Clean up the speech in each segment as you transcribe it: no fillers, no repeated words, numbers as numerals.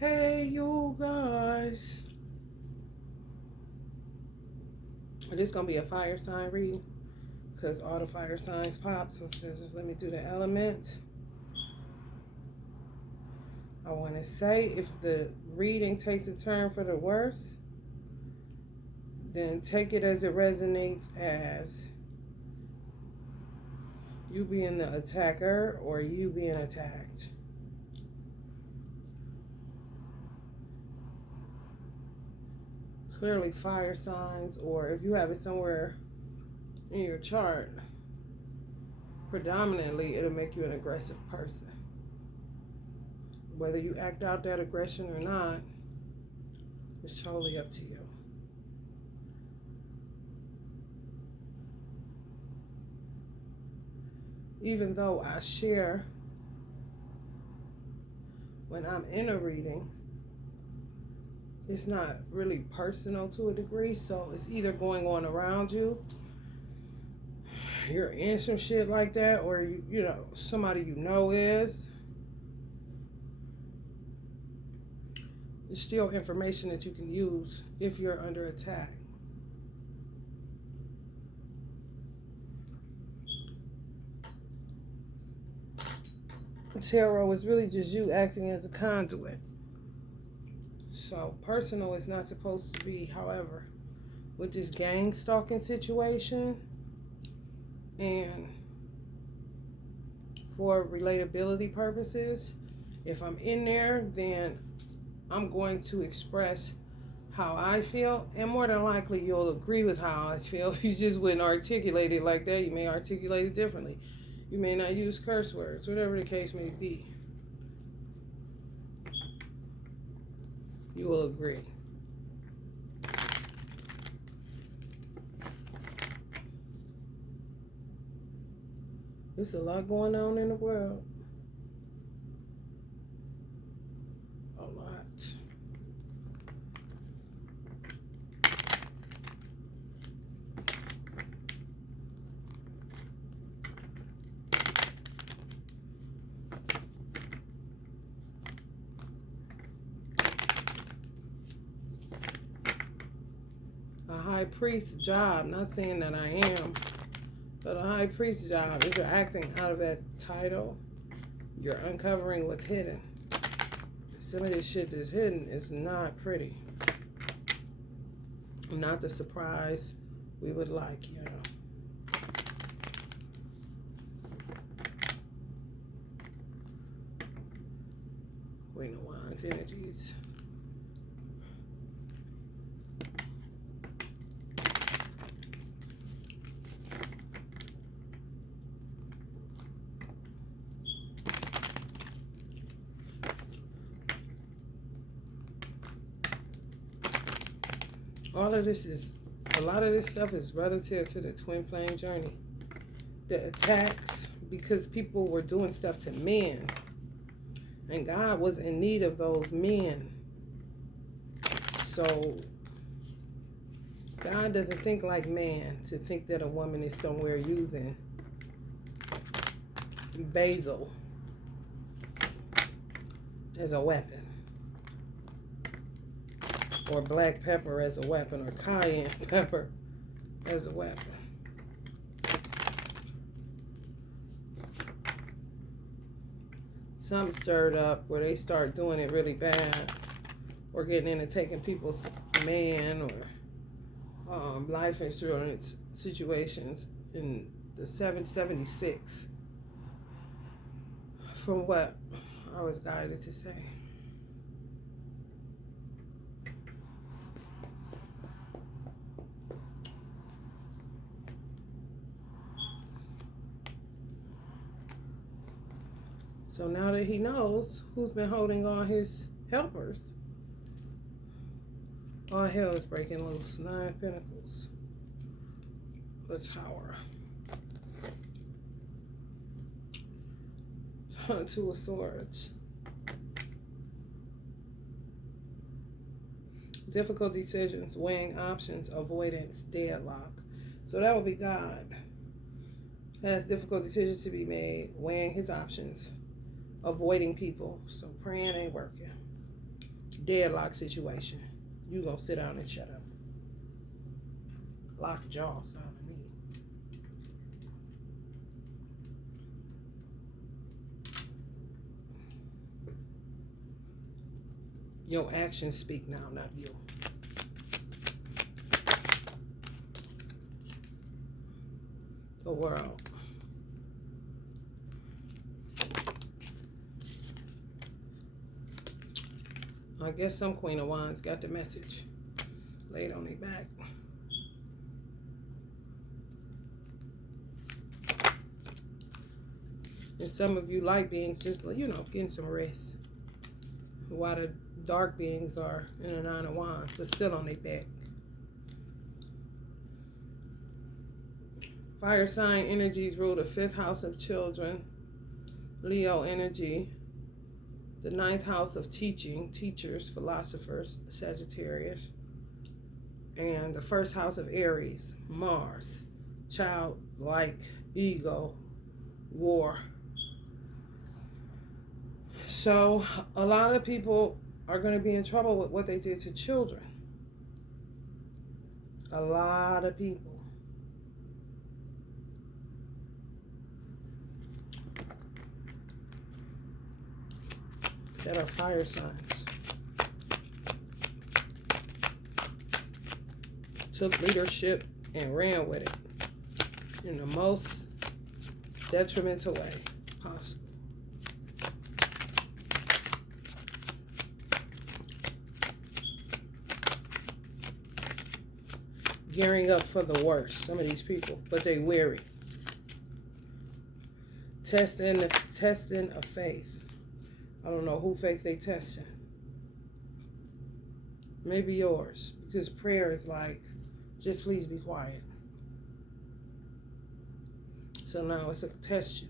Hey, you guys. This is going to be a fire sign reading because all the fire signs pop. So just let me do the elements. I want to say if the reading takes a turn for the worse, then take it as it resonates as you being the attacker or you being attacked. Clearly fire signs, or if you have it somewhere in your chart, predominantly it'll make you an aggressive person. Whether you act out that aggression or not, it's totally up to you. Even though I share when I'm in a reading, it's not really personal to a degree, so it's either going on around you, you're in some shit like that, or you know somebody you know is. It's still information that you can use if you're under attack. Tarot is really just you acting as a conduit. So personal is not supposed to be. However, with this gang stalking situation and for relatability purposes, if I'm in there, then I'm going to express how I feel, and more than likely you'll agree with how I feel. You just wouldn't articulate it like that. You may articulate it differently. You may not use curse words, whatever the case may be. You will agree. There's a lot going on in the world. A lot. A high priest job, not saying that I am, but a high priest job, if you're acting out of that title, you're uncovering what's hidden. Some of this shit that's hidden is not pretty. Not the surprise we would like, you know. Queen of Wands energies. All of this is, a lot of this stuff is relative to the twin flame journey. The attacks, because people were doing stuff to men. And God was in need of those men. So, God doesn't think like man to think that a woman is somewhere using basil as a weapon. Or black pepper as a weapon, or cayenne pepper as a weapon. Something stirred up where they start doing it really bad, or getting into taking people's man or life insurance situations in the 776, from what I was guided to say. So now that he knows who's been holding all his helpers, all hell is breaking loose. 9 of Pentacles. The Tower. 2 of Swords. Difficult decisions, weighing options, avoidance, deadlock. So that would be God. Has difficult decisions to be made, weighing his options, avoiding people. So praying ain't working. deadlock situation. You gonna sit down and shut up. Lock jaws out of me. Your actions speak now, not you. The world. I guess some Queen of Wands got the message laid on their back. And some of you light beings just, getting some rest. While the dark beings are in the Nine of Wands, but still on their back. Fire sign energies rule the 5th house of children. Leo energy. The 9th house of teaching, teachers, philosophers, Sagittarius. And the 1st house of Aries, Mars, childlike, ego, war. So a lot of people are going to be in trouble with what they did to children. A lot of people. That are fire signs. Took leadership and ran with it in the most detrimental way possible. Gearing up for the worst, some of these people, but they weary. Testing of faith. I don't know who faith they testing. Maybe yours, because prayer is like, just please be quiet. So now it's a test you.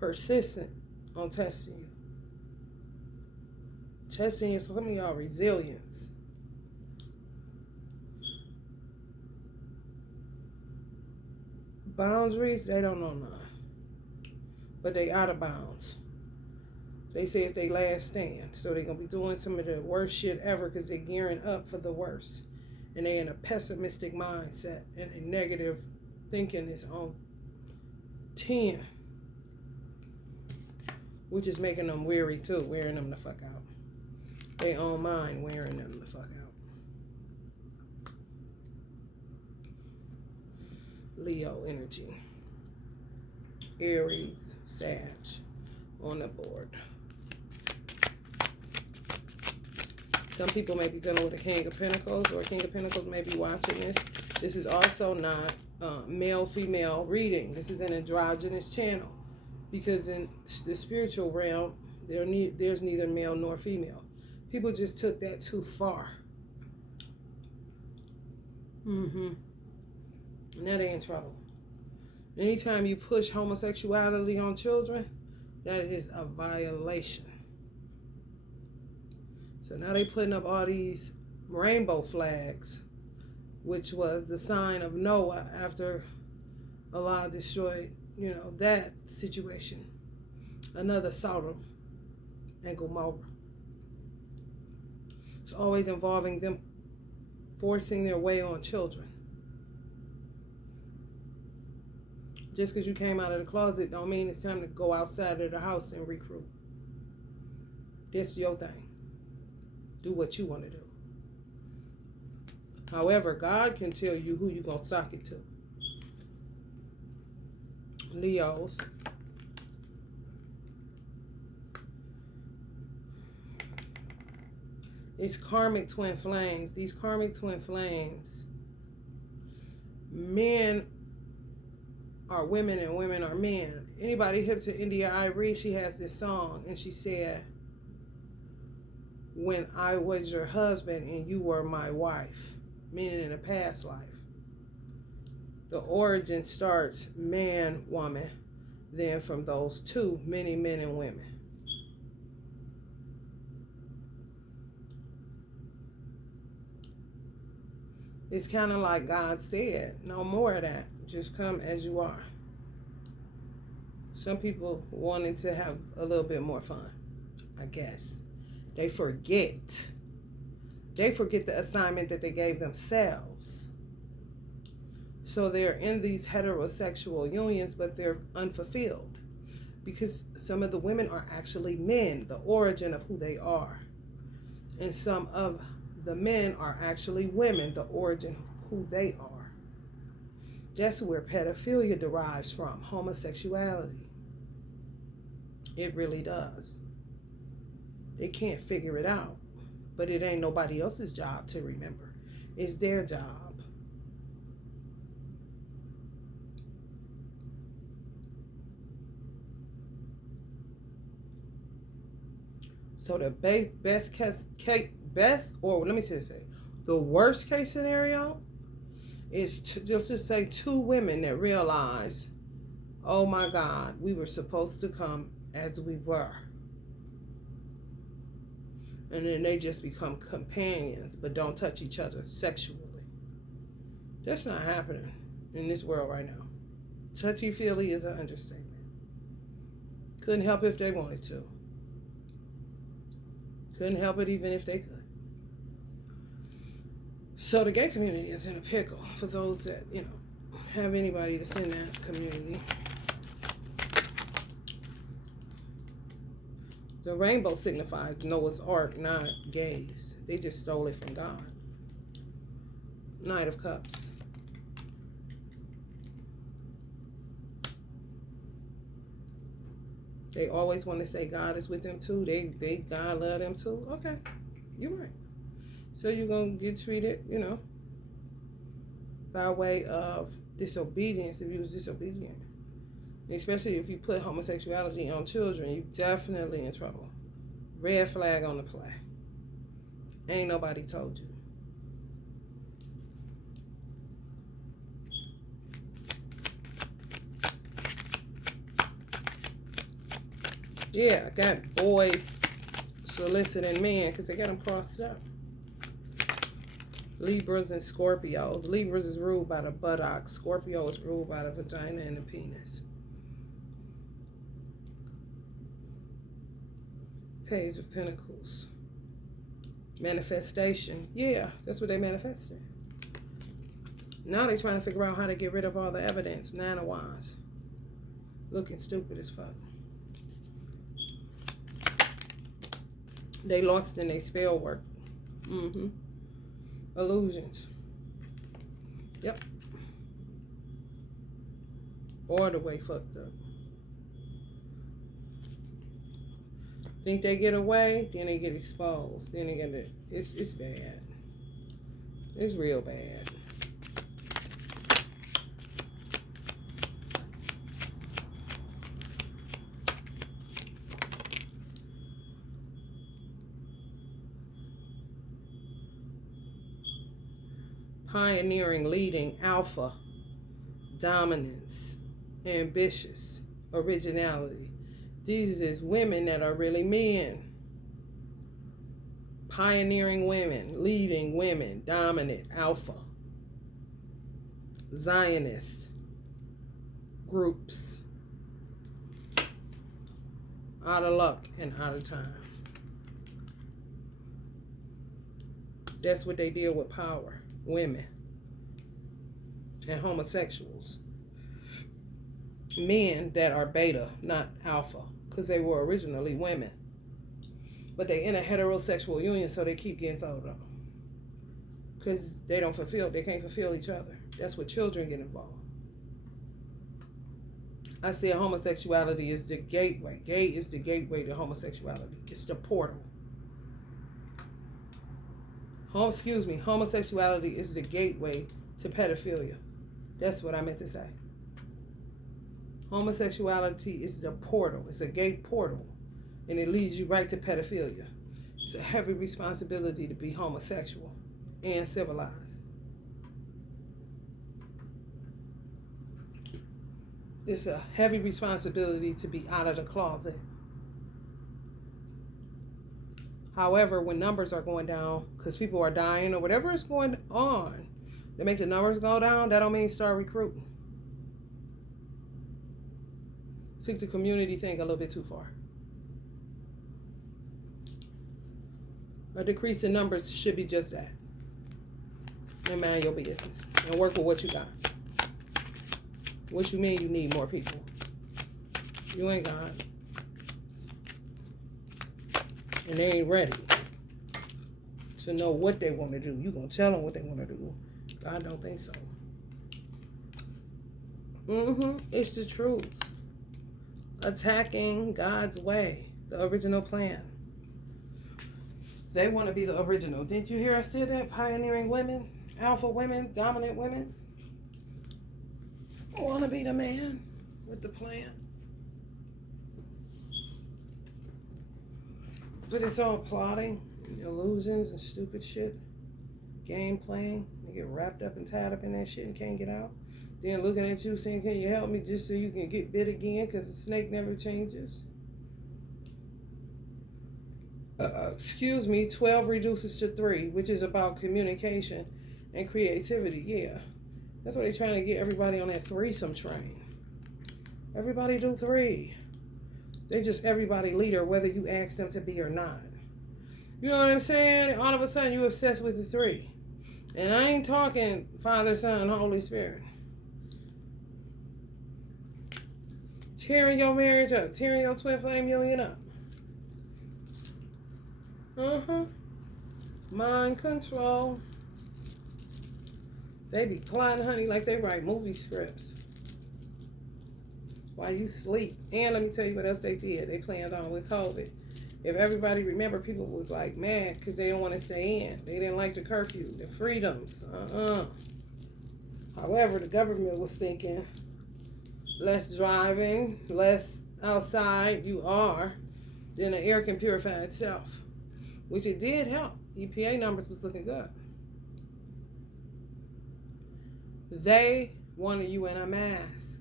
Persistent on testing you. Testing some of y'all resilience. Boundaries, they don't know none. But they out of bounds. They say it's their last stand. So they're going to be doing some of the worst shit ever because they're gearing up for the worst. And they're in a pessimistic mindset. And a negative thinking is on 10. Which is making them weary too. Wearing them the fuck out. Their own mind wearing them the fuck out. Leo energy. Aries, Sag on the board. Some people may be dealing with a King of Pentacles, or a King of Pentacles may be watching this. This is also not male-female reading. This is an androgynous channel, because in the spiritual realm, there's neither male nor female. People just took that too far. And now they in trouble. Anytime you push homosexuality on children, that is a violation. So now they putting up all these rainbow flags, which was the sign of Noah after Allah destroyed, that situation. Another Sodom and Gomorrah. It's always involving them forcing their way on children. Just because you came out of the closet don't mean it's time to go outside of the house and recruit. That's your thing. Do what you want to do. However, God can tell you who you're going to sock it to. Leos. It's karmic twin flames. These karmic twin flames. Men are women and women are men. Anybody hip to India Irie, she has this song and she said, when I was your husband and you were my wife, meaning in a past life. The origin starts man, woman, then from those two, many men and women. It's kind of like God said, no more of that. Just come as you are. Some people wanting to have a little bit more fun, I guess. They forget. They forget the assignment that they gave themselves. So they're in these heterosexual unions, but they're unfulfilled. Because some of the women are actually men, the origin of who they are. And some of the men are actually women, the origin of who they are. That's where pedophilia derives from, homosexuality. It really does. They can't figure it out, but it ain't nobody else's job to remember. It's their job. So the the worst case scenario is to say two women that realize, oh my God, we were supposed to come as we were. And then they just become companions, but don't touch each other sexually. That's not happening in this world right now. Touchy-feely is an understatement. Couldn't help if they wanted to. Couldn't help it even if they could. So the gay community is in a pickle for those that, have anybody that's in that community. The rainbow signifies Noah's Ark, not gays. They just stole it from God. Knight of Cups. They always want to say God is with them too. They God love them too. Okay, you're right. So you're going to get treated, by way of disobedience if you was disobedient. Especially if you put homosexuality on children, you're definitely in trouble. Red flag on the play. Ain't nobody told you. Yeah, I got boys soliciting men because they got them crossed up. Libras and Scorpios. Libras is ruled by the buttocks. Scorpio is ruled by the vagina and the penis. Page of Pentacles. Manifestation. Yeah, that's what they manifested. Now they're trying to figure out how to get rid of all the evidence. Nine of Wands. Looking stupid as fuck. They lost in their spell work. Illusions. Yep. All the way fucked up. Think they get away, then they get exposed. Then they get it's bad. It's real bad. Pioneering, leading, alpha, dominance, ambitious, originality. These is women that are really men. Pioneering women, leading women, dominant, alpha, Zionist groups. Out of luck and out of time. That's what they deal with power. Women and homosexuals. Men that are beta, not alpha, because they were originally women. But they in a heterosexual union, so they keep getting thrown on. Because they can't fulfill each other. That's where children get involved. I say homosexuality is the gateway. Gay is the gateway to homosexuality. It's the portal. Homosexuality is the gateway to pedophilia. That's what I meant to say. Homosexuality is the portal. It's a gate portal. And it leads you right to pedophilia. It's a heavy responsibility to be homosexual and civilized. It's a heavy responsibility to be out of the closet. However, when numbers are going down, because people are dying or whatever is going on, to make the numbers go down, that don't mean start recruiting. took the community thing a little bit too far. A decrease in numbers should be just that. And mind your business. And work with what you got. What you mean you need more people? You ain't got it. And they ain't ready to know what they want to do. You gonna tell them what they want to do. I don't think so. It's the truth. Attacking God's way. The original plan. They want to be the original. Didn't you hear I said that? Pioneering women, alpha women, dominant women. Want to be the man with the plan. But it's all plotting, illusions, and stupid shit. Game playing. You get wrapped up and tied up in that shit and can't get out. Then looking at you saying, can you help me just so you can get bit again because the snake never changes. 12 reduces to 3, which is about communication and creativity. Yeah. That's why they're trying to get everybody on that threesome train. Everybody do 3. They just everybody leader, whether you ask them to be or not. You know what I'm saying? All of a sudden, you obsessed with the 3. And I ain't talking Father, Son, Holy Spirit. Tearing your marriage up. Tearing your twin flame union up. Mind control. They be plotting, honey, like they write movie scripts. While you sleep. And let me tell you what else they did. They planned on with COVID. If everybody remember, people was like mad because they didn't want to stay in. They didn't like the curfew, the freedoms. However, the government was thinking less driving, less outside you are, then the air can purify itself. Which it did help. EPA numbers was looking good. They wanted you in a mask.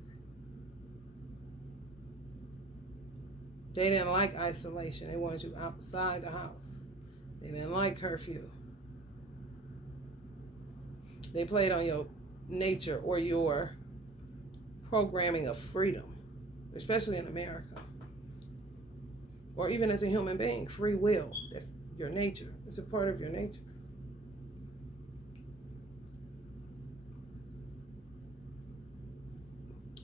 They didn't like isolation. They wanted you outside the house. They didn't like curfew. They played on your nature or your programming of freedom, especially in America. Or even as a human being, free will. That's your nature. It's a part of your nature.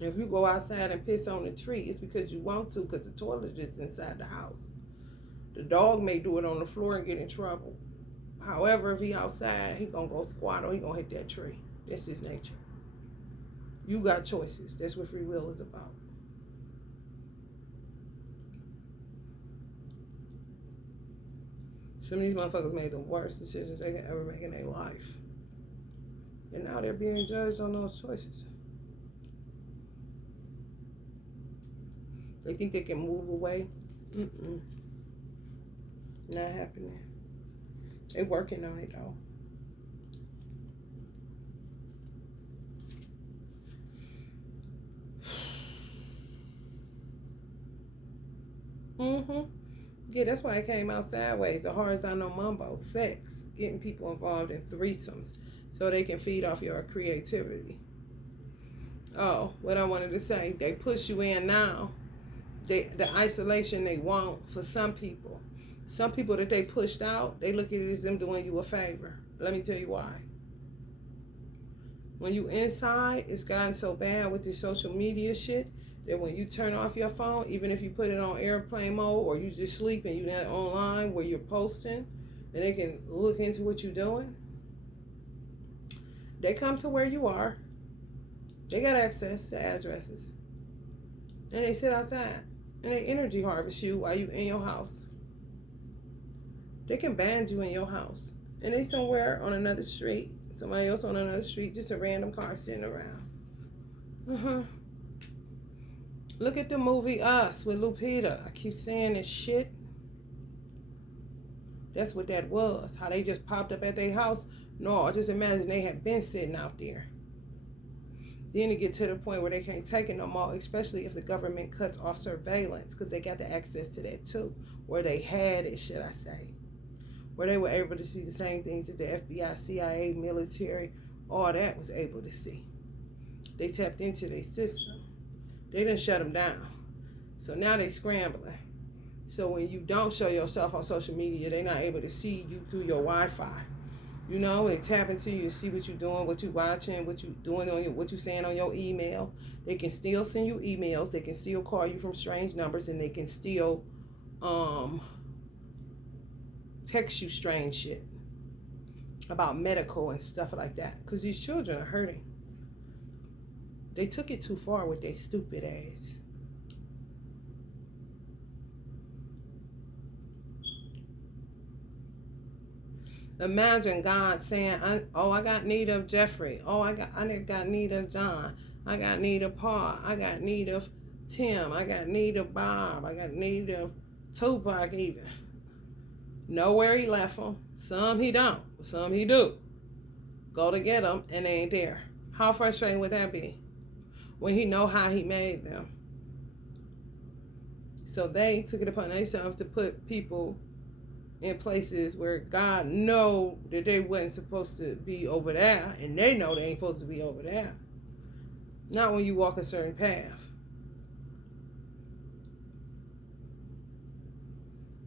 If you go outside and piss on the tree, it's because you want to, because the toilet is inside the house. The dog may do it on the floor and get in trouble. However, if he outside, he gonna go squat or he gonna hit that tree. That's his nature. You got choices. That's what free will is about. Some of these motherfuckers made the worst decisions they could ever make in their life. And now they're being judged on those choices. They think they can move away. Not happening. They're working on it though. Yeah, that's why it came out sideways. The horizontal mumbo, sex, getting people involved in threesomes so they can feed off your creativity. Oh, what I wanted to say, they push you in now. The isolation they want for some people. Some people that they pushed out, they look at it as them doing you a favor. Let me tell you why. When you inside, it's gotten so bad with this social media shit that when you turn off your phone, even if you put it on airplane mode or you just sleep and you're not online where you're posting and they can look into what you're doing, they come to where you are. They got access to addresses. And they sit outside and they energy harvest you while you in your house. They can ban you in your house. And they somewhere on another street, somebody else on another street, just a random car sitting around. Look at the movie Us with Lupita. I keep saying this shit. That's what that was. How they just popped up at their house. No, just imagine they had been sitting out there. Then to get to the point where they can't take it no more, especially if the government cuts off surveillance, because they got the access to that too. Where they had it, should I say. Where they were able to see the same things that the FBI, CIA, military, all that was able to see. They tapped into their system. They didn't shut them down. So now they scrambling. So when you don't show yourself on social media, they're not able to see you through your Wi-Fi. You know, they tap into you, see what you're doing, what you're watching, what you're doing on your, what you're saying on your email. They can still send you emails. They can still call you from strange numbers, and they can still text you strange shit about medical and stuff like that. Because these children are hurting. They took it too far with their stupid ass. Imagine God saying, I got need of Jeffrey. I got need of John. I got need of Paul. I got need of Tim. I got need of Bob. I got need of Tupac even. Know where he left them. Some he don't. Some he do. Go to get them and they ain't there. How frustrating would that be? When he know how he made them. So they took it upon themselves to put people in places where God know that they wasn't supposed to be over there, and they know they ain't supposed to be over there. Not when you walk a certain path.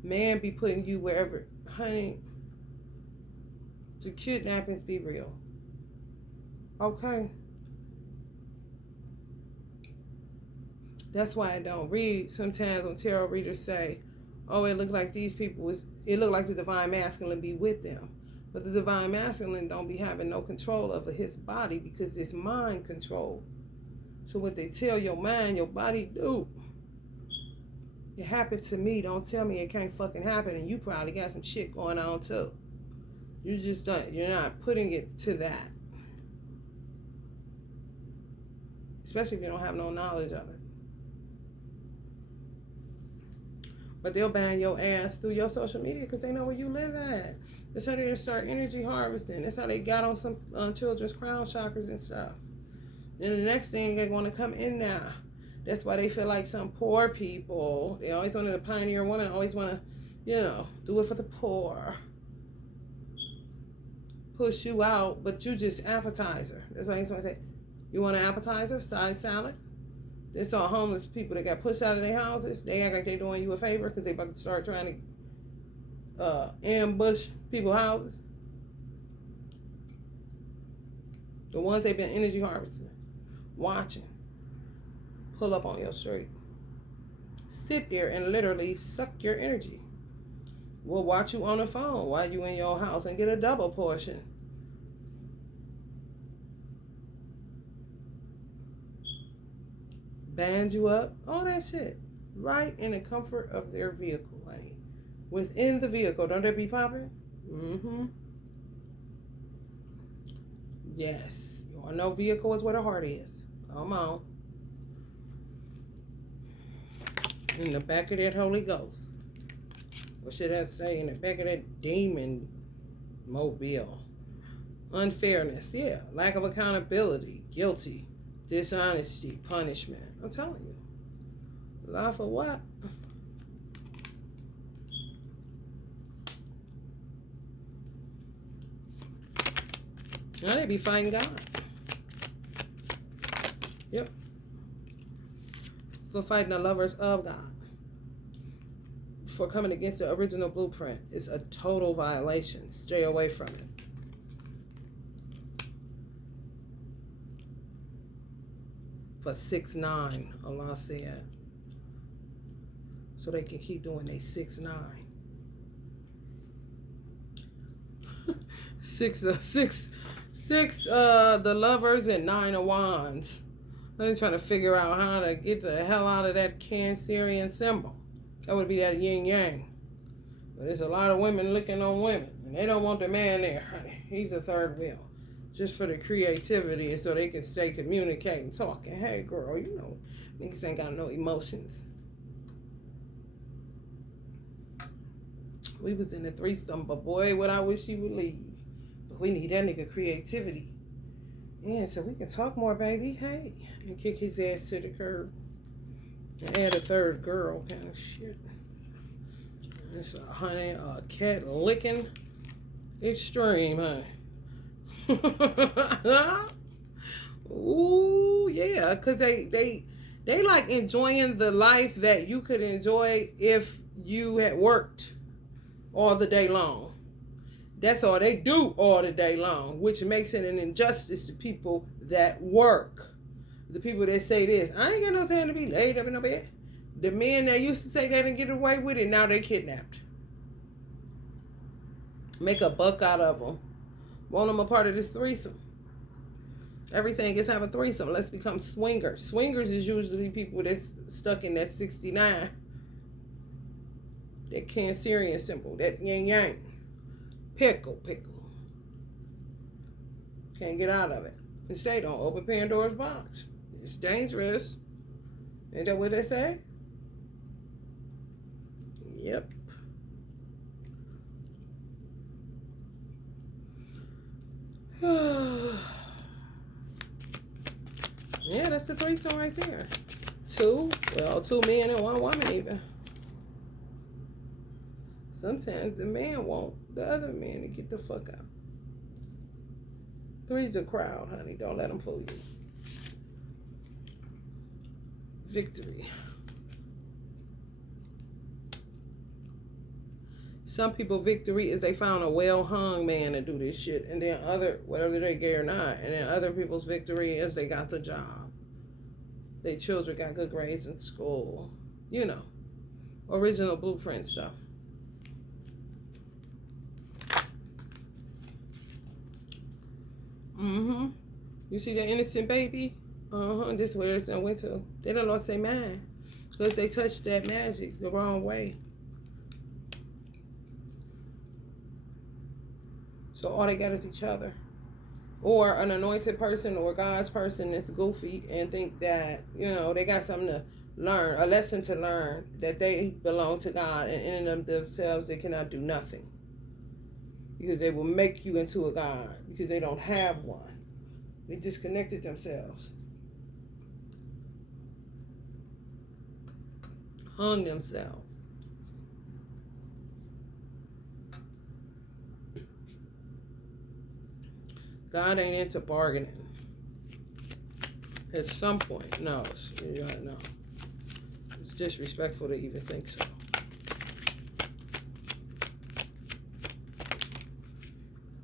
Man be putting you wherever, honey. The kidnappings be real. Okay. That's why I don't read. Sometimes when tarot readers say, oh, it looked like these people it looked like the divine masculine be with them. But the divine masculine don't be having no control over his body because it's mind control. So what they tell your mind, your body do. It happened to me. Don't tell me it can't fucking happen. And you probably got some shit going on too. You just don't, you're not putting it to that. Especially if you don't have no knowledge of it. But they'll ban your ass through your social media because they know where you live at. That's how they start energy harvesting. That's how they got on some children's crown chakras and stuff. Then the next thing, they want to come in now. That's why they feel like some poor people. They always wanted a pioneer woman, always want to, do it for the poor. Push you out, but you just appetizer. That's why I used to say, you want an appetizer, side salad? There's all homeless people that got pushed out of their houses. They act like they're doing you a favor because they about to start trying to ambush people's houses. The ones they've been energy harvesting, watching, pull up on your street. Sit there and literally suck your energy. We'll watch you on the phone while you in your house and get a double portion. Band you up, all that shit. Right in the comfort of their vehicle, honey. Within the vehicle, don't they be popping? Mm-hmm. Yes. You all know vehicle is where the heart is. Come on. In the back of that Holy Ghost. What should I say? In the back of that demon mobile. Unfairness, yeah. Lack of accountability. Guilty. Dishonesty. Punishment. I'm telling you. Lie for what? Now they be fighting God. Yep. For fighting the lovers of God. For coming against the original blueprint. It's a total violation. Stay away from it. For 6'9", Allah said. So they can keep doing their 6'9". Six, the lovers and 9 of wands. They're trying to figure out how to get the hell out of that Cancerian symbol. That would be that yin yang. But there's a lot of women looking on women, and they don't want the man there, honey. He's a third wheel. Just for the creativity and so they can stay communicating, talking. Hey, girl, niggas ain't got no emotions. We was in a threesome, but boy, what I wish he would leave. But we need that nigga creativity. Yeah, so we can talk more, baby. Hey, and kick his ass to the curb. And add a third girl kind of shit. It's a cat licking extreme, honey. Ooh, yeah, because they They like enjoying the life that you could enjoy if you had worked all the day long. That's all they do all the day long, which makes it an injustice to people that work. The people that say this, I ain't got no time to be laid up in no bed. The men that used to say they didn't get away with it, now they kidnapped. Make a buck out of them. Want them a part of this threesome. Everything is have a threesome. Let's become swingers. Swingers is usually people that's stuck in that 69. That Cancerian symbol. That yin yang. Pickle. Can't get out of it. And say, don't open Pandora's box. It's dangerous. Ain't that what they say? Yep. Yeah, that's the threesome right there. Two men and one woman even. Sometimes the man want the other man to get the fuck out. Three's a crowd, honey. Don't let them fool you. Victory. Some people victory is they found a well-hung man to do this shit. And then whether they're gay or not. And then other people's victory is they got the job. Their children got good grades in school. You know. Original blueprint stuff. You see the innocent baby? This is where it's went to. They done lost their mind. Because they touched that magic the wrong way. So all they got is each other. Or an anointed person or God's person that's goofy and think that, they got something to learn, a lesson to learn, that they belong to God, and in and of themselves they cannot do nothing. Because they will make you into a God. Because they don't have one. They disconnected themselves. Hung themselves. God ain't into bargaining. At some point, no. It's disrespectful to even think so.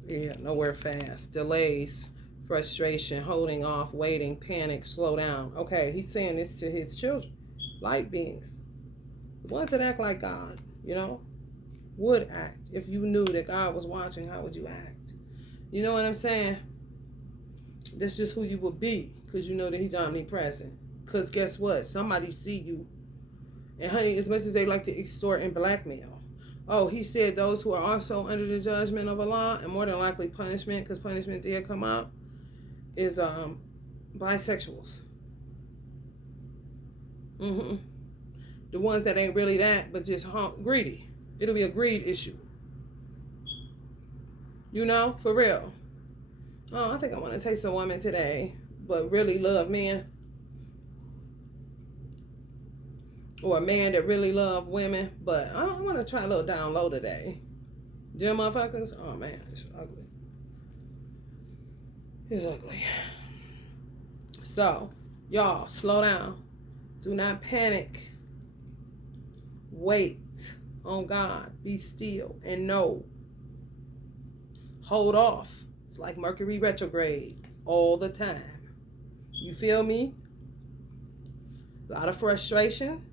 Yeah, nowhere fast. Delays, frustration, holding off, waiting, panic, slow down. Okay, he's saying this to his children. Light beings. The ones that act like God, would act. If you knew that God was watching, how would you act? You know what I'm saying? That's just who you would be. Because you know that he's omnipresent. Because guess what? Somebody see you. And honey, as much as they like to extort and blackmail. Oh, he said those who are also under the judgment of Allah, and more than likely punishment, because punishment did come up, is bisexuals. The ones that ain't really that, but just greedy. It'll be a greed issue. For real. Oh, I think I want to taste a woman today, but really love men. Or a man that really love women, but I want to try a little down low today. Them motherfuckers, oh man, it's ugly. It's ugly. So, y'all, slow down. Do not panic. Wait on God. Be still and know. Hold off. It's like Mercury retrograde all the time. You feel me? A lot of frustration.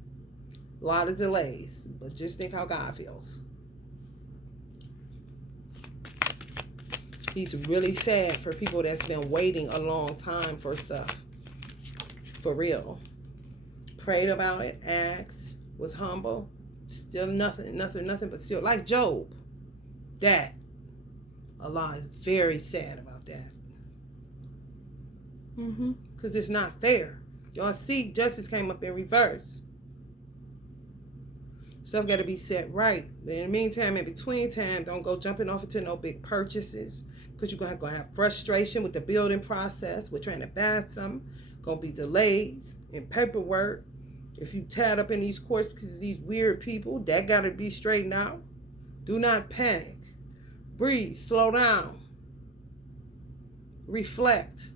A lot of delays, but just think how God feels. He's really sad for people that's been waiting a long time for stuff. For real. Prayed about it, asked, was humble. Still nothing, but still. Like Job. That. Allah is very sad about that. Because it's not fair. Y'all see, justice came up in reverse. Stuff got to be set right. But in the meantime, in between time, don't go jumping off into no big purchases. Because you're going to have frustration with the building process. We're trying to buy something. Going to be delays in paperwork. If you tied up in these courts because of these weird people, that got to be straightened out. Do not panic. Breathe. Slow down. Reflect.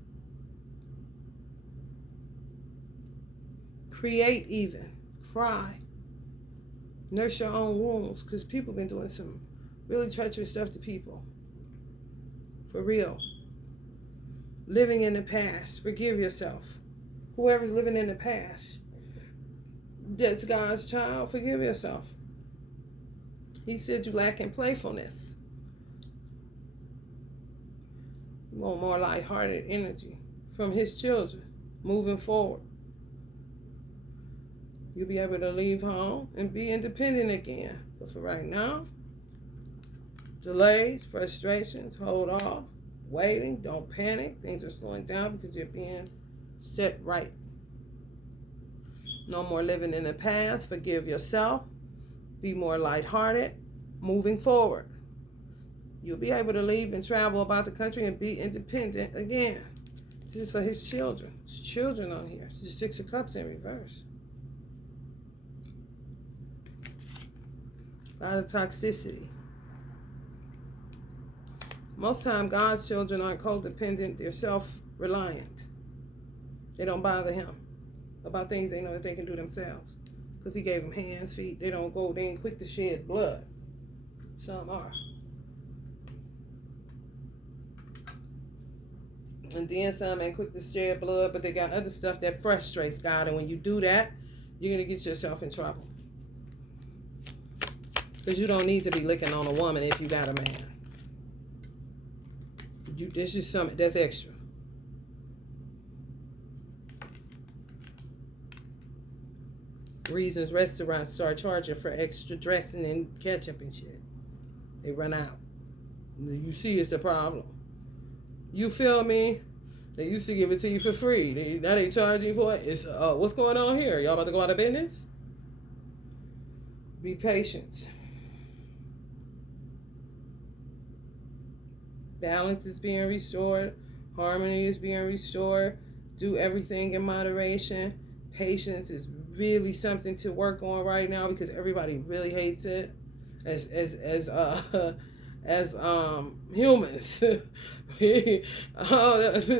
create even, cry, nurse your own wounds, because people been doing some really treacherous stuff to people. For real. Living in the past. Forgive yourself. Whoever's living in the past, that's God's child. Forgive yourself. He said you lack in playfulness. You want more lighthearted energy from his children moving forward. You'll be able to leave home and be independent again. But for right now, delays, frustrations, hold off, waiting, don't panic. Things are slowing down because you're being set right. No more living in the past. Forgive yourself. Be more lighthearted. Moving forward. You'll be able to leave and travel about the country and be independent again. This is for his children. His children on here. This is 6 of Cups in reverse. A lot of toxicity. Most time, God's children aren't codependent. They're self-reliant. They don't bother him about things they know that they can do themselves. Because he gave them hands, feet. They ain't quick to shed blood. Some are. And then some ain't quick to shed blood, but they got other stuff that frustrates God. And when you do that, you're going to get yourself in trouble. Because you don't need to be licking on a woman if you got a man. This is something that's extra. Reasons restaurants start charging for extra dressing and ketchup and shit. They run out. You see it's a problem. You feel me? They used to give it to you for free. Now they charge you for it. It's what's going on here? Y'all about to go out of business? Be patient. Balance is being restored. Harmony is being restored. Do everything in moderation. Patience is really something to work on right now because everybody really hates it as humans.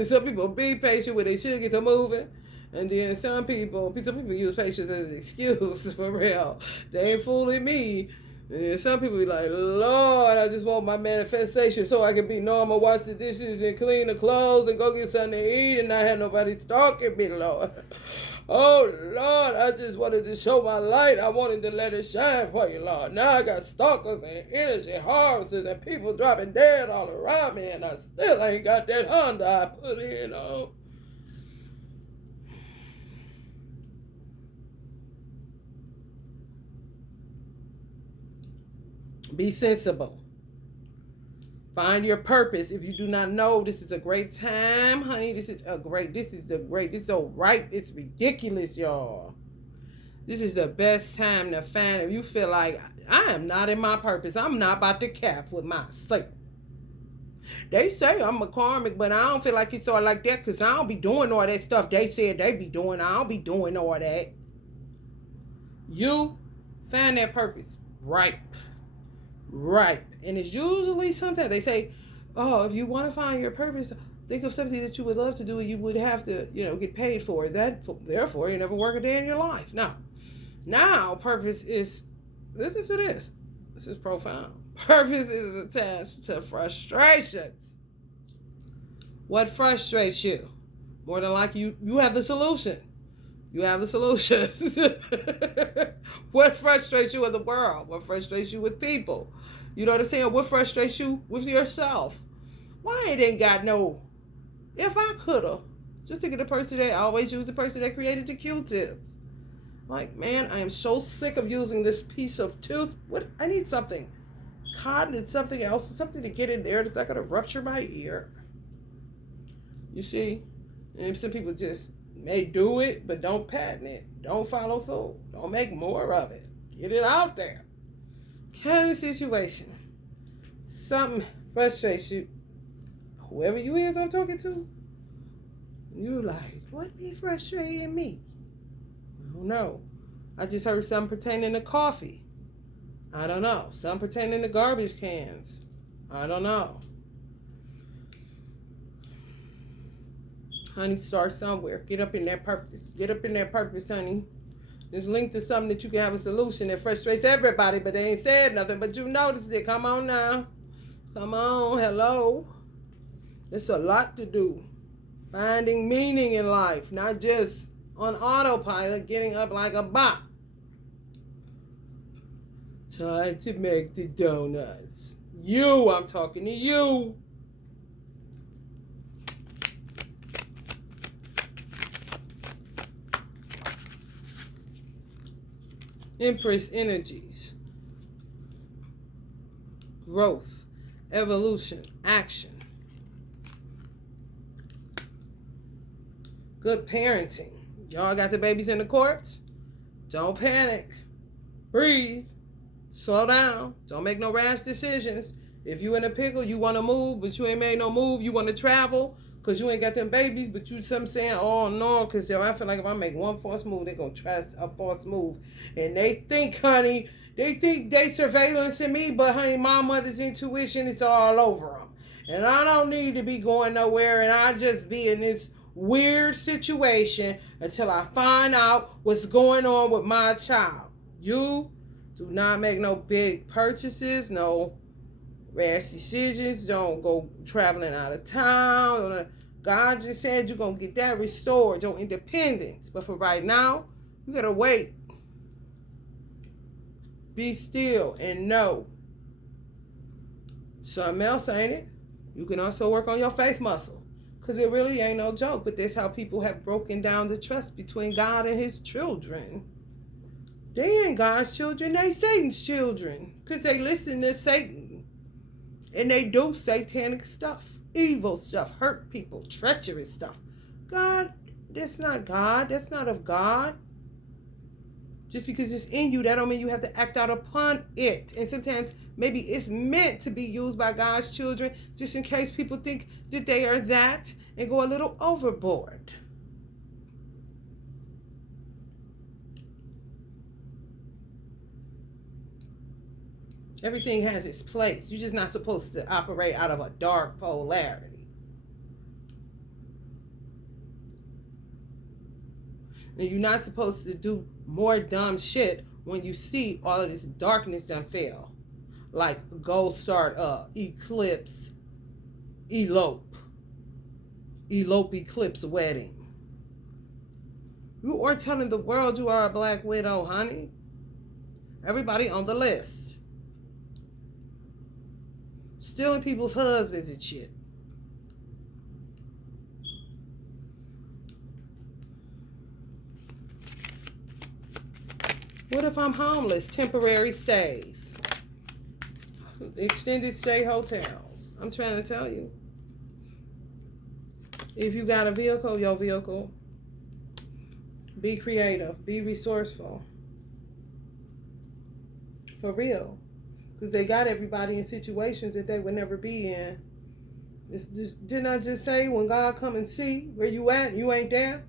Some people be patient when they should get to moving. And then some people use patience as an excuse, for real. They ain't fooling me. And some people be like, Lord, I just want my manifestation so I can be normal, wash the dishes and clean the clothes and go get something to eat and not have nobody stalking me, Lord. Oh, Lord, I just wanted to show my light. I wanted to let it shine for you, Lord. Now I got stalkers and energy harvesters and people dropping dead all around me, and I still ain't got that Honda I put in on. Be sensible. Find your purpose. If you do not know, this is a great time, honey. This is so ripe. It's ridiculous, y'all. This is the best time to find. If you feel like I am not in my purpose, I'm not about to cap with myself. They say I'm a karmic, but I don't feel like it's all like that because I don't be doing all that stuff they said they be doing. I don't be doing all that. You find that purpose. Right. And it's usually sometimes they say, oh, if you want to find your purpose, think of something that you would love to do and you would have to, get paid for it. Therefore, you never work a day in your life. Now, purpose is, listen to this. This is profound. Purpose is attached to frustrations. What frustrates you? More than likely, you have the solution. You have the solution. What frustrates you in the world? What frustrates you with people? You know what I'm saying? What frustrates you with yourself? Why it ain't got no, if I coulda. Just think of the person that, I always use the person that created the Q-tips. Like, man, I am so sick of using this piece of tooth. I need something. Cotton and something else. Something to get in there that's not going to rupture my ear. You see? And some people just may do it, but don't patent it. Don't follow through. Don't make more of it. Get it out there. Kind of situation. Something frustrates you. Whoever you is I'm talking to, you're like, what be frustrating me? I don't know. I just heard something pertaining to coffee. I don't know. Something pertaining to garbage cans. I don't know. Honey, start somewhere. Get up in that purpose. Get up in that purpose, honey. It's linked to something that you can have a solution that frustrates everybody, but they ain't said nothing. But you noticed it. Come on now. Come on. Hello. It's a lot to do. Finding meaning in life, not just on autopilot, getting up like a bot. Time to make the donuts. You, I'm talking to you. Empress energies. Growth, evolution, action. Good parenting. Y'all got the babies in the courts? Don't panic. Breathe. Slow down. Don't make no rash decisions. If you in a pickle, you want to move, but you ain't made no move. You want to travel because you ain't got them babies, but you some saying, oh, no, because I feel like if I make one false move, they're going to try a false move. And they think, honey, they surveillancing me, but, honey, my mother's intuition is all over them. And I don't need to be going nowhere, and I just be in this weird situation until I find out what's going on with my child. You do not make no big purchases, no rash decisions. Don't go traveling out of town. God just said you're going to get that restored, your independence. But for right now, you got to wait. Be still and know. Something else, ain't it? You can also work on your faith muscle. Because it really ain't no joke. But that's how people have broken down the trust between God and his children. They ain't God's children, they Satan's children. Because they listen to Satan. And they do satanic stuff, evil stuff, hurt people, treacherous stuff. God, that's not God. That's not of God. Just because it's in you, that don't mean you have to act out upon it. And sometimes maybe it's meant to be used by God's children just in case people think that they are that and go a little overboard. Everything has its place. You're just not supposed to operate out of a dark polarity. And you're not supposed to do more dumb shit when you see all of this darkness done fail. Like gold start up, eclipse, elope, eclipse wedding. You are telling the world you are a black widow, honey. Everybody on the list. Stealing people's husbands and shit. What if I'm homeless? Temporary stays. Extended stay hotels. I'm trying to tell you. If you got a vehicle, your vehicle. Be creative. Be resourceful. For real. Because they got everybody in situations that they would never be in. It's just, didn't I just say when God come and see where you at, you ain't there?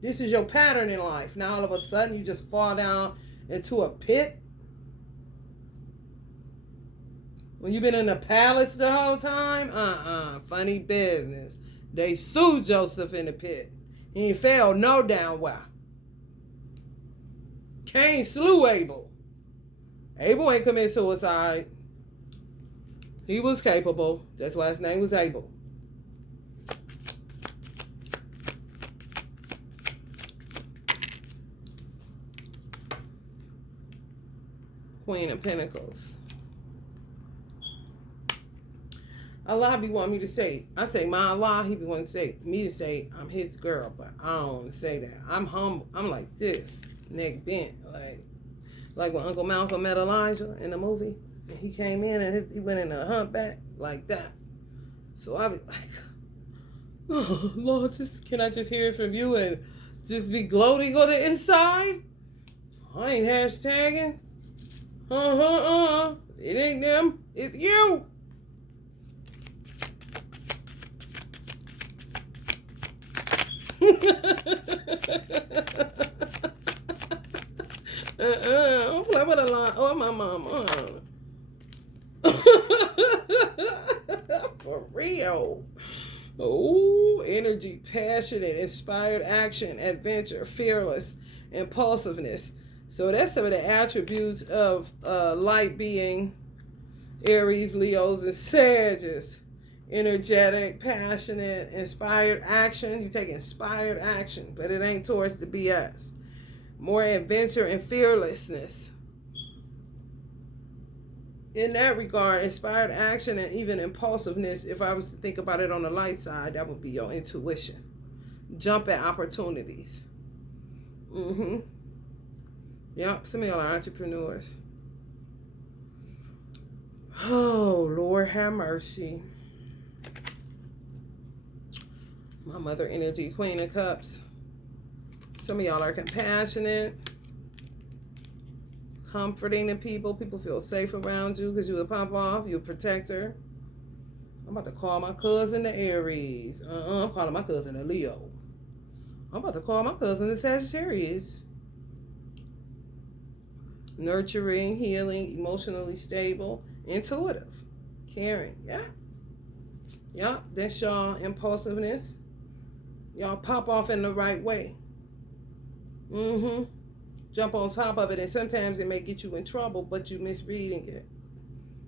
This is your pattern in life. Now all of a sudden you just fall down into a pit. When you've been in the palace the whole time? Funny business. They sued Joseph in the pit. He ain't failed no damn well. Cain slew Abel. Abel ain't committed suicide. He was capable. That's why his name was Abel. Queen of Pentacles. Allah be wanting me to say, I say my Allah, he be wanting to say me to say I'm his girl, but I don't want to say that. I'm humble. I'm like this, neck bent, like when Uncle Malcolm met Elijah in the movie, and he came in and he went in a humpback like that. So I be like, oh Lord, can I just hear it from you and just be gloating on the inside? I ain't hashtagging. It ain't them. It's you. Don't play with a line. Oh, my mama. For real. Oh, energy, passionate, inspired action, adventure, fearless, impulsiveness. So that's some of the attributes of light being Aries, Leos, and Sagittarius. Energetic, passionate, inspired action. You take inspired action, but it ain't towards the BS. More adventure and fearlessness. In that regard, inspired action and even impulsiveness, if I was to think about it on the light side, that would be your intuition. Jump at opportunities. Yep, some of y'all are entrepreneurs. Oh, Lord have mercy. My mother energy, Queen of Cups. Some of y'all are compassionate, comforting the people. People feel safe around you because you will pop off. You're a protector. I'm about to call my cousin the Aries. I'm calling my cousin a Leo. I'm about to call my cousin the Sagittarius. Nurturing, healing, emotionally stable, intuitive, caring. Yeah. That's y'all impulsiveness. Y'all pop off in the right way. Jump on top of it, and sometimes it may get you in trouble, but you misreading it.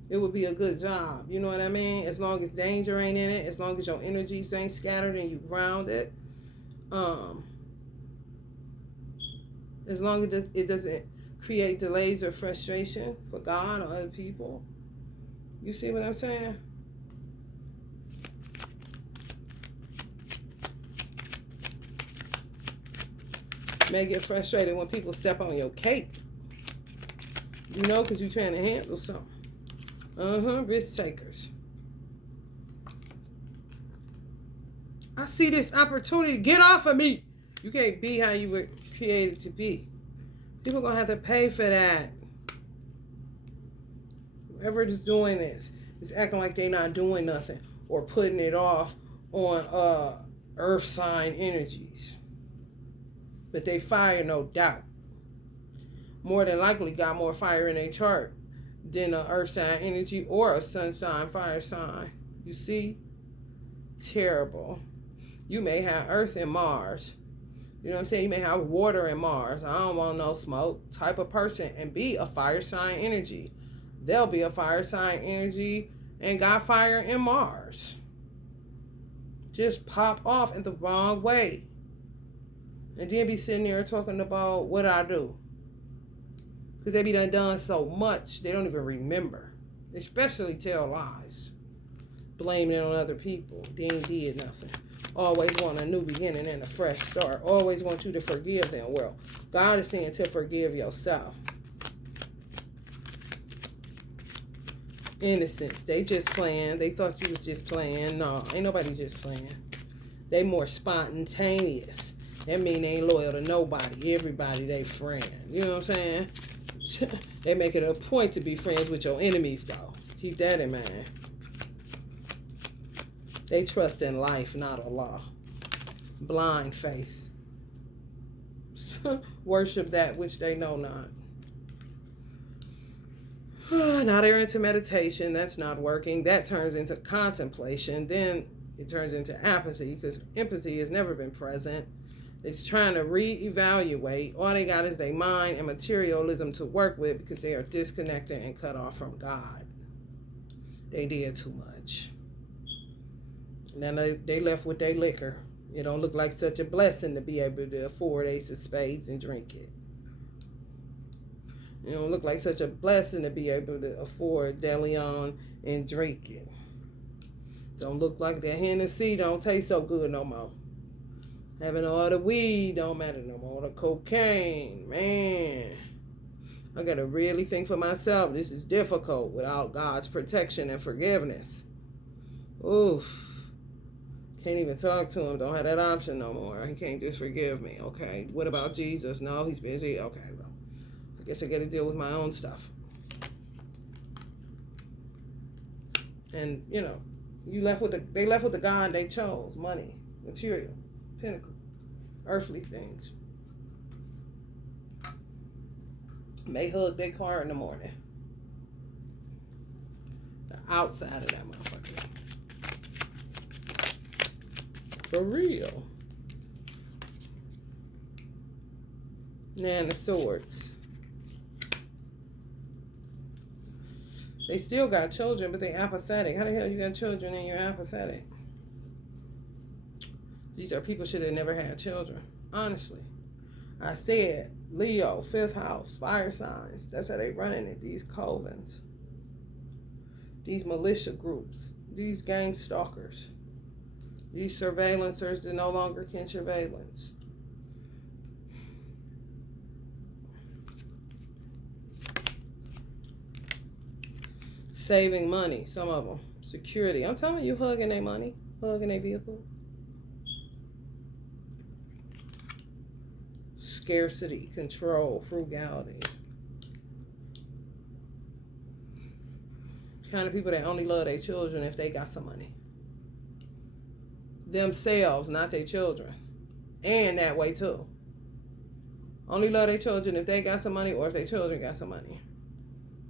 It would be a good job. You know what I mean? As long as danger ain't in it, as long as your energies ain't scattered and you grounded, as long as it doesn't create delays or frustration for God or other people. You see what I'm saying? May get frustrated when people step on your cape. You know, because you're trying to handle something. Risk takers. I see this opportunity. Get off of me. You can't be how you were created to be. People are going to have to pay for that. Whoever is doing this is acting like they're not doing nothing or putting it off on earth sign energies. But they fire, no doubt. More than likely got more fire in their chart than an earth sign energy or a sun sign, fire sign. You see? Terrible. You may have earth and Mars. You know what I'm saying? You may have water and Mars. I don't want no smoke type of person and be a fire sign energy. They'll be a fire sign energy and got fire in Mars. Just pop off in the wrong way. And then be sitting there talking about what I do. Because they be done so much, they don't even remember. Especially tell lies. Blaming it on other people. They ain't did nothing. Always want a new beginning and a fresh start. Always want you to forgive them. Well, God is saying to forgive yourself. Innocence. They just playing. They thought you was just playing. No, ain't nobody just playing. They more spontaneous. That mean they ain't loyal to nobody. Everybody they friend. You know what I'm saying? They make it a point to be friends with your enemies, though. Keep that in mind. They trust in life, not Allah. Blind faith. Worship that which they know not. Now they're into meditation. That's not working. That turns into contemplation. Then it turns into apathy because empathy has never been present. It's trying to reevaluate. All they got is their mind and materialism to work with because they are disconnected and cut off from God. They did too much. And then they left with their liquor. It don't look like such a blessing to be able to afford Ace of Spades and drink it. It don't look like such a blessing to be able to afford DeLeon and drink it. Don't look like that Hennessy don't taste so good no more. Having all the weed don't matter no more. The cocaine, man. I got to really think for myself. This is difficult without God's protection and forgiveness. Oof. Can't even talk to him. Don't have that option no more. He can't just forgive me. Okay. What about Jesus? No, he's busy. Okay, well, I guess I got to deal with my own stuff. And, you know, they left with the God they chose. Money, material, pinnacle, earthly things. May hug their car in the morning. The outside of that motherfucker. For real. Nine of Swords. They still got children, but they're apathetic. How the hell you got children and you're apathetic? These are people should have never had children. Honestly. I said, Leo, 5th house, fire signs. That's how they running it, these covens. These militia groups. These gang stalkers. These surveillancers that no longer can surveillance. Saving money, some of them. Security. I'm telling you, hugging their money. Hugging their vehicle. Scarcity, control, frugality. Kind of people that only love their children if they got some money. Themselves, not their children. And that way too. Only love their children if they got some money or if their children got some money.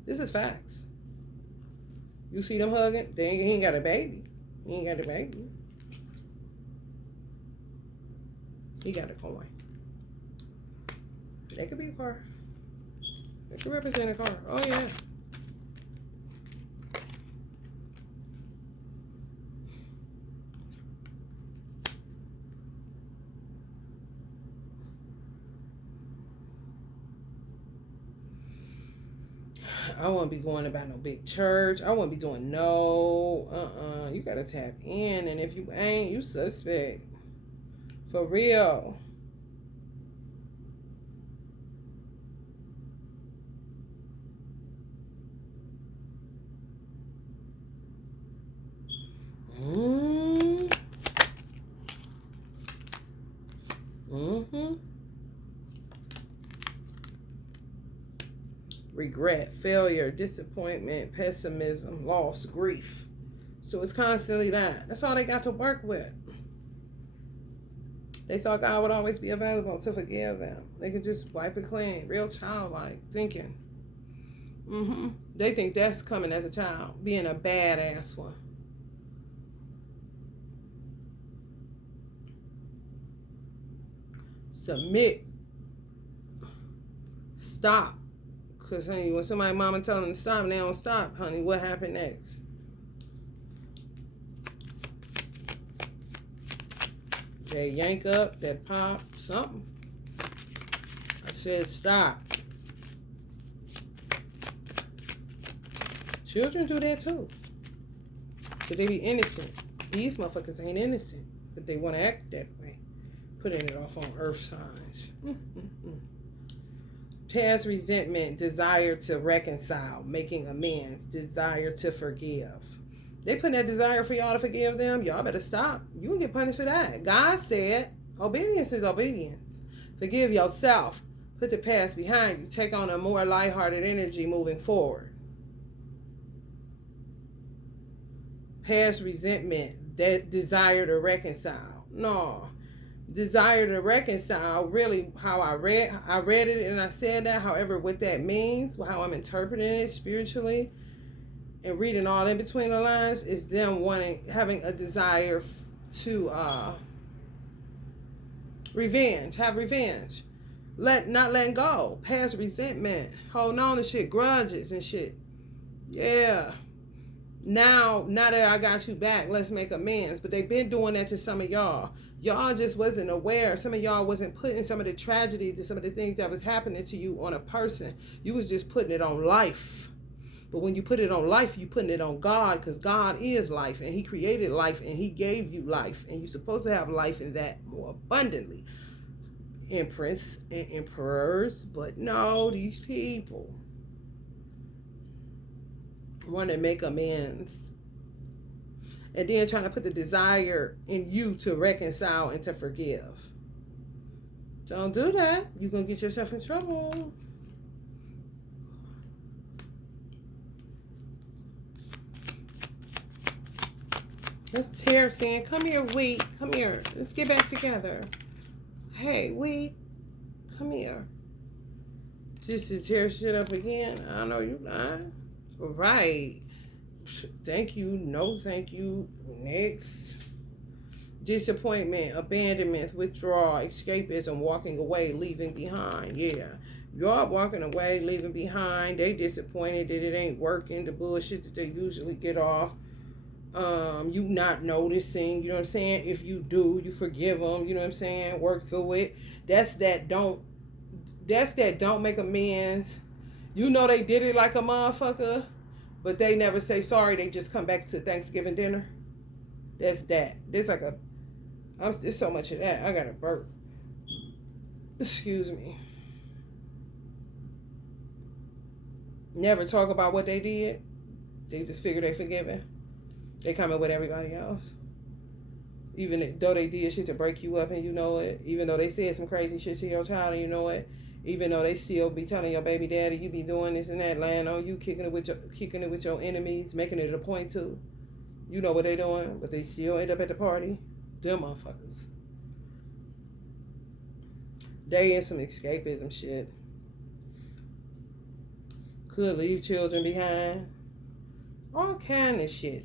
This is facts. You see them hugging? He ain't got a baby. He ain't got a baby. He got a coin. That could be a car. It could represent a car. Oh, yeah. I wouldn't be going about no big church. I wouldn't be doing no. You got to tap in. And if you ain't, you suspect. For real. Regret, failure, disappointment, pessimism, loss, grief. So it's constantly that. That's all they got to work with. They thought God would always be available to forgive them. They could just wipe it clean. Real childlike thinking. They think that's coming as a child. Being a badass one. Submit. Stop. Because, honey, when somebody mama tell them to stop and they don't stop, honey, what happened next? They yank up, that pop, something. I said stop. Children do that too. But they be innocent. These motherfuckers ain't innocent. But they want to act that way. Putting it off on earth signs. Past resentment, desire to reconcile, making amends, desire to forgive. They putting that desire for y'all to forgive them. Y'all better stop. You will get punished for that. God said, obedience is obedience. Forgive yourself. Put the past behind you. Take on a more lighthearted energy moving forward. Past resentment, that desire to reconcile. No. Desire to reconcile, really how I read it and I said that. However, what that means, how I'm interpreting it spiritually and reading all in between the lines is them having a desire to have revenge, not letting go, past resentment, holding on to shit, grudges and shit. Yeah. Now that I got you back, let's make amends. But they've been doing that to some of y'all. Y'all just wasn't aware. Some of y'all wasn't putting some of the tragedies and some of the things that was happening to you on a person. You was just putting it on life. But when you put it on life, you putting it on God, because God is life and he created life and he gave you life. And you're supposed to have life in that more abundantly. Empress and emperors. But no, these people want to make amends. And then trying to put the desire in you to reconcile and to forgive. Don't do that. You're going to get yourself in trouble. Let's tear saying, come here, Wheat. Come here. Let's get back together. Hey, Wheat. Come here. Just to tear shit up again. I know you lying. Right. Thank you. No, thank you. Next. disappointment, abandonment, withdrawal, escapism, walking away, leaving behind. Yeah. Y'all walking away, leaving behind. They disappointed that it ain't working. The bullshit that they usually get off. You not noticing. You know what I'm saying? If you do, you forgive them. You know what I'm saying? Work through it. That's that don't make amends. You know they did it like a motherfucker, but they never say sorry. They just come back to Thanksgiving dinner. That's that. There's so much of that. I got a burp. Excuse me. Never talk about what they did. They just figure they forgiven. They coming with everybody else. Even though they did shit to break you up and you know it. Even though they said some crazy shit to your child and you know it. Even though they still be telling your baby daddy you be doing this and that, lying on you, kicking it with your enemies, making it a point to. You know what they doing, but they still end up at the party. Them motherfuckers. They in some escapism shit. Could leave children behind. All kind of shit.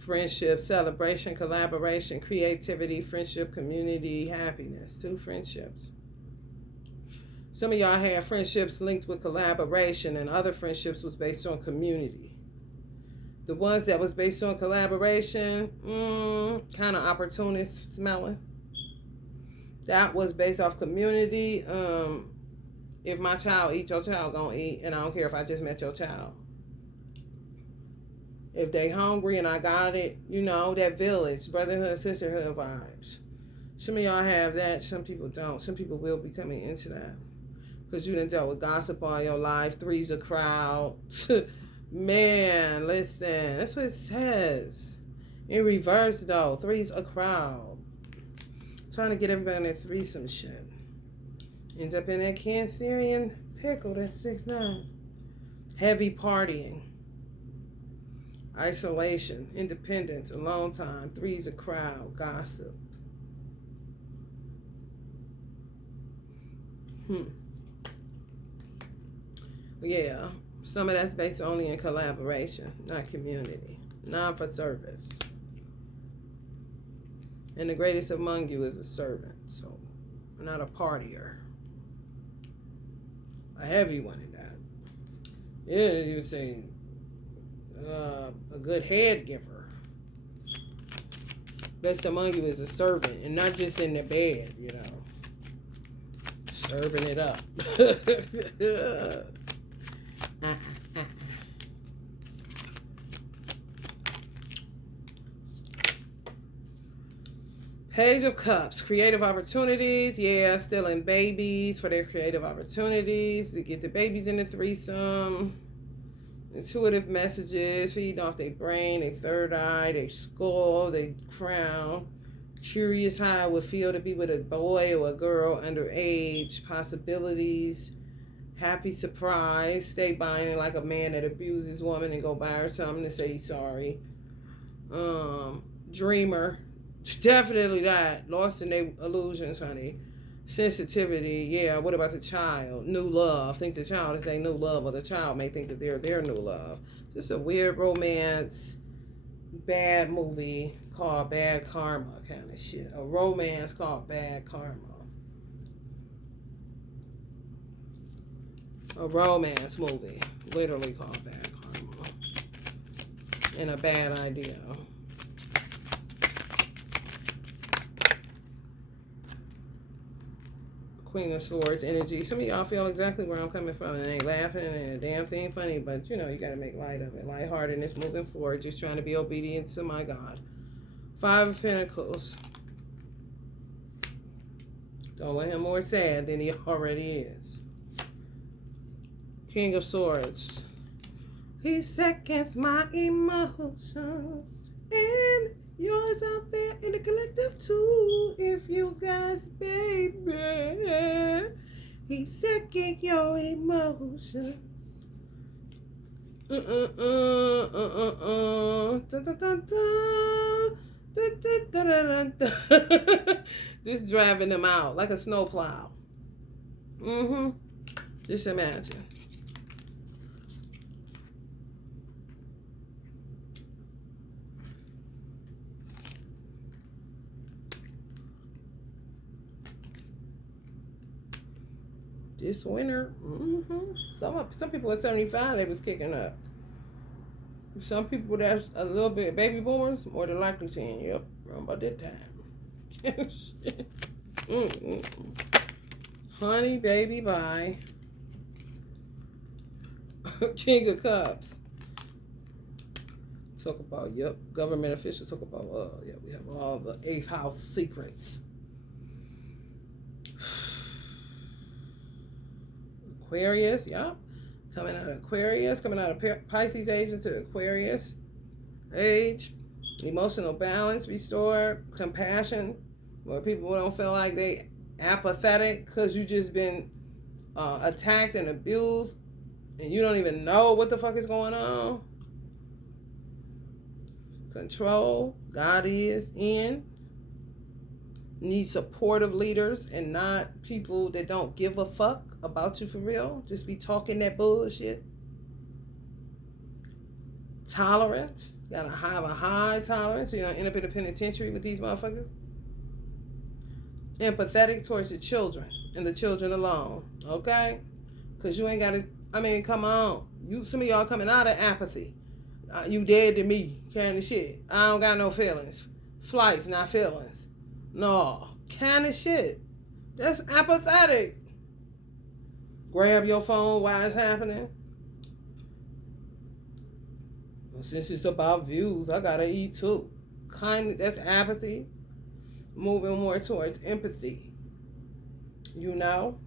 Friendship, celebration, collaboration, creativity, friendship, community, happiness. 2 friendships. Some of y'all had friendships linked with collaboration and other friendships was based on community. The ones that was based on collaboration, kind of opportunist smelling. That was based off community. If my child eat, your child gonna eat, and I don't care if I just met your child. If they hungry and I got it, you know, that village, brotherhood, sisterhood vibes. Some of y'all have that, some people don't. Some people will be coming into that. Because you done dealt with gossip all your life. 3's a crowd. Man, listen. That's what it says. In reverse, though. 3's a crowd. Trying to get everybody in that threesome shit. Ends up in that Cancerian pickle. That's 6-9. Heavy partying. Isolation. Independence. Alone time. 3's a crowd. Gossip. Yeah, some of that's based only in collaboration, not community, not for service. And the greatest among you is a servant, so not a partier. A heavy one in that. Yeah, you say a good head giver. Best among you is a servant, and not just in the bed, you know, serving it up. Page of Cups, creative opportunities. Yeah, still in babies for their creative opportunities to get the babies in the threesome. Intuitive messages, feeding off their brain, their third eye, their skull, their crown. Curious how it would feel to be with a boy or a girl underage. Possibilities. Happy surprise. Stay buying it like a man that abuses woman and go buy her something to say he's sorry. Dreamer. Definitely that. Lost in their illusions, honey. Sensitivity. Yeah, what about the child? New love. Think the child is a new love, or the child may think that they're their new love. Just a weird romance, bad movie called Bad Karma kind of shit. A romance called Bad Karma. A romance movie, literally called Bad Karma. And a bad idea. Queen of Swords energy. Some of y'all feel exactly where I'm coming from and ain't laughing and a damn thing funny, but you know, you gotta make light of it. Lightheartedness, moving forward, just trying to be obedient to my God. 5 of Pentacles. Don't let him more sad than he already is. King of Swords. He seconds my emotions and yours out there in the collective too. If you guys, baby, he second your emotions. This driving them out like a snowplow. Mm-hmm. Just imagine. This winter, some people at 75, they was kicking up. Some people that's a little bit baby boomers, more than likely saying, yep, around about that time. Honey, baby, bye. King of Cups. Talk about, yep, government officials talk about, we have all the 8th house secrets. Aquarius, yep. Coming out of Aquarius, coming out of Pisces age into Aquarius age. Emotional balance restored. Compassion, where people don't feel like they apathetic because you just been attacked and abused and you don't even know what the fuck is going on. Control, God is in. Need supportive leaders and not people that don't give a fuck about you for real. Just be talking that bullshit. Tolerant. Gotta have a high tolerance so you don't end up in a penitentiary with these motherfuckers. Empathetic towards the children and the children alone. Okay? Because you ain't gotta, come on. Some of y'all coming out of apathy. You dead to me kind of shit. I don't got no feelings. Flights, not feelings. No, kind of shit. That's apathetic. Grab your phone while it's happening. Well, since it's about views, I gotta eat too. That's apathy. Moving more towards empathy. You know,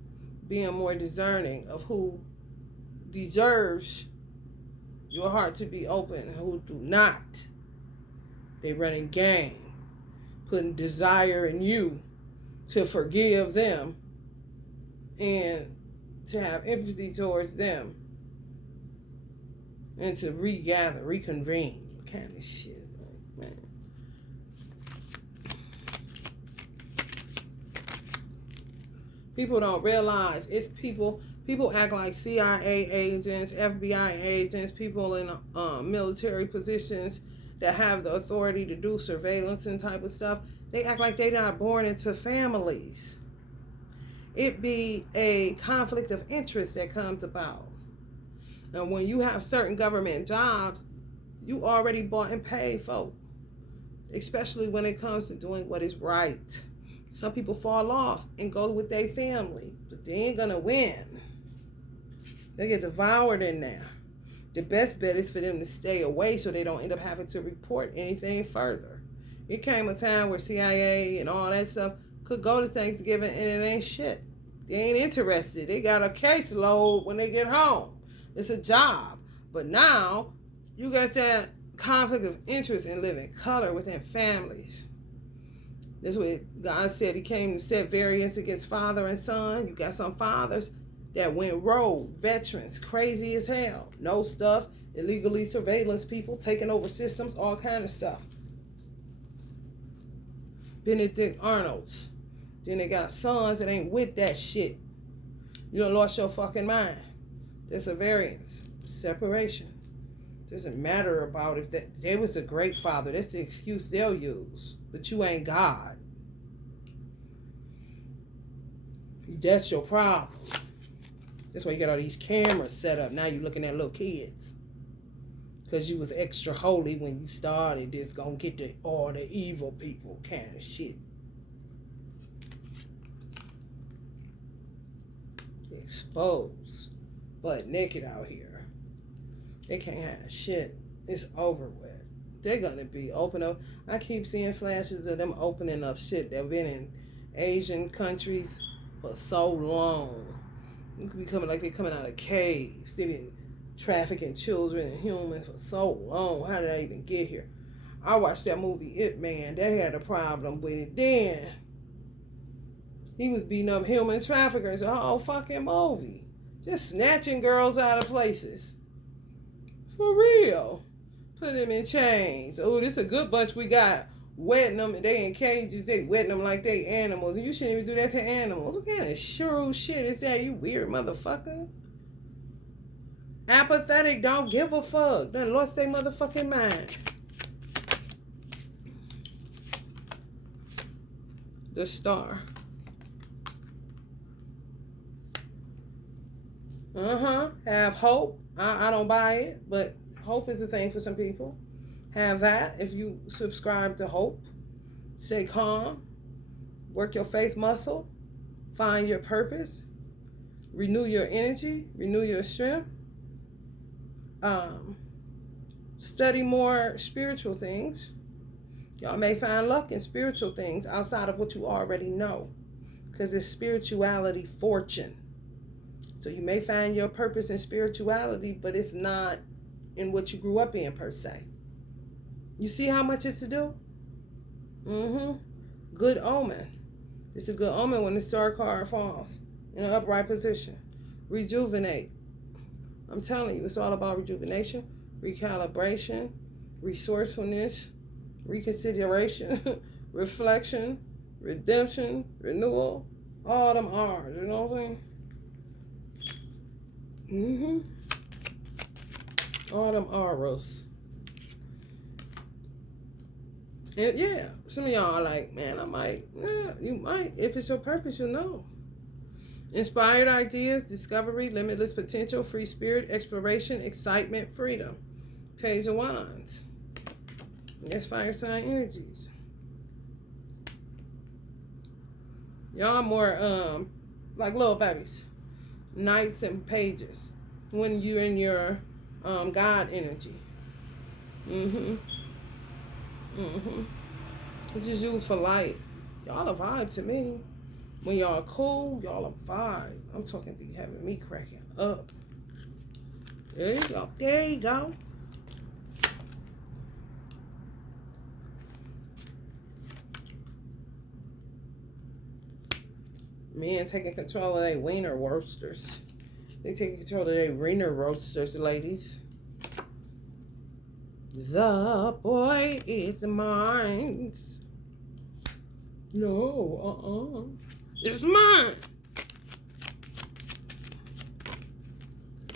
being more discerning of who deserves your heart to be open and who do not. They running game. Putting desire in you to forgive them and to have empathy towards them and to regather, reconvene, kind of shit, man. People don't realize it's people act like CIA agents, FBI agents, people in military positions that have the authority to do surveillance and type of stuff. They act like they're not born into families. It be a conflict of interest that comes about. And when you have certain government jobs, you already bought and paid folk. Especially when it comes to doing what is right. Some people fall off and go with their family, but they ain't gonna win. They get devoured in there. The best bet is for them to stay away so they don't end up having to report anything further. It came a time where CIA and all that stuff could go to Thanksgiving and it ain't shit. They ain't interested. They got a caseload when they get home. It's a job. But now, you got that conflict of interest in living color within families. This is what God said. He came to set variance against father and son. You got some fathers that went rogue, veterans, crazy as hell. No stuff, illegally surveillance people, taking over systems, all kind of stuff. Benedict Arnolds. Then they got sons that ain't with that shit. You done lost your fucking mind. There's a variance, separation. Doesn't matter about if they was a great father. That's the excuse they'll use. But you ain't God. That's your problem. That's why you got all these cameras set up. Now you looking at little kids. Because you was extra holy when you started this. Gonna get all the evil people kind of shit. Exposed. Butt naked out here. They can't have shit. It's over with. They're gonna be open up. I keep seeing flashes of them opening up shit that have been in Asian countries for so long. You could be coming like they're coming out of caves. They've been trafficking children and humans for so long. How did I even get here? I watched that movie, It Man. They had a problem with it then. He was beating up human traffickers the whole fucking movie. Just snatching girls out of places. For real. Put them in chains. Oh, this is a good bunch we got. wetting them. They in cages. They wetting them like they animals. And you shouldn't even do that to animals. What kind of sure shit is that, you weird motherfucker? Apathetic, don't give a fuck. Done lost their motherfucking mind. The Star. Have hope. I don't buy it, but hope is a thing for some people. Have that if you subscribe to hope. Stay calm. Work your faith muscle. Find your purpose. Renew your energy. Renew your strength. Study more spiritual things. Y'all may find luck in spiritual things outside of what you already know, because it's spirituality fortune. So you may find your purpose in spirituality, but it's not in what you grew up in per se. You see how much it's to do? Good omen. It's a good omen when the star card falls in an upright position. Rejuvenate. I'm telling you, it's all about rejuvenation, recalibration, resourcefulness, reconsideration, reflection, redemption, renewal, all them R's, you know what I'm saying? All them R's. And yeah, some of y'all are like, man, I might. Yeah, you might. If it's your purpose, you'll know. Inspired ideas, discovery, limitless potential, free spirit, exploration, excitement, freedom. Page of Wands. That's fire sign energies. Y'all more like little babies. Knights and pages. When you're in your God energy. It's just used for light. Y'all a vibe to me. When y'all cool, y'all a vibe. I'm talking be having me cracking up. There you go. There you go. Men taking control of their wiener roasters. They taking control of their wiener roasters, ladies. The boy is mine. No, it's mine.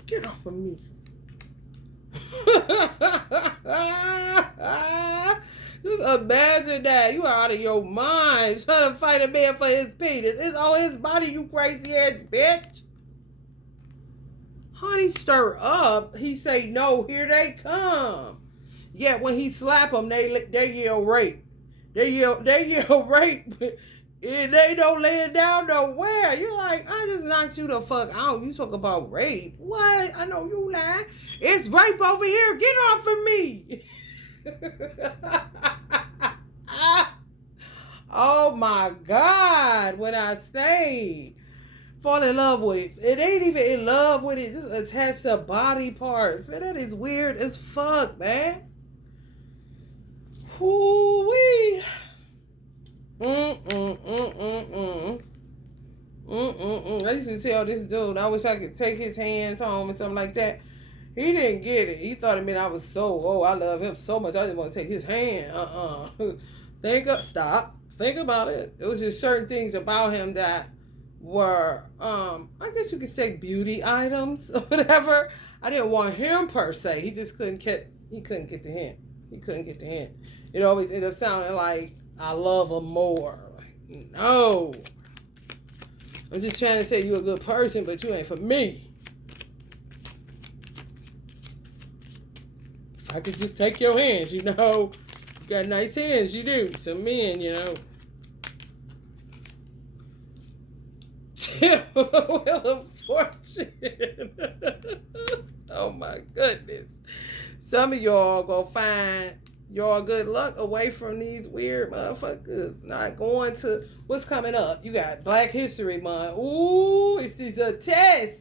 Get off of me. Just imagine that. You are out of your mind trying to fight a man for his penis. It's on his body, you crazy ass bitch. Honey, stir up. He say, no, here they come. Yet when he slap them, they yell rape. They yell rape. And they don't lay it down nowhere. You're like, I just knocked you the fuck out. You talk about rape. What? I know you lying. It's rape over here. Get off of me. Oh my God. When I say fall in love with it ain't even in love with it. Just attached to body parts. Man, that is weird as fuck, man. Hoo-wee. I used to tell this dude, I wish I could take his hands home and something like that. He didn't get it. He thought it meant I was so, I love him so much. I just want to take his hand. Stop. Think about it. It was just certain things about him that were, I guess you could say beauty items or whatever. I didn't want him per se. He just couldn't get the hint. He couldn't get the hint. It always ended up sounding like I love him more. Like, no. I'm just trying to say you're a good person, but you ain't for me. I could just take your hands, you know. You got nice hands, you do. Some men, you know. Wheel of Fortune. Oh my goodness. Some of y'all gonna find y'all good luck away from these weird motherfuckers. Not going to what's coming up. You got Black History Month. Ooh, this is a test.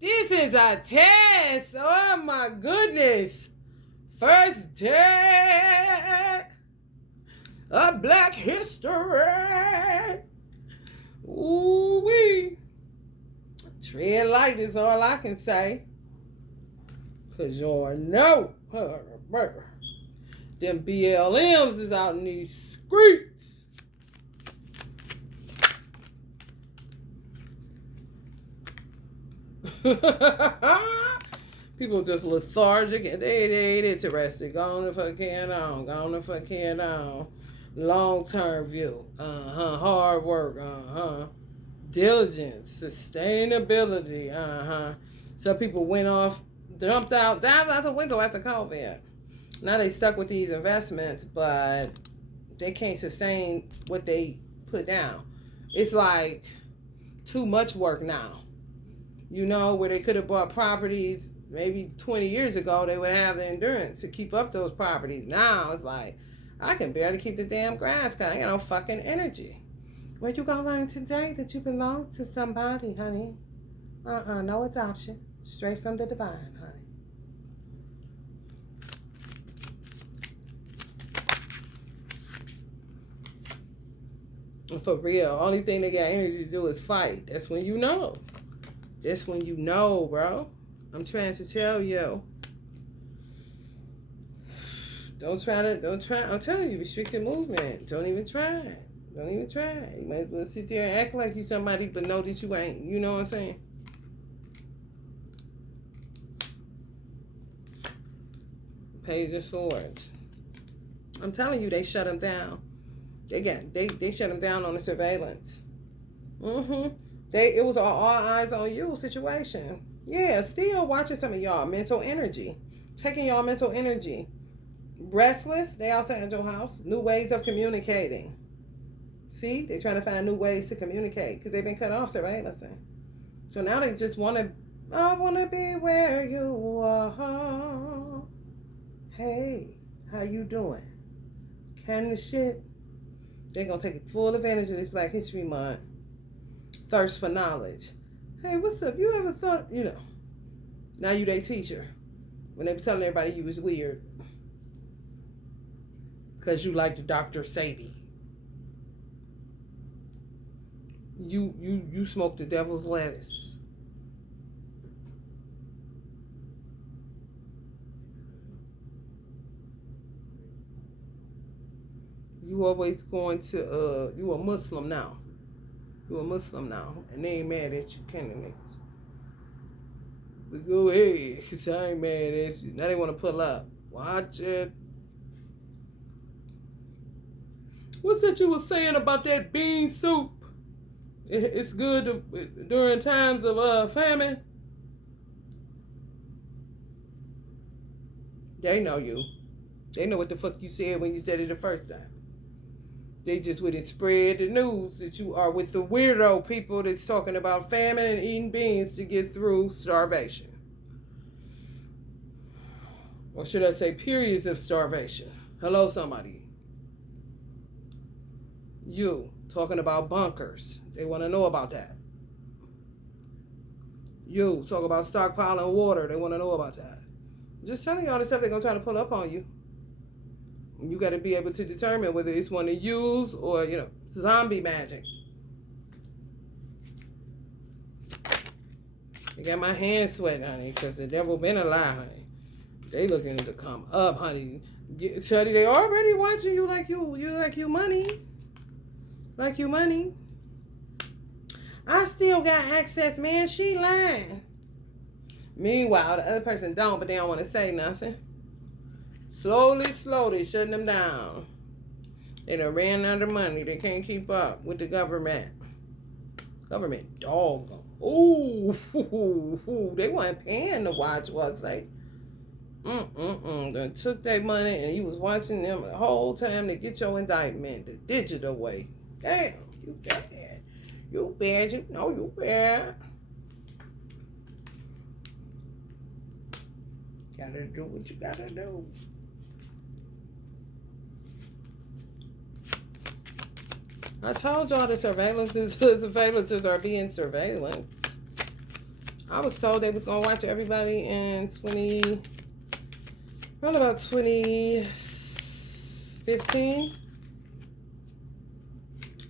This is a test. Oh my goodness. First day of Black History. Ooh wee. Tread light is all I can say. Cause y'all know. Them BLMs is out in these streets. People just lethargic and they ain't interested. Go on the fucking on. Go on the fucking on. Long-term view. Hard work. Diligence. Sustainability. Some people went off, dived out the window after COVID. Now they stuck with these investments, but they can't sustain what they put down. It's like too much work now. You know, where they could have bought properties maybe 20 years ago, they would have the endurance to keep up those properties. Now it's like, I can barely keep the damn grass cut. I ain't got no fucking energy. What you gonna learn today? That you belong to somebody, honey. No adoption. Straight from the divine, honey. For real, only thing they got energy to do is fight. That's when you know. That's when you know, bro. I'm trying to tell you. Don't try. I'm telling you, restricted movement. Don't even try. Don't even try. You might as well sit there and act like you somebody, but know that you ain't. You know what I'm saying? Page of Swords. I'm telling you, they shut them down. They shut them down on the surveillance. It was all eyes on you situation. Yeah, still watching some of y'all mental energy, taking y'all mental energy. Restless, they outside your house. New ways of communicating. See, they're trying to find new ways to communicate because they've been cut off surveillance. So now they just want to. I want to be where you are. Hey, how you doing? Kind of shit. They're going to take full advantage of this Black History Month. Thirst for knowledge. Hey, what's up? You ever thought, now you their teacher. When they were telling everybody you was weird. Because you like the Dr. Sabi. You smoke the devil's lettuce. You always going to, you a Muslim now. You a Muslim now. And they ain't mad at you, kind of niggas. But go ahead, because I ain't mad at you. Now they want to pull up. Watch it. What's that you was saying about that bean soup? It's good during times of famine. They know you. They know what the fuck you said when you said it the first time. They just wouldn't spread the news that you are with the weirdo people that's talking about famine and eating beans to get through starvation. Or should I say periods of starvation? Hello, somebody. You talking about bunkers. They want to know about that. You talk about stockpiling water. They want to know about that. I'm just telling you all the stuff they're going to try to pull up on you. You got to be able to determine whether it's one to use or, zombie magic. I got my hands sweating, honey, because the devil been a lie, honey. They looking to come up, honey. Tell you they already watching you like you money. Like you money. I still got access, man. She lying. Meanwhile, the other person don't, but they don't want to say nothing. Slowly, shutting them down. They done ran out of money. They can't keep up with the government. Government dog. Ooh, they weren't paying to watch, was they? They took their money and you was watching them the whole time to get your indictment the digital way. Damn, you bad. You bad. You know you bad. Gotta do what you gotta do. I told y'all the surveillances are being surveillance. I was told they was gonna watch everybody in around about 2015.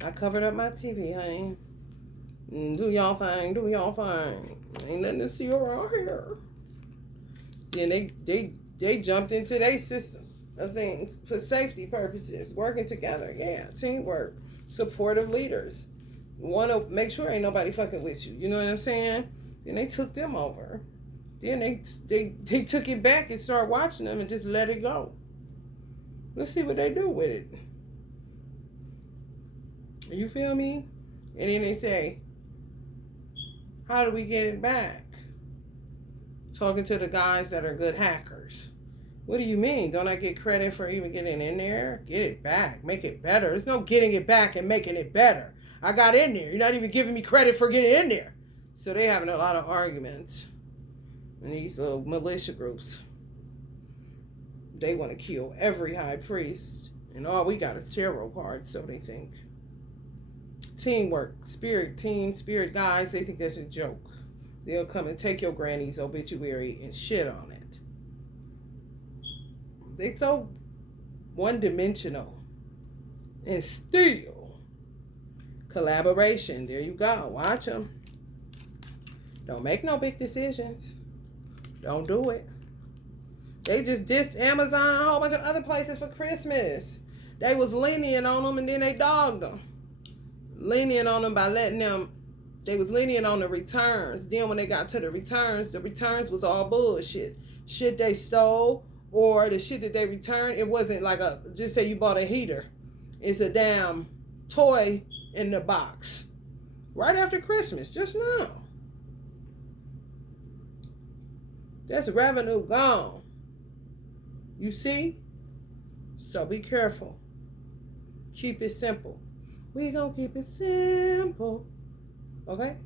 I covered up my TV, honey. Do y'all thing. Ain't nothing to see around here. Then they jumped into their system. of things for safety purposes. Working together, yeah, teamwork, supportive leaders. Want to make sure ain't nobody fucking with you. You know what I'm saying? Then they took them over. Then they took it back and started watching them and just let it go. Let's see what they do with it. You feel me? And then they say, how do we get it back? Talking to the guys that are good hackers. What do you mean? Don't I get credit for even getting in there? Get it back. Make it better. There's no getting it back and making it better. I got in there. You're not even giving me credit for getting in there. So they're having a lot of arguments. And these little militia groups, they want to kill every high priest. And all we got is tarot cards, so they think. Teamwork, spirit, team, spirit guys, they think that's a joke. They'll come and take your granny's obituary and shit on it. They so one-dimensional. And still, collaboration. There you go. Watch them. Don't make no big decisions. Don't do it. They just dissed Amazon and a whole bunch of other places for Christmas. They was lenient on them and then they dogged them. Lenient on them by letting them, they was lenient on the returns. Then when they got to the returns was all bullshit. Shit they stole or the shit that they returned, it wasn't like just say you bought a heater. It's a damn toy in the box. Right after Christmas, just now. That's revenue gone. You see? So be careful. Keep it simple. We gonna keep it simple. Okay?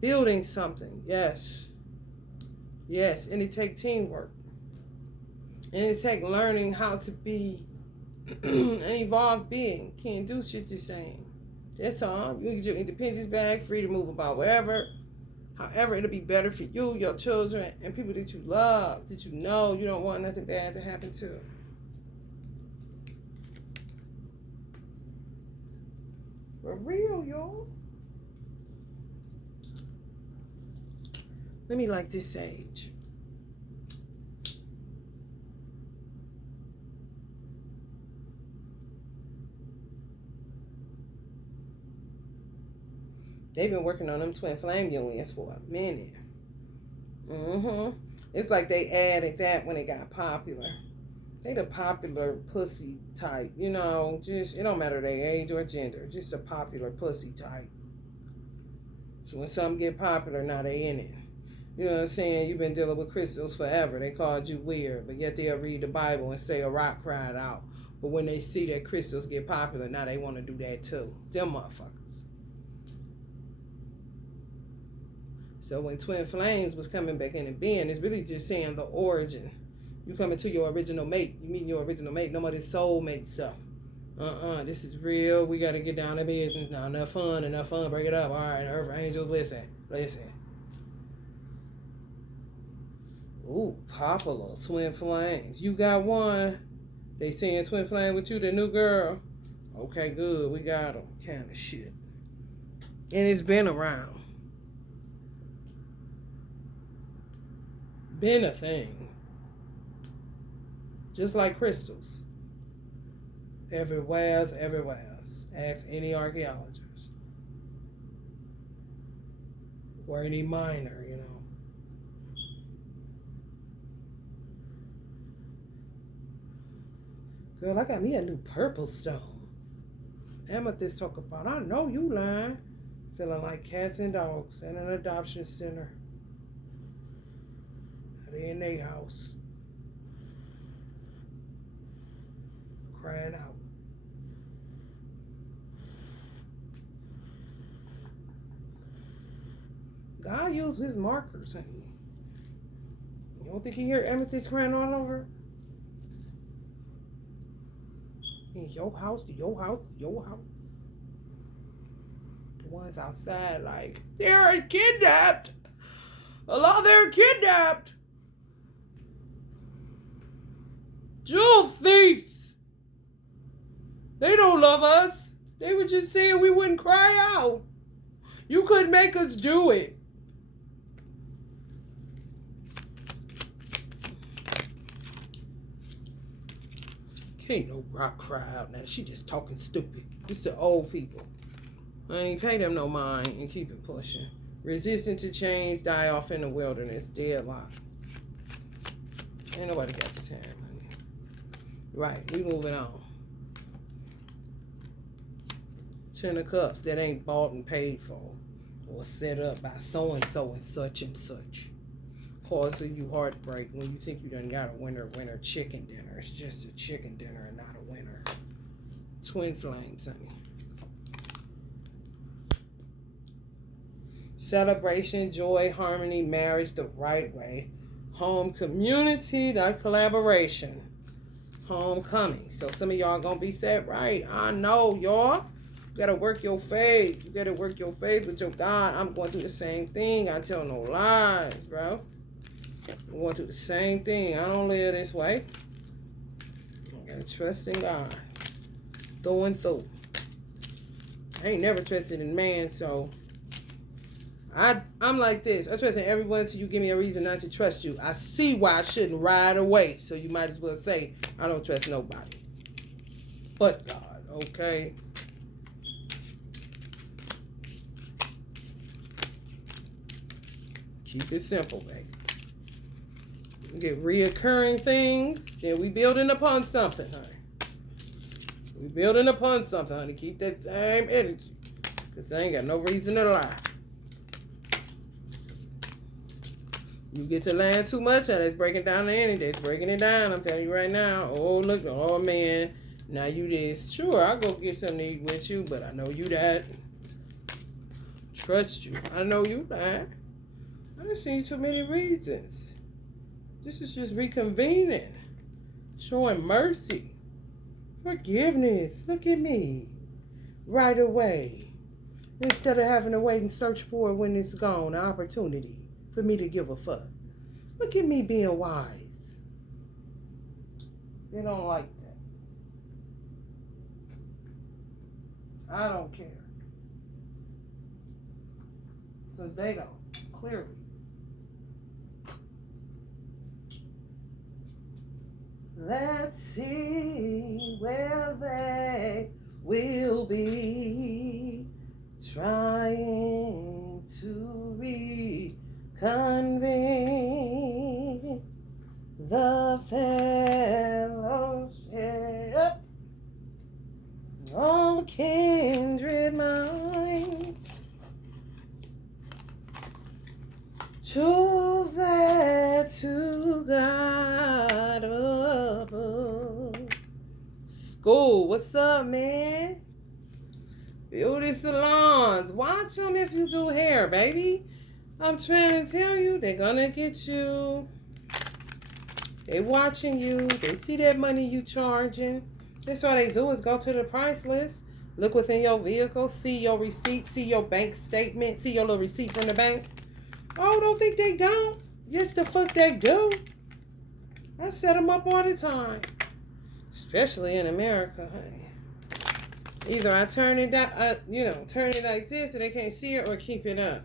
Building something. Yes. Yes. And it takes teamwork. And it takes learning how to be an evolved being. Can't do shit the same. That's all. You get your independence back, free to move about wherever. However, it'll be better for you, your children, and people that you love, that you know you don't want nothing bad to happen to. For real, y'all. Let me light this sage. They've been working on them twin flame unions for a minute. It's like they added that when it got popular. They the popular pussy type, you know, just, it don't matter their age or gender, just a popular pussy type. So when something get popular, now they in it. You know what I'm saying? You've been dealing with crystals forever. They called you weird, but yet they'll read the Bible and say a rock cried out. But when they see that crystals get popular, now they want to do that too. Them motherfuckers. So when twin flames was coming back into being, it's really just saying the origin. You coming to your original mate. You meeting your original mate. No more this soulmate stuff. This is real. We got to get down to business now. Enough fun. Break it up. All right, Earth Angels, listen. Ooh, popular twin flames. You got one. They saying twin flame with you, the new girl. Okay, good. We got them. Kind of shit. And it's been around. Been a thing. Just like crystals. Everywhere's. Ask any archaeologist. Or any miner, you know. Girl, I got me a new purple stone. Amethyst talk about, I know you lying. Feeling like cats and dogs at an adoption center. They in their house. Crying out. God used his markers, honey. You don't think he hear amethyst crying all over? In your house, your house. The ones outside, like, they're kidnapped. Allah, they're kidnapped. Jewel thieves. They don't love us. They were just saying we wouldn't cry out. You couldn't make us do it. Can't no rock cry out now. She just talking stupid. It's the old people. Honey, pay them no mind and keep it pushing. Resistant to change, die off in the wilderness. Deadlock. Ain't nobody got the time, honey. Right, we moving on. 10 of Cups that ain't bought and paid for or set up by so-and-so and such and such. Causing you heartbreak when you think you done got a winner chicken dinner. It's just a chicken dinner and not a winner. Twin flames, honey. Celebration, joy, harmony, marriage the right way. Home community, not collaboration. Homecoming. So some of y'all gonna be set right. I know, y'all. You gotta work your faith. You gotta work your faith with your God. I'm going through the same thing. I tell no lies, bro. I'm going through the same thing. I don't live this way. I gotta trust in God. Through and through. I ain't never trusted in man, so I'm like this. I trust in everyone until you give me a reason not to trust you. I see why I shouldn't ride away. So you might as well say, I don't trust nobody. But God, okay? Keep it simple, baby. We get reoccurring things, then we building upon something, honey. We building upon something, honey. Keep that same energy. Because I ain't got no reason to lie. You get to lying too much, and it's breaking down the energy. It's breaking it down. I'm telling you right now. Oh, look. Oh, man. Now you this. Sure, I'll go get something to eat with you, but I know you that. Trust you. I know you that. I done seen too many reasons. This is just reconvening. Showing mercy. Forgiveness. Look at me. Right away. Instead of having to wait and search for it when it's gone. An opportunity for me to give a fuck. Look at me being wise. They don't like that. I don't care. Because they don't. Clearly. Let's see where they will be trying to reconvene the fellowship on kindred minds. Choose that to God above. School, what's up, man? Beauty salons. Watch them if you do hair, baby. I'm trying to tell you, they're gonna get you. They watching you. They see that money you charging. That's all they do is go to the price list. Look within your vehicle. See your receipt. See your bank statement. See your little receipt from the bank. Oh, don't think they don't. Yes, the fuck they do. I set them up all the time. Especially in America, honey. Either I turn it down, turn it like this so they can't see it, or keep it up.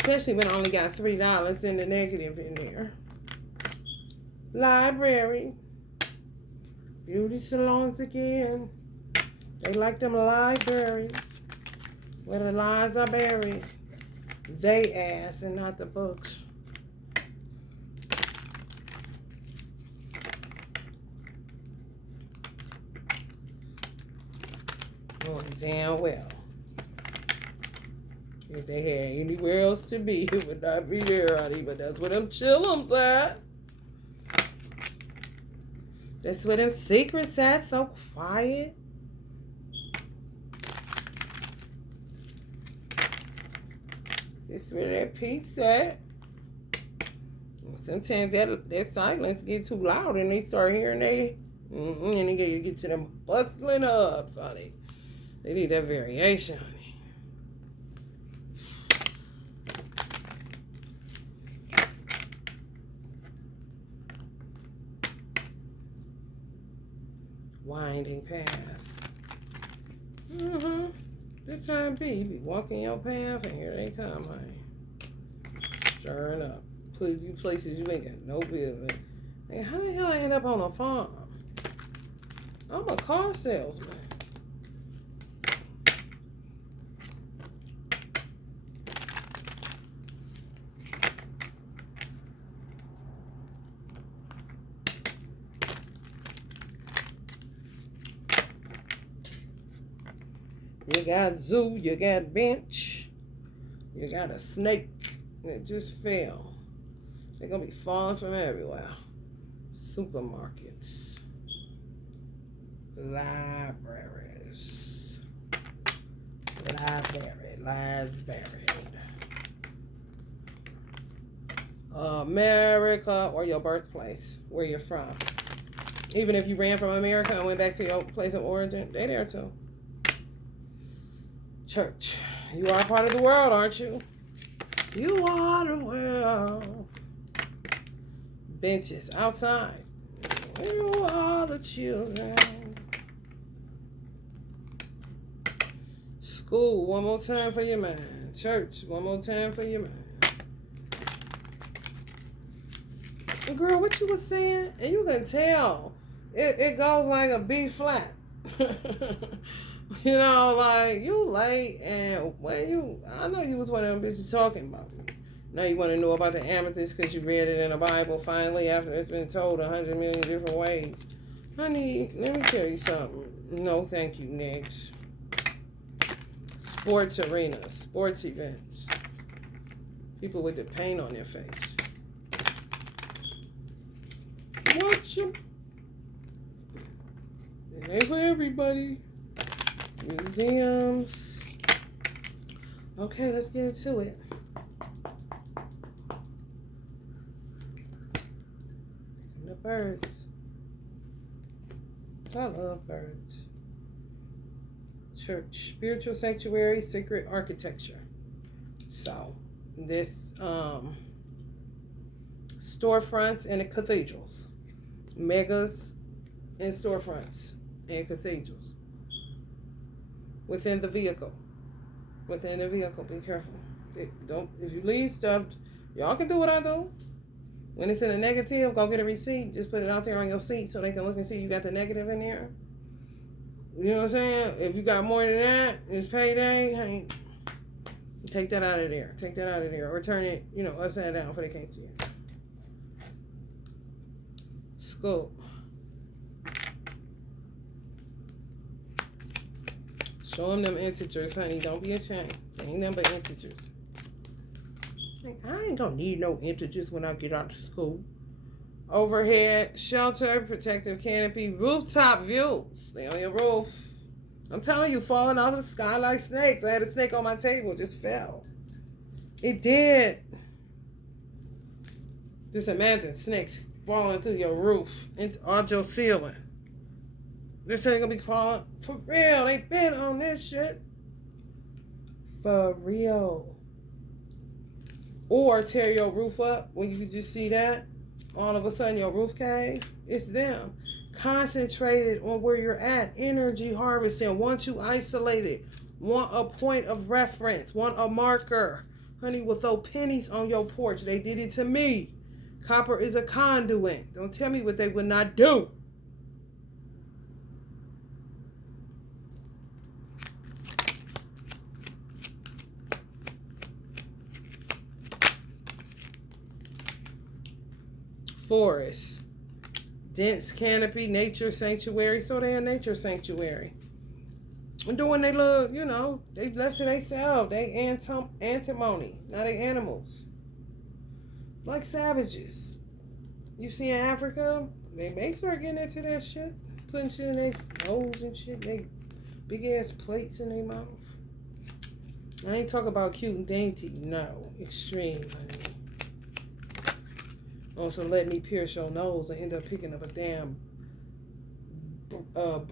Especially when I only got $3 in the negative in there. Library. Beauty salons again. They like them libraries where the lies are buried. They ass and not the books. Going damn well. If they had anywhere else to be, it would not be there, honey. But that's where them chillums at. That's where them secrets at. So quiet. That's where that peace at. Sometimes that silence get too loud and they start hearing and they get to them bustling up, so they need that variation, honey. Winding path. This time you be walking your path and here they come, honey. Stirring up. Put you places you ain't got no business. Like, how the hell I end up on a farm? I'm a car salesman. You got zoo, you got bench, you got a snake that just fell. They're going to be falling from everywhere. Supermarkets. Libraries. Library. America or your birthplace, where you're from. Even if you ran from America and went back to your place of origin, they're there too. Church. You are part of the world, aren't you? You are the world. Benches outside. You are the children. School, one more time for your mind. Church, one more time for your mind. Girl, what you was saying? And you can tell. It goes like a B flat. You know, like, you late, and I know you was one of them bitches talking about me. Now you want to know about the amethyst because you read it in the Bible finally after it's been told 100 million different ways. Honey, let me tell you something. No, thank you, next. Sports arenas, sports events. People with the paint on their face. Watch them. It ain't for everybody. Museums. Okay, let's get into it. The birds. I love birds. Church, spiritual sanctuary, sacred architecture. So, this storefronts and the cathedrals. Megas and storefronts and cathedrals. Within the vehicle. Be careful. If you leave stuff, y'all can do what I do. When it's in a negative, go get a receipt. Just put it out there on your seat so they can look and see you got the negative in there. You know what I'm saying? If you got more than that, it's payday. Hey, take that out of there. Or turn it, upside down so they can't see it. School. Show them integers, honey. Don't be ashamed. They ain't nothing but integers. I ain't gonna need no integers when I get out of school. Overhead shelter, protective canopy, rooftop views. Stay on your roof. I'm telling you, falling out of the sky like snakes. I had a snake on my table, just fell. It did. Just imagine snakes falling through your roof into your ceiling. This ain't gonna be falling for real. They been on this shit for real. Or tear your roof up when you just see that. All of a sudden your roof cave. It's them. Concentrated on where you're at. Energy harvesting. Want you isolated. Want a point of reference. Want a marker. Honey, will throw pennies on your porch. They did it to me. Copper is a conduit. Don't tell me what they would not do. Forest, dense canopy, nature sanctuary. So they're a nature sanctuary. And doing they look, they left to themselves. They antimony. Now they animals. Like savages. You see in Africa, they may start getting into that shit. Putting shit in their nose and shit. They big ass plates in their mouth. I ain't talking about cute and dainty. No. Extreme, honey. Also, let me pierce your nose and end up picking up a damn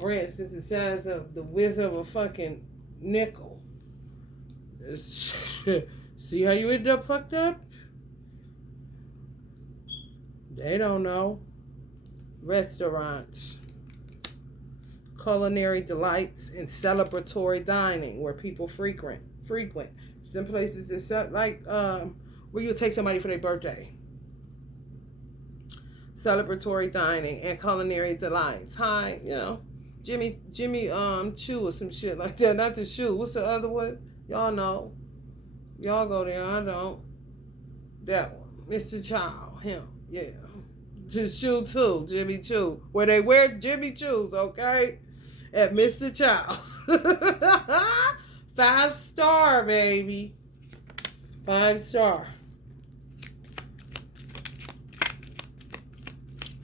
breast that's the size of the width of a fucking nickel. See how you end up fucked up? They don't know. Restaurants. Culinary delights and celebratory dining where people frequent. Some places that like where you take somebody for their birthday. Celebratory dining and culinary delights. Jimmy Choo or some shit like that. Not the shoe. What's the other one? Y'all know. Y'all go there. I don't. That one. Mr. Child. Him. Yeah. To Shoe too. Jimmy Choo. Where they wear Jimmy Choos, okay? At Mr. Child. 5-star, baby. 5-star.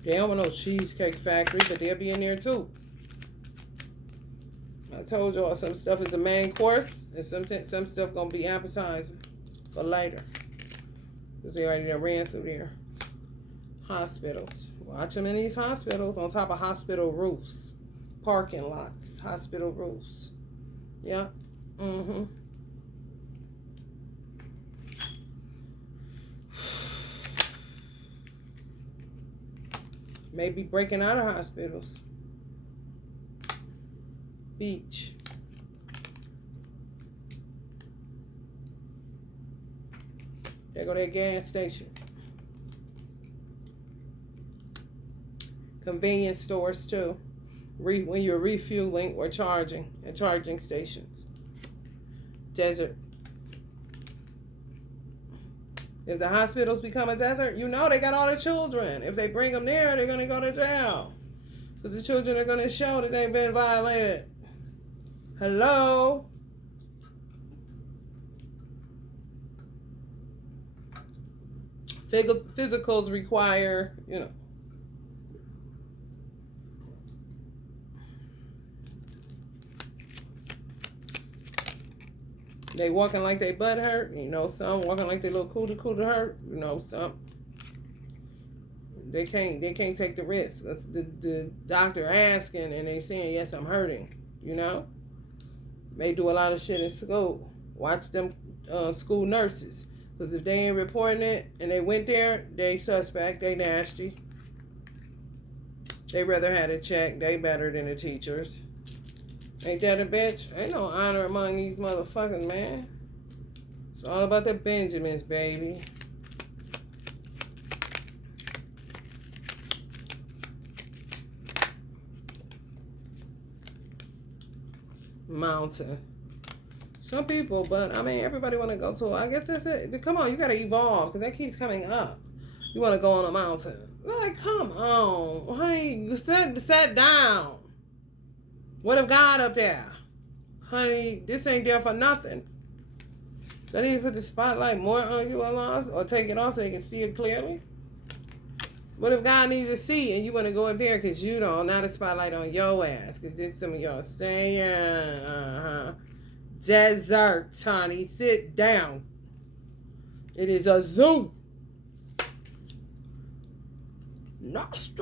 They don't want no Cheesecake Factory, but they'll be in there too. I told y'all some stuff is a main course, and some stuff gonna be appetizing for later. Because they already done ran through there. Hospitals. Watch them in these hospitals on top of hospital roofs. Parking lots. Hospital roofs. Yeah. Mm-hmm. Maybe breaking out of hospitals. Beach. There go that gas station. Convenience stores too. When you're refueling or charging at charging stations. Desert. If the hospitals become a desert, you know they got all the children. If they bring them there, they're going to go to jail. Because the children are going to show that they've been violated. Hello? Physicals require, you know. They walking like they butt hurt, you know, some walking like they little cooter hurt, you know, some. They can't take the risk. That's the doctor asking and they saying, yes, I'm hurting, you know. They do a lot of shit in school. Watch them school nurses. Because if they ain't reporting it and they went there, they suspect, they nasty. They rather had a check. They better than the teachers. Ain't that a bitch? Ain't no honor among these motherfuckers, man. It's all about the Benjamins, baby. Mountain. Some people, but I mean, everybody want to go to. I guess that's it. Come on, you gotta evolve because that keeps coming up. You want to go on a mountain? Like, come on, honey, you sat down. What if God up there? Honey, this ain't there for nothing. They need to put the spotlight more on you, Allah, or take it off so you can see it clearly. What if God needs to see and you want to go up there because you don't, not a spotlight on your ass? Because there's some of y'all saying, desert, honey, sit down. It is a zoo. Nasty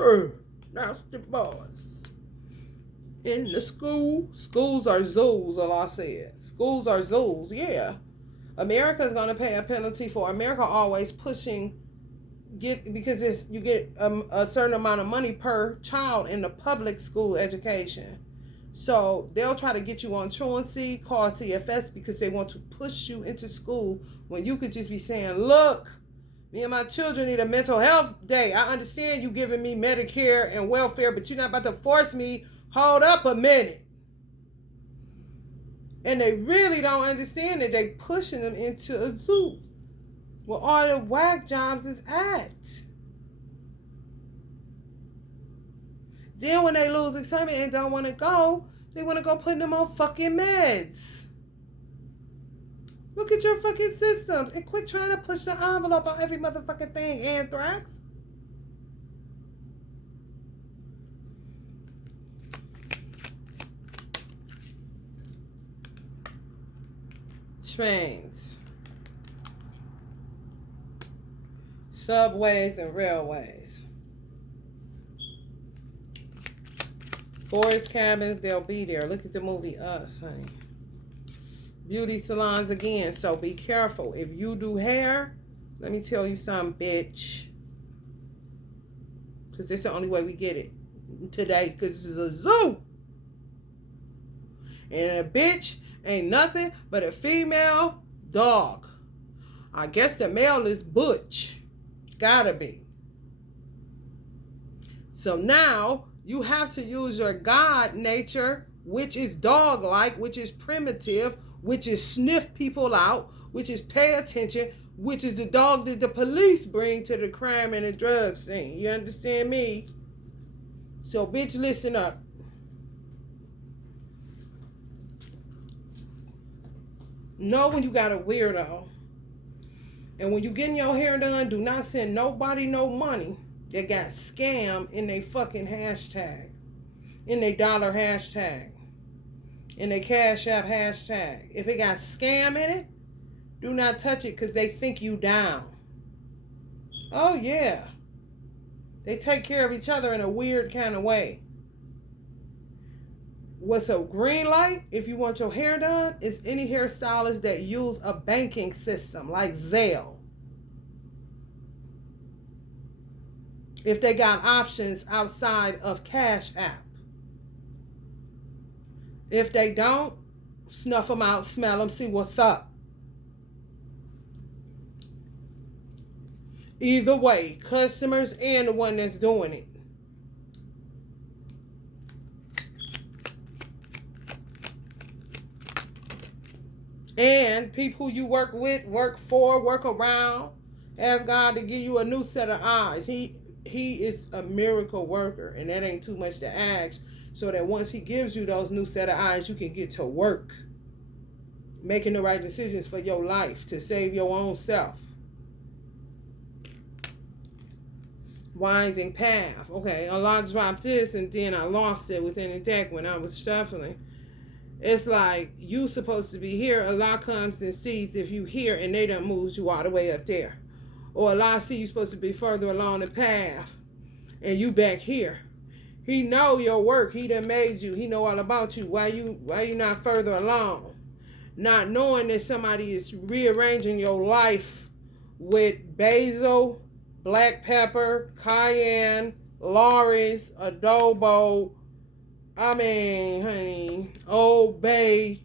boys. In the schools are zoos, Allah said. Schools are zoos, yeah. America's going to pay a penalty for America always pushing, because you get a certain amount of money per child in the public school education. So they'll try to get you on truancy, called CFS, because they want to push you into school when you could just be saying, look, me and my children need a mental health day. I understand you giving me Medicare and welfare, but you're not about to force me. Hold up a minute. And they really don't understand that they pushing them into a zoo where all the whack jobs is at. Then when they lose excitement and don't want to go, they want to go put them on fucking meds. Look at your fucking systems and quit trying to push the envelope on every motherfucking thing, anthrax. Trains, subways, and railways. Forest cabins, they'll be there. Look at the movie Us, honey. Beauty salons again, so be careful. If you do hair, let me tell you something, bitch. Because this is the only way we get it today, because this is a zoo. And a bitch ain't nothing but a female dog. I guess the male is butch. Gotta be. So now You have to use your God nature, which is dog-like, which is primitive, which is sniff people out, which is pay attention, which is the dog that the police bring to the crime and the drug scene. You understand me? So, bitch, listen up. Know when you got a weirdo. And when you getting your hair done, do not send nobody no money that got scam in they fucking hashtag, in they dollar hashtag, in they Cash App hashtag. If it got scam in it, do not touch it because they think you down. Oh yeah. They take care of each other in a weird kind of way. What's a green light if you want your hair done is any hairstylist that use a banking system like Zelle. If they got options outside of Cash App. If they don't, snuff them out, smell them, see what's up. Either way, customers and the one that's doing it. And people you work with, work for, work around. Ask God to give you a new set of eyes. He is a miracle worker, and that ain't too much to ask. So that once he gives you those new set of eyes, you can get to work. Making the right decisions for your life to save your own self. Winding path. Okay, a lot dropped this and then I lost it within the deck when I was shuffling. It's like you supposed to be here. A lot comes and sees if you here and they done moves you all the way up there. Or a lot see you supposed to be further along the path and you back here. He know your work. He done made you. He know all about you. Why you not further along? Not knowing that somebody is rearranging your life with basil, black pepper, cayenne, Lawry's, adobo. I mean, honey, Old Bay.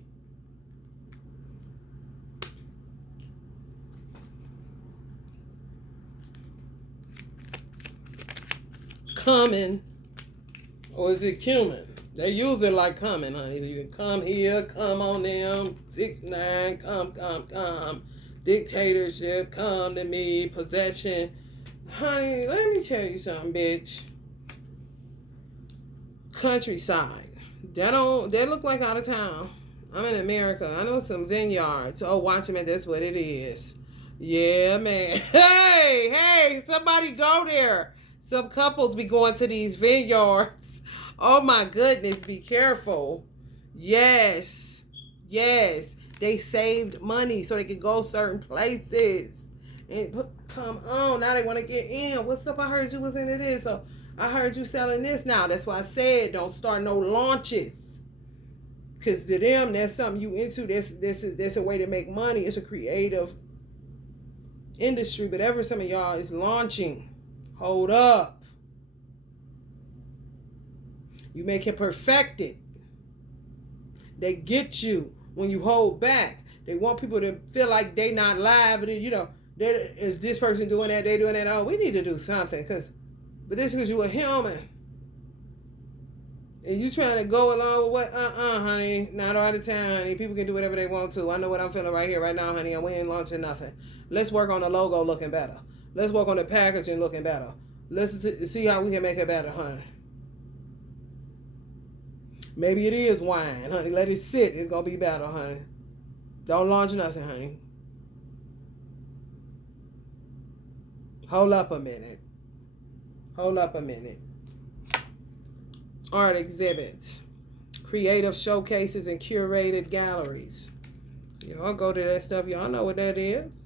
Cumin. Or is it cumin? They use it like cumin, honey. You can come here, come on them. 6ix9ine, come. Dictatorship, come to me. Possession. Honey, let me tell you something, bitch. Countryside. That look like out of town. I'm in America. I know some vineyards. Oh, watch them, and that's what it is. Yeah, man. Hey, somebody go there. Some couples be going to these vineyards. Oh my goodness, be careful. Yes. They saved money so they could go certain places. And come on, now they want to get in. What's up? I heard you was into this. So I heard you selling this now. That's why I said don't start no launches. Because to them, that's something you into. That's a way to make money. It's a creative industry. But ever some of y'all is launching. Hold up. You make it perfected. They get you when you hold back. They want people to feel like they not live. And is this person doing that? They doing that? Oh, we need to do something. But this is because you a human. And you trying to go along with what? Honey. Not all the time, honey. People can do whatever they want to. I know what I'm feeling right here, right now, honey. And we ain't launching nothing. Let's work on the logo looking better. Let's work on the packaging looking better. Let's see how we can make it better, honey. Maybe it is wine, honey. Let it sit. It's going to be better, honey. Don't launch nothing, honey. Hold up a minute. Art exhibits. Creative showcases and curated galleries. Y'all go to that stuff. Y'all know what that is.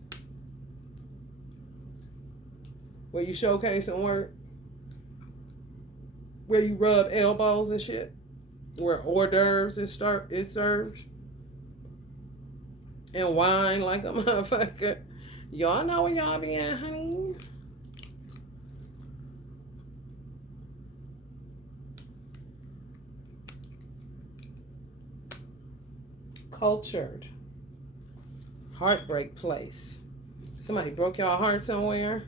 Where you showcase and work. Where you rub elbows and shit. Where hors d'oeuvres is served. And wine like a motherfucker. Y'all know where y'all be at, honey. Cultured. Heartbreak place. Somebody broke y'all heart somewhere.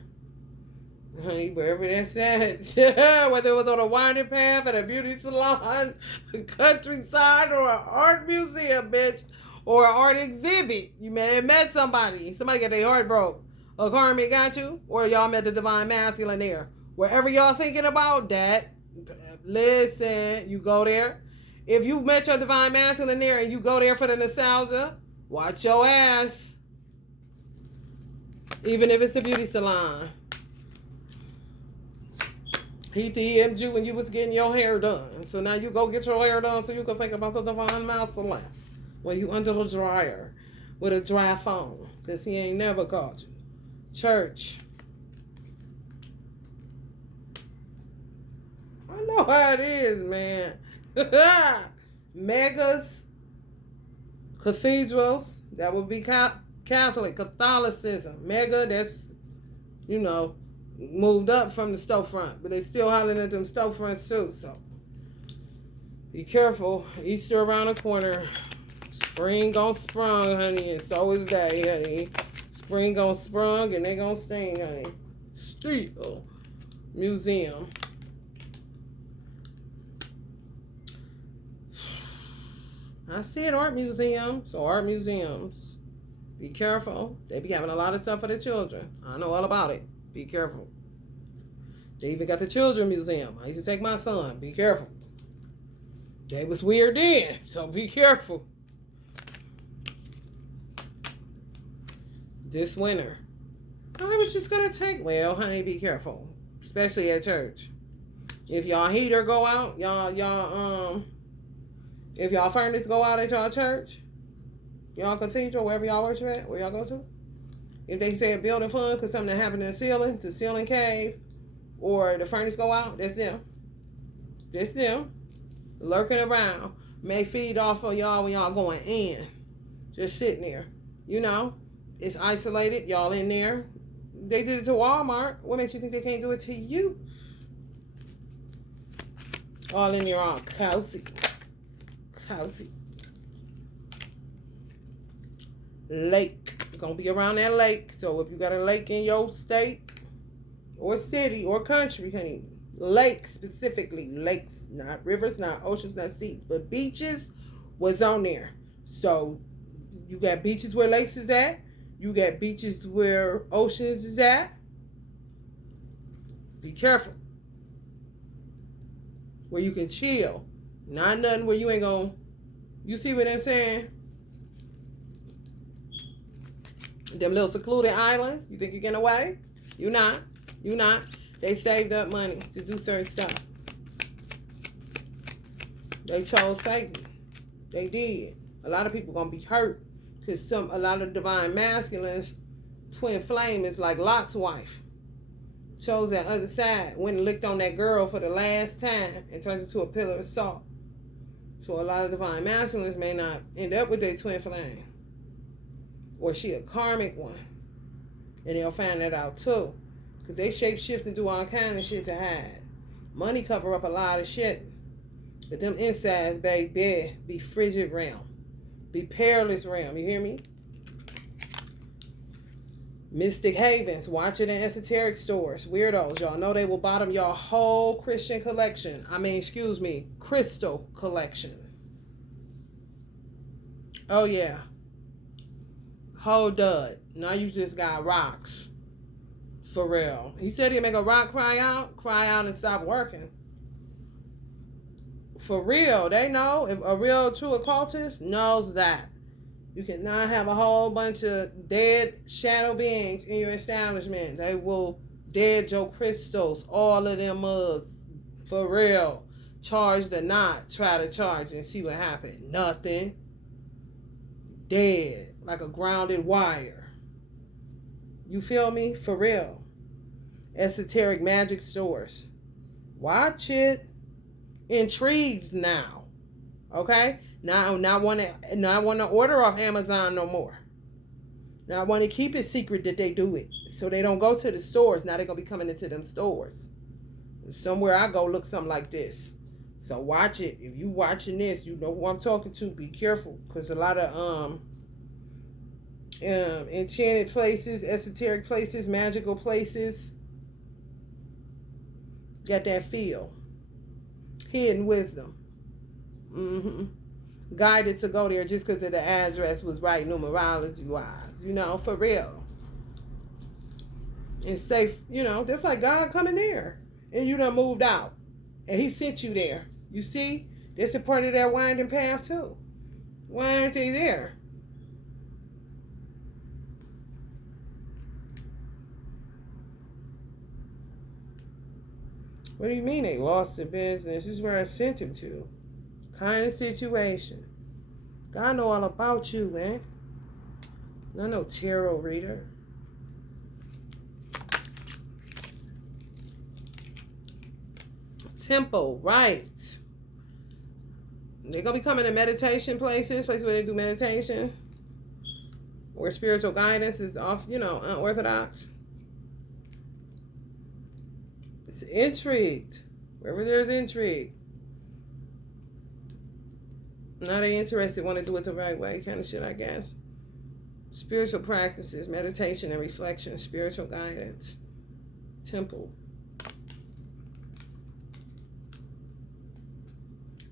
Honey, wherever that's at, whether it was on a winding path at a beauty salon, a countryside, or an art museum, bitch, or an art exhibit. You may have met somebody. Somebody got their heart broke. A karmic got you, or y'all met the divine masculine there. Wherever y'all thinking about that, listen, you go there. If you met your divine masculine there and you go there for the nostalgia, watch your ass. Even if it's a beauty salon. He DM'd you when you was getting your hair done. So now you go get your hair done so you can think about the divine masculine when you under the dryer with a dry phone. Because he ain't never called you. Church. I know how it is, man. Megas, cathedrals, that would be Catholicism. Mega, that's, moved up from the storefront, but they still hollering at them storefronts too. So be careful. Easter around the corner. Spring gonna sprung, honey, and so is they, honey. Spring gonna sprung and they gonna sting, honey. Steel museum. I said art museum, so art museums. Be careful. They be having a lot of stuff for the children. I know all about it. Be careful. They even got the children museum. I used to take my son. Be careful. They was weird then, so be careful. This winter, I was just gonna take. Well, honey, be careful, especially at church. If y'all heater go out, if y'all furnace go out at y'all church, y'all cathedral, wherever y'all worship at, where y'all go to. If they say a building fund because something happened in the ceiling cave, or the furnace go out, that's them. That's them. Lurking around. May feed off of y'all when y'all going in. Just sitting there. It's isolated. Y'all in there. They did it to Walmart. What makes you think they can't do it to you? All in there all cozy. Cozy. Lake. Gonna be around that lake. So if you got a lake in your state or city or country, honey, lakes specifically, lakes, not rivers, not oceans, not seas, but beaches was on there. So you got beaches where lakes is at. You got beaches where oceans is at. Be careful. Where you can chill. Not nothing where you ain't gonna, you see what I'm saying? Them little secluded islands, you think you're getting away? You not. They saved up money to do certain stuff. They chose Satan. They did. A lot of people gonna be hurt because a lot of divine masculines, twin flame is like Lot's wife. Chose that other side, went and licked on that girl for the last time and turned into a pillar of salt. So a lot of divine masculines may not end up with their twin flame. Or she a karmic one. And they'll find that out too. Because they shape shift and do all kind of shit to hide. Money cover up a lot of shit. But them insides, baby, be frigid realm. Be perilous realm. You hear me? Mystic havens. Watch it in esoteric stores. Weirdos. Y'all know they will bottom your whole Christian collection. Crystal collection. Oh, yeah. Whole dud. Now you just got rocks. For real. He said he'd make a rock cry out and stop working. For real. They know. If a real true occultist knows that. You cannot have a whole bunch of dead shadow beings in your establishment. They will dead your crystals, all of them mugs. For real. Charge the knot. Try to charge and see what happened. Nothing. Dead. Like a grounded wire. You feel me? For real. Esoteric magic stores. Watch it. Intrigued now. Okay? Now want to order off Amazon no more. Now I want to keep it secret that they do it. So they don't go to the stores. Now they're going to be coming into them stores. Somewhere I go look something like this. So watch it. If you watching this, you know who I'm talking to. Be careful. Because a lot of enchanted places, esoteric places, magical places, Got that feel. Hidden wisdom. Guided to go there just because of the address was right numerology wise. You know, for real. And safe, you know, just like God coming there. And you done moved out. And he sent you there. You see? That's a part of that winding path too. Why aren't they there? What do you mean they lost the business? This is where I sent him to. Kind of situation. God know all about you, man. Not no tarot reader. Temple, right. They're going to be coming to meditation places where they do meditation. Where spiritual guidance is off, you know, unorthodox. It's intrigued. Wherever there's intrigue. Now they interested, want to do it the right way, kind of shit, I guess. Spiritual practices, meditation and reflection, spiritual guidance. Temple.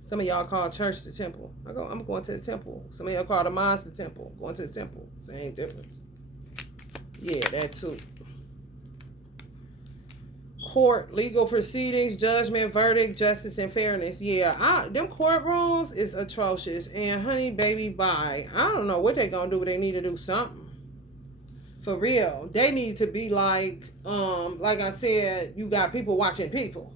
Some of y'all call church the temple. I'm going to the temple. Some of y'all call the mosque the temple. Going to the temple. Same difference. Yeah, that too. Court, legal proceedings, judgment, verdict, justice, and fairness. Yeah, them courtrooms is atrocious. And honey, baby, bye. I don't know what they gonna do, but they need to do something. For real. They need to be like I said, you got people watching people.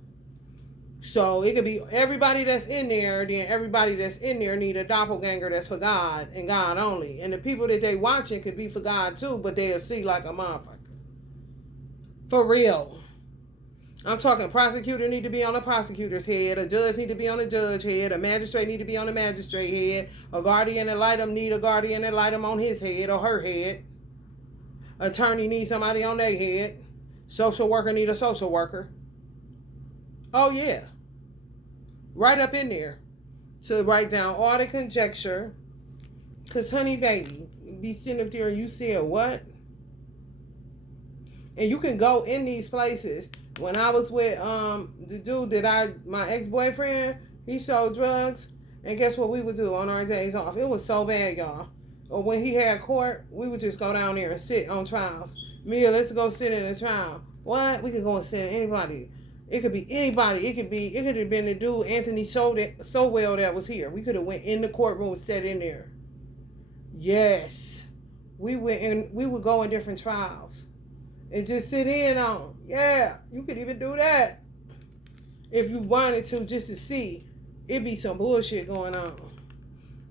So it could be everybody that's in there, then everybody that's in there need a doppelganger that's for God and God only. And the people that they watching could be for God too, but they'll see like a motherfucker. For real. I'm talking prosecutor need to be on the prosecutor's head, a judge need to be on the judge's head, a magistrate need to be on the magistrate's head, a guardian ad litem need a guardian ad litem on his head or her head. Attorney need somebody on their head. Social worker need a social worker. Oh yeah. Right up in there to write down all the conjecture. Because, honey, baby, be sitting up there and you said what? And you can go in these places. When I was with the dude my ex-boyfriend, he sold drugs. And guess what we would do on our days off? It was so bad, y'all. Or when he had court, we would just go down there and sit on trials. Mia, let's go sit in a trial. What? We could go and sit in anybody. It could be anybody. It could have been the dude Anthony Sowell that was here. We could have went in the courtroom and sat in there. Yes. We would go in different trials. And just sit in on. Yeah. You could even do that. If you wanted to, just to see. It'd be some bullshit going on.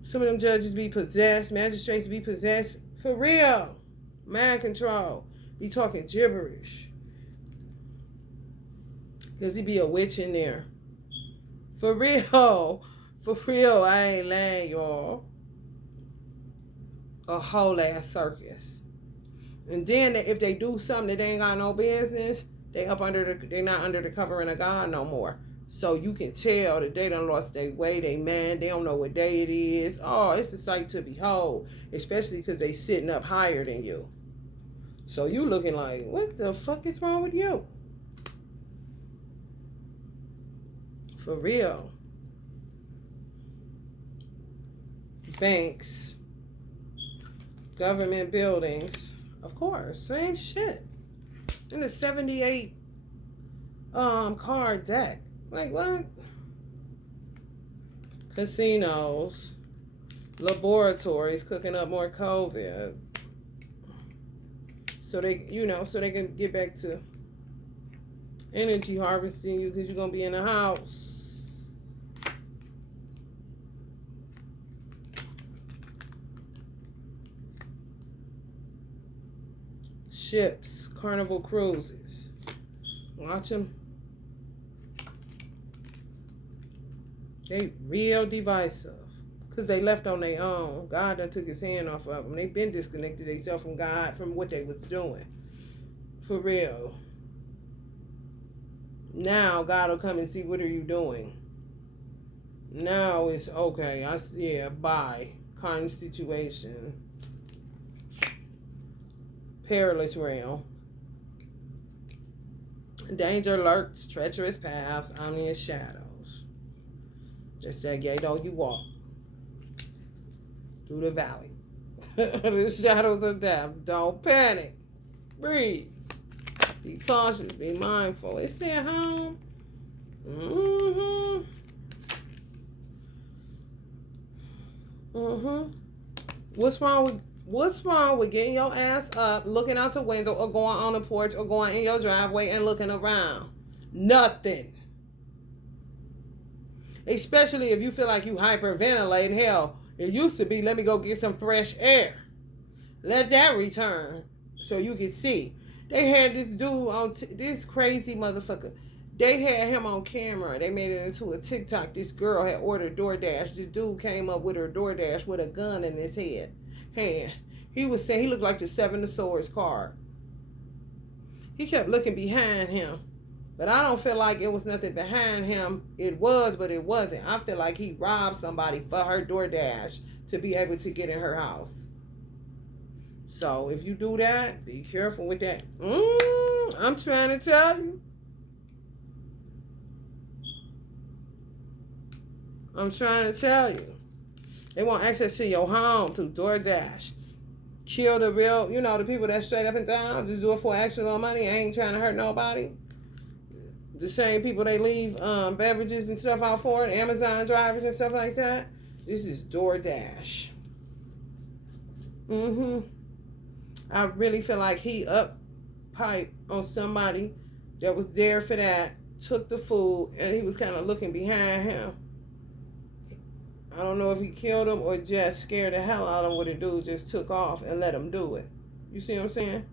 Some of them judges be possessed. Magistrates be possessed. For real. Mind control. Be talking gibberish. Because he be a witch in there. For real. For real. I ain't lying, y'all. A whole ass circus. And then if they do something that they ain't got no business, they're not under the covering of God no more. So you can tell that they done lost their way, they man, they don't know what day it is. Oh, it's a sight to behold. Especially because they sitting up higher than you. So you looking like, what the fuck is wrong with you? For real. Banks. Government buildings. Of course. Same shit. In the 78 card deck. Like what? Casinos. Laboratories cooking up more COVID. So they can get back to energy harvesting you because you're going to be in the house. Ships, Carnival Cruises. Watch them. They real divisive. Because they left on their own. God done took his hand off of them. They been disconnected themselves from God, from what they was doing. For real. Now God will come and see, what are you doing? Now it's okay. Bye. Kind of situation. Perilous realm. Danger lurks, treacherous paths, ominous shadows. Just say, yea, though you walk through the valley. The shadows of death. Don't panic. Breathe. Be cautious. Be mindful. It's at home. What's wrong with getting your ass up, looking out the window, or going on the porch, or going in your driveway and looking around? Nothing. Especially if you feel like you hyperventilating. Hell, it used to be, let me go get some fresh air. Let that return so you can see. They had this dude on, this crazy motherfucker. They had him on camera. They made it into a TikTok. This girl had ordered DoorDash. This dude came up with her DoorDash with a gun in his hand. He was saying he looked like the Seven of Swords card. He kept looking behind him. But I don't feel like it was nothing behind him. It was, but it wasn't. I feel like he robbed somebody for her DoorDash to be able to get in her house. So if you do that, be careful with that. I'm trying to tell you. I'm trying to tell you. They want access to your home through DoorDash. Kill the real, the people that straight up and down, just do it for actual money, ain't trying to hurt nobody. The same people they leave beverages and stuff out for, Amazon drivers and stuff like that. This is DoorDash. I really feel like he up pipe on somebody that was there for that, took the food, and he was kind of looking behind him. I don't know if he killed him or just scared the hell out of him. What the dude just took off and let him do it. You see what I'm saying?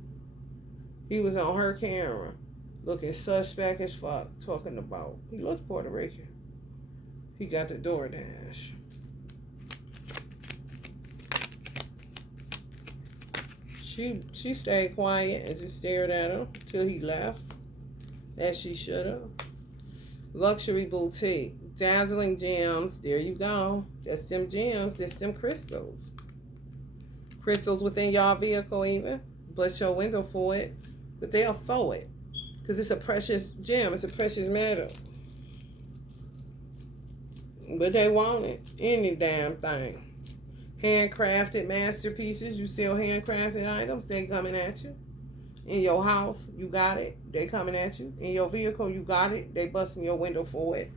He was on her camera, looking suspect as fuck, talking about. He looks Puerto Rican. He got the DoorDash. She stayed quiet and just stared at him till he left, as she should have. Luxury boutique. Dazzling gems. There you go. Just them gems. Just them crystals. Crystals within y'all vehicle even. Bless your window for it. But they'll for it. Because it's a precious gem. It's a precious metal. But they want it. Any damn thing. Handcrafted masterpieces. You sell handcrafted items. They coming at you. In your house, you got it. They coming at you. In your vehicle, you got it. They busting your window for it.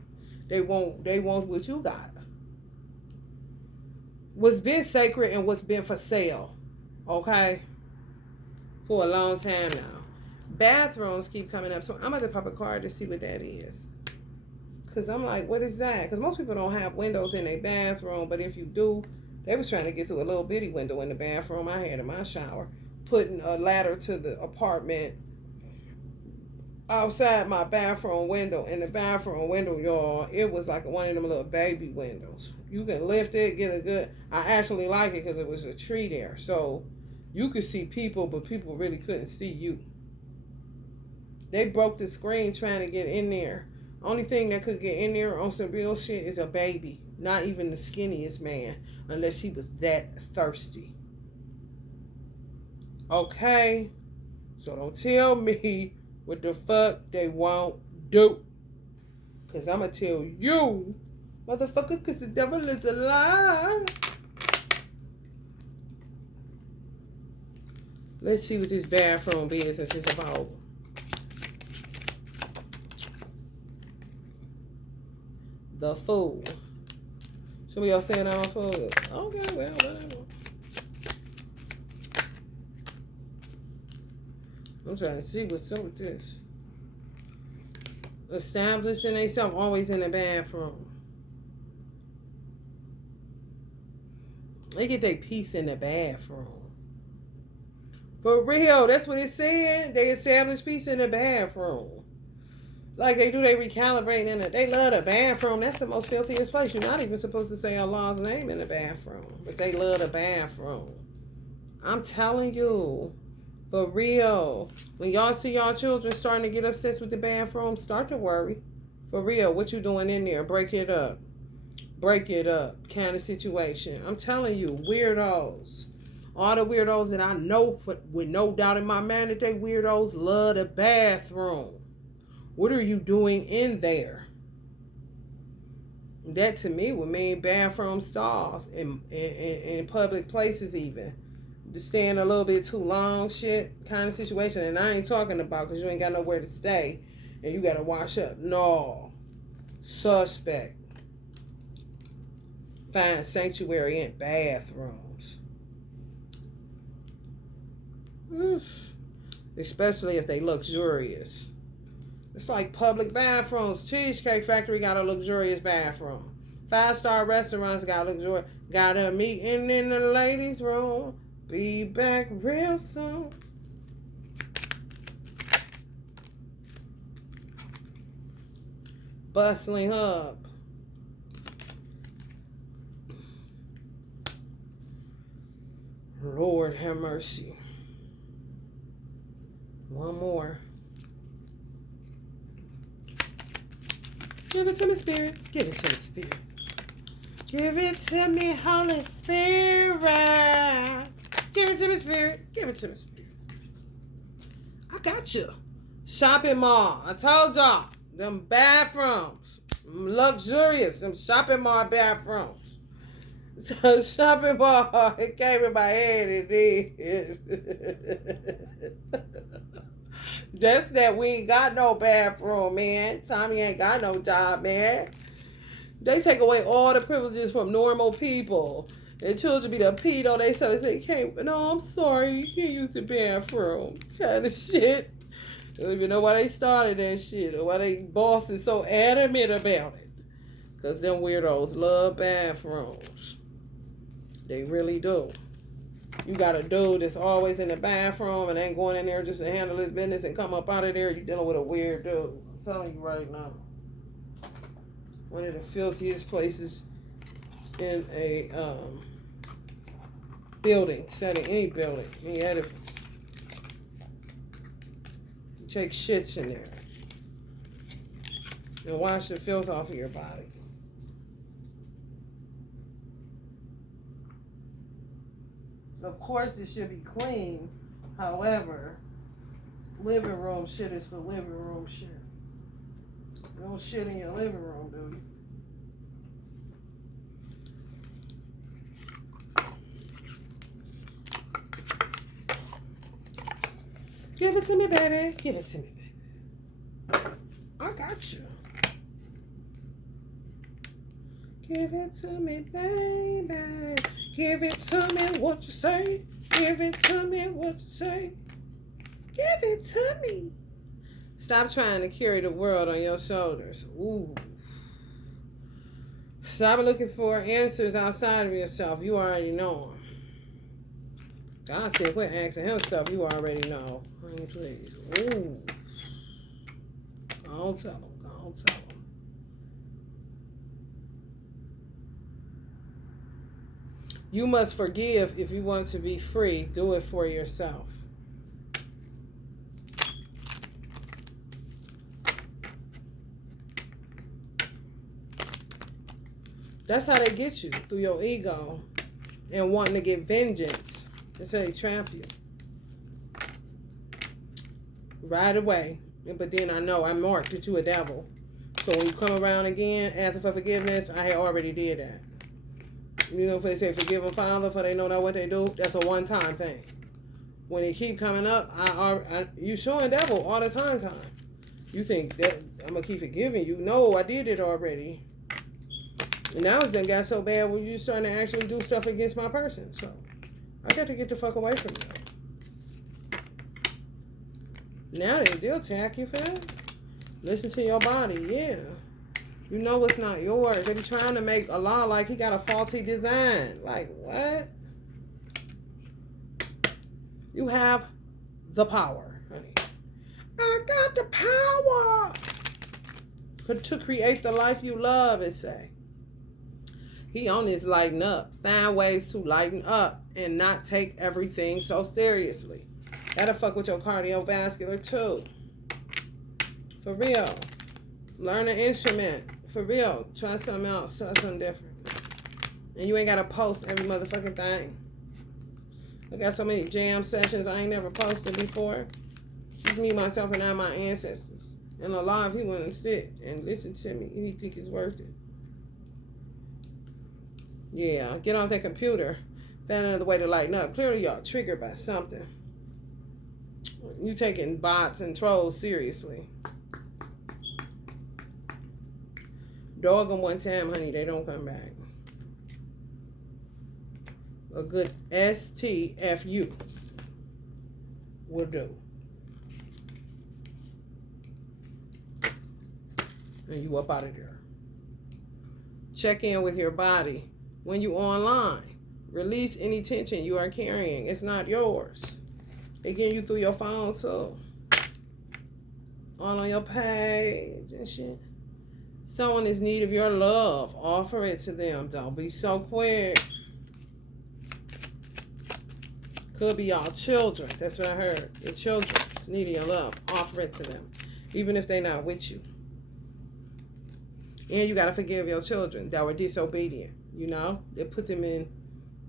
They want what you got. What's been sacred and what's been for sale. Okay? For a long time now. Bathrooms keep coming up. So I'm going to pop a card to see what that is. Because I'm like, what is that? Because most people don't have windows in their bathroom. But if you do, they was trying to get through a little bitty window in the bathroom I had in my shower. Putting a ladder to the apartment outside my bathroom window. In the bathroom window, y'all, it was like one of them little baby windows. You can lift it, get a good. I actually like it because it was a tree there. So you could see people, but people really couldn't see you. They broke the screen trying to get in there. Only thing that could get in there on some real shit is a baby. Not even the skinniest man, unless he was that thirsty. Okay? So don't tell me what the fuck they won't do. Because I'm going to tell you, motherfucker, because the devil is a lie. Let's see what this bathroom business is about. The fool. Some of y'all saying I'm a fool. Okay, well, whatever. I'm trying to see what's up with this. Establishing themselves always in the bathroom. They get their peace in the bathroom. For real, that's what it's saying. They establish peace in the bathroom. Like they do, they recalibrate in it. They love the bathroom. That's the most filthiest place. You're not even supposed to say Allah's name in the bathroom. But they love the bathroom. I'm telling you. For real. When y'all see y'all children starting to get obsessed with the bathroom, start to worry. For real. What you doing in there? Break it up. Break it up. Kind of situation. I'm telling you. Weirdos. All the weirdos that I know with no doubt in my mind that they weirdos love the bathroom. What are you doing in there? That to me would mean bathroom stalls in public places even. Just staying a little bit too long, shit kind of situation. And I ain't talking about because you ain't got nowhere to stay and you got to wash up. No. Suspect. Find sanctuary in bathrooms. Especially if they luxurious. It's like public bathrooms. Cheesecake Factory got a luxurious bathroom. 5-star restaurants got luxurious. Got a meeting in the ladies' room. Be back real soon. Bustling hub. Lord have mercy. One more. Give it to me, Spirit. Give it to me, Spirit. Give it to me, Holy Spirit. Give it to me, Spirit. Give it to me, Spirit. I got you. Shopping mall. I told y'all. Them bathrooms. Luxurious. Them shopping mall bathrooms. So shopping mall. It came in my head. It is. That's that we ain't got no bathroom, man. Tommy ain't got no job, man. They take away all the privileges from normal people. And children be the pedo. They say, can't, no, I'm sorry, you can't use the bathroom. Kind of shit. I don't even know why they started that shit or why they boss is so adamant about it. Because them weirdos love bathrooms. They really do. You got a dude that's always in the bathroom and ain't going in there just to handle his business and come up out of there. You're dealing with a weird dude. I'm telling you right now. One of the filthiest places in a building, setting, any building, any edifice. You take shits in there and wash the filth off of your body. Of course, it should be clean. However, living room shit is for living room shit. Don't shit in your living room, dude. Give it to me, baby. Give it to me, baby. I got you. Give it to me, baby. Give it to me, what you say. Give it to me, what you say. Give it to me. Stop trying to carry the world on your shoulders. Ooh. Stop looking for answers outside of yourself. You already know them. God said, quit asking him stuff you already know. Honey, please. Ooh. Don't tell him. Don't tell him. You must forgive if you want to be free. Do it for yourself. That's how they get you, through your ego and wanting to get vengeance. That's how they trap you. Right away. But then I know I'm marked that you a devil. So when you come around again, asking for forgiveness, I already did that. You know, if they say forgive them, Father, for they know not what they do, that's a one-time thing. When it keep coming up, you showing devil all the time. You think that I'm going to keep forgiving you. No, I did it already. And now it's done got so bad when you starting to actually do stuff against my person. So I got to get the fuck away from you. Now they'll attack you, fam. Listen to your body, yeah. You know it's not yours. They be trying to make a law like he got a faulty design. Like, what? You have the power, honey. I got the power to create the life you love, it say. He on his lighten up. Find ways to lighten up and not take everything so seriously. That'll fuck with your cardiovascular too. For real. Learn an instrument. For real. Try something else. Try something different. And you ain't got to post every motherfucking thing. I got so many jam sessions I ain't never posted before. Just me, myself, and now my ancestors. And alive, he want to sit and listen to me. He think it's worth it. Yeah, get off that computer. Find another way to lighten up. Clearly, y'all triggered by something. You taking bots and trolls seriously. Dog them one time, honey. They don't come back. A good STFU will do. And you up out of there. Check in with your body. When you online, release any tension you are carrying. It's not yours. Again, you through your phone too. All on your page and shit. Someone is in need of your love. Offer it to them. Don't be so quick. Could be y'all children. That's what I heard. Your children needing your love. Offer it to them. Even if they're not with you. And you got to forgive your children that were disobedient. You know? It put them in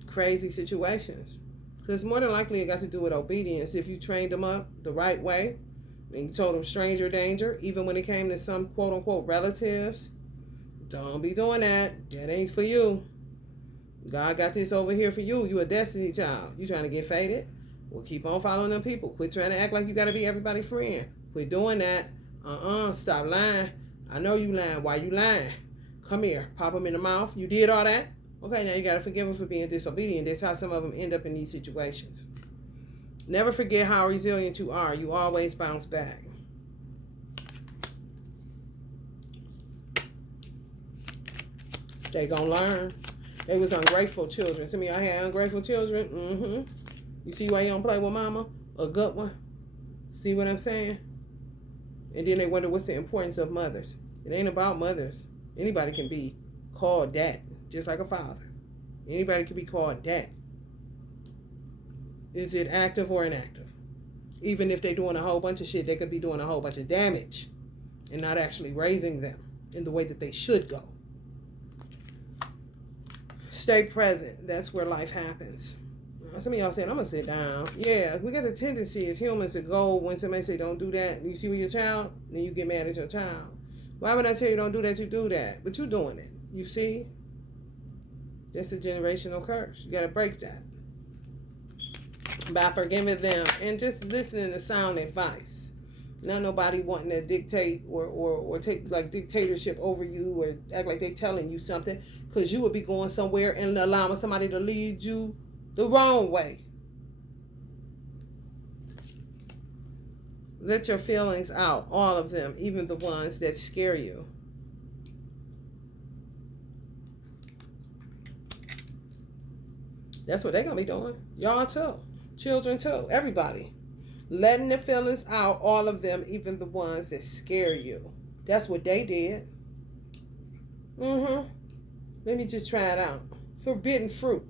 crazy situations. Because more than likely it got to do with obedience. If you trained them up the right way and you told them stranger danger, even when it came to some quote-unquote relatives, don't be doing that. That ain't for you. God got this over here for you. You a destiny child. You trying to get faded? Well, keep on following them people. Quit trying to act like you got to be everybody's friend. Quit doing that. Stop lying. I know you lying. Why you lying? Come here. Pop them in the mouth. You did all that? Okay, now you got to forgive them for being disobedient. That's how some of them end up in these situations. Never forget how resilient you are. You always bounce back. They gonna learn. They was ungrateful children. Some of y'all had ungrateful children. You see why you don't play with mama? A good one. See what I'm saying? And then they wonder what's the importance of mothers. It ain't about mothers. Anybody can be called that, just like a father. Anybody can be called that. Is it active or inactive? Even if they're doing a whole bunch of shit, they could be doing a whole bunch of damage and not actually raising them in the way that they should go. Stay present. That's where life happens. Some of y'all saying, I'm going to sit down. Yeah, we got the tendency as humans to go when somebody say don't do that. You see with your child, then you get mad at your child. Why would I tell you don't do that? You do that. But you're doing it. You see? That's a generational curse. You got to break that. By forgiving them and just listening to sound advice. Not nobody wanting to dictate or take like dictatorship over you or act like they telling you something, because you would be going somewhere and allowing somebody to lead you the wrong way. Let your feelings out, all of them, even the ones that scare you. That's what they're going to be doing. Y'all too. Children too. Everybody. Letting the feelings out, all of them, even the ones that scare you. That's what they did. Let me just try it out. Forbidden fruit.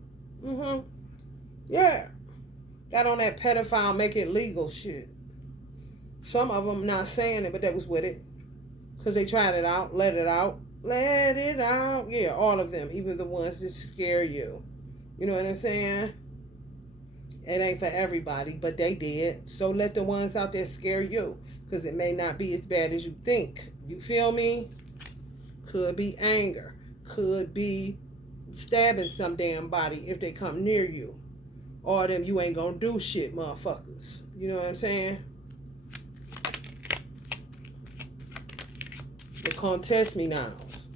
Yeah. Got on that pedophile, make it legal shit. Some of them not saying it, but they was with it. Because they tried it out. Let it out. Let it out. Yeah, all of them. Even the ones that scare you. You know what I'm saying? It ain't for everybody, but they did. So let the ones out there scare you. Because it may not be as bad as you think. You feel me? Could be anger. Could be stabbing some damn body if they come near you. Or them you ain't gonna do shit motherfuckers. You know what I'm saying? The contest me nows.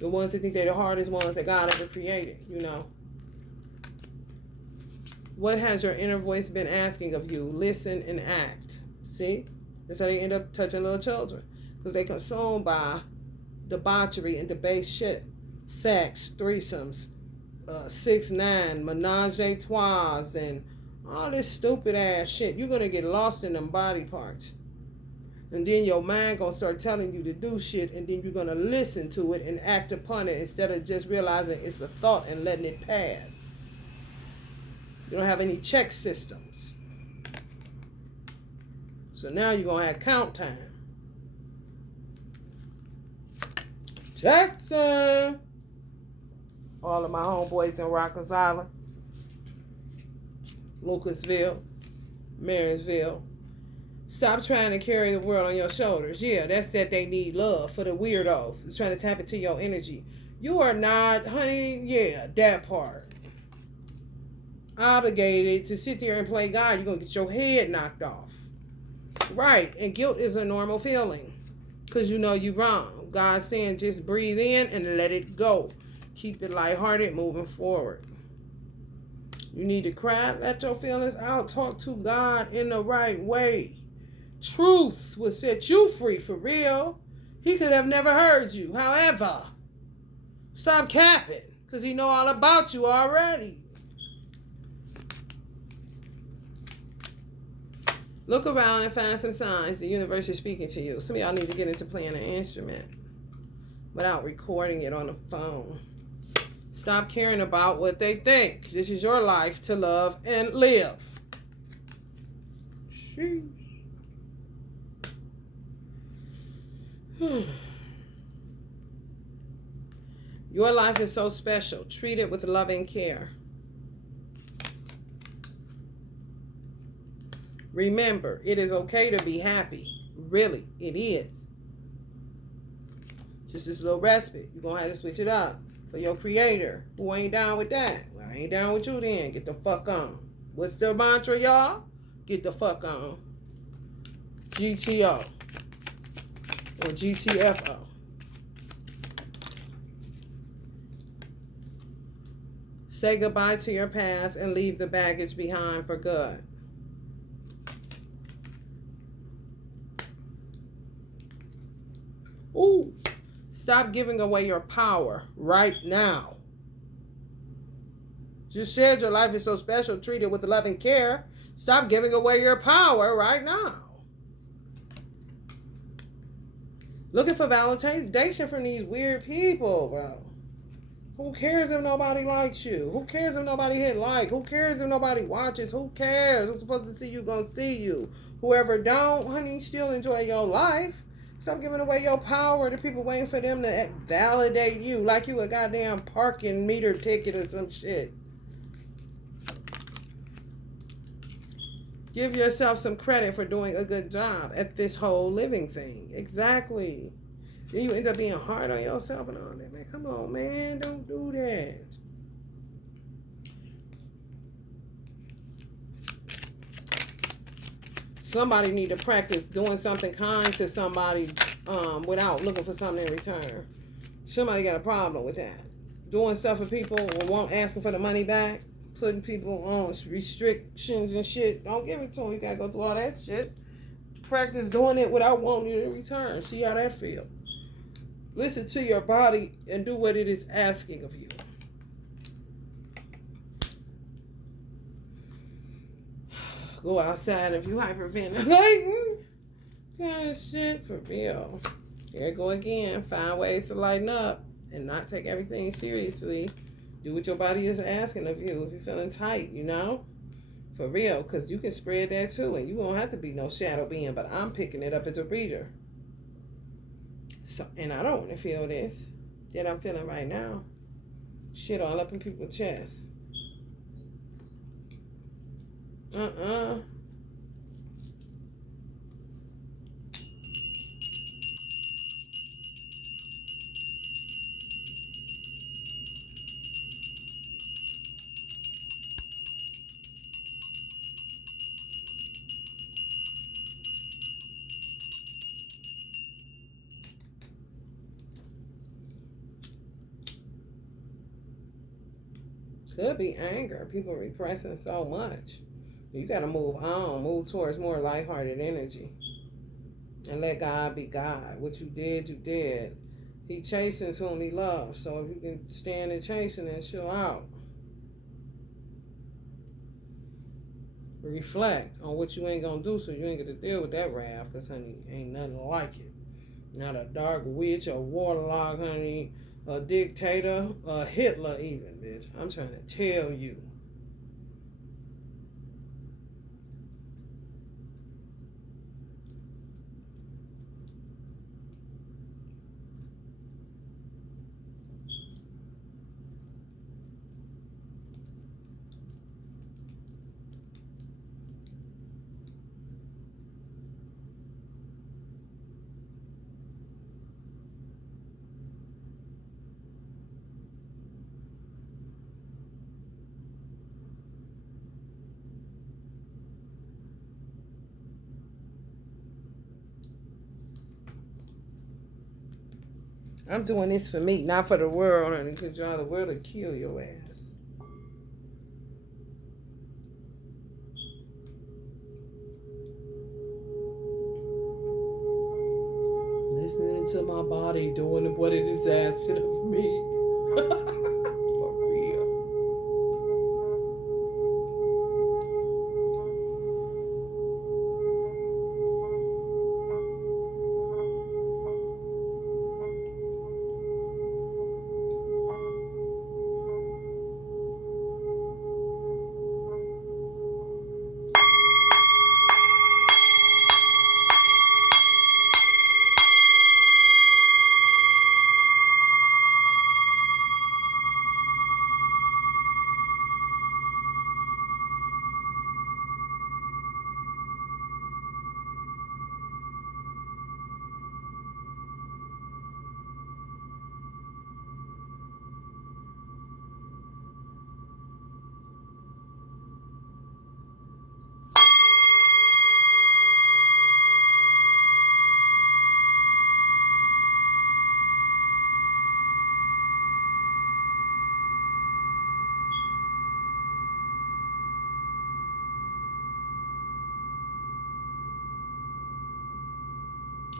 The ones that think they're the hardest ones that God ever created, you know. What has your inner voice been asking of you? Listen and act. See? That's how they end up touching little children. Because they consumed by debauchery and debased shit. Sex, threesomes, 6ix9ine, menage a trois, and all this stupid ass shit. You're going to get lost in them body parts. And then your mind going to start telling you to do shit, and then you're going to listen to it and act upon it instead of just realizing it's a thought and letting it pass. You don't have any check systems. So now you're going to have count time. Jackson. All of my homeboys in Rikers Island, Lucasville, Marysville, Stop trying to carry the world on your shoulders. Yeah, that's that they need love for the weirdos. It's trying to tap into your energy. You are not, honey, yeah, that part. Obligated to sit there and play God. You're going to get your head knocked off. Right, and guilt is a normal feeling because you know you're wrong. God's saying just breathe in and let it go. Keep it lighthearted, moving forward. You need to cry, let your feelings out, talk to God in the right way. Truth will set you free for real. He could have never heard you. However, stop capping because he know all about you already. Look around and find some signs the universe is speaking to you. Some of y'all need to get into playing an instrument without recording it on the phone. Stop caring about what they think. This is your life to love and live. Sheesh. Your life is so special. Treat it with loving care. Remember, it is okay to be happy. Really, it is. Just this little respite. You're going to have to switch it up for your creator. Who ain't down with that? Well, I ain't down with you then. Get the fuck on. What's the mantra, y'all? Get the fuck on. GTO. Or GTFO. Say goodbye to your past and leave the baggage behind for good. Ooh. Stop giving away your power right now. Just said your life is so special. Treat it with love and care. Stop giving away your power right now. Looking for validation from these weird people, bro. Who cares if nobody likes you? Who cares if nobody hit like? Who cares if nobody watches? Who cares? Who's supposed to see you gonna see you? Whoever don't, honey, still enjoy your life. Stop giving away your power to people waiting for them to validate you like you a goddamn parking meter ticket or some shit. Give yourself some credit for doing a good job at this whole living thing. Exactly. Then you end up being hard on yourself and all that. Man, come on, man. Don't do that. Somebody need to practice doing something kind to somebody without looking for something in return. Somebody got a problem with that. Doing stuff for people and won't asking for the money back. Putting people on restrictions and shit. Don't give it to them. You gotta go through all that shit. Practice doing it without wanting you to return. See how that feels. Listen to your body and do what it is asking of you. Go outside if you hyperventilating. Kind of shit for real. Here I go again. Find ways to lighten up and not take everything seriously. Do what your body is asking of you. If you're feeling tight, you know? For real. Because you can spread that too. And you won't have to be no shadow being. But I'm picking it up as a reader. So, and I don't want to feel this that I'm feeling right now. Shit all up in people's chests. Could be anger. People repressing so much. You got to move on. Move towards more lighthearted energy. And let God be God. What you did, you did. He chastens whom he loves. So if you can stand and chasten and chill out. Reflect on what you ain't going to do so you ain't get to deal with that wrath. Because, honey, ain't nothing like it. Not a dark witch, a warlock, honey. A dictator, a Hitler even, bitch. I'm trying to tell you. I'm doing this for me, not for the world, honey, because y'all, the world will kill your ass. Listening to my body doing what it is asking of me. For real.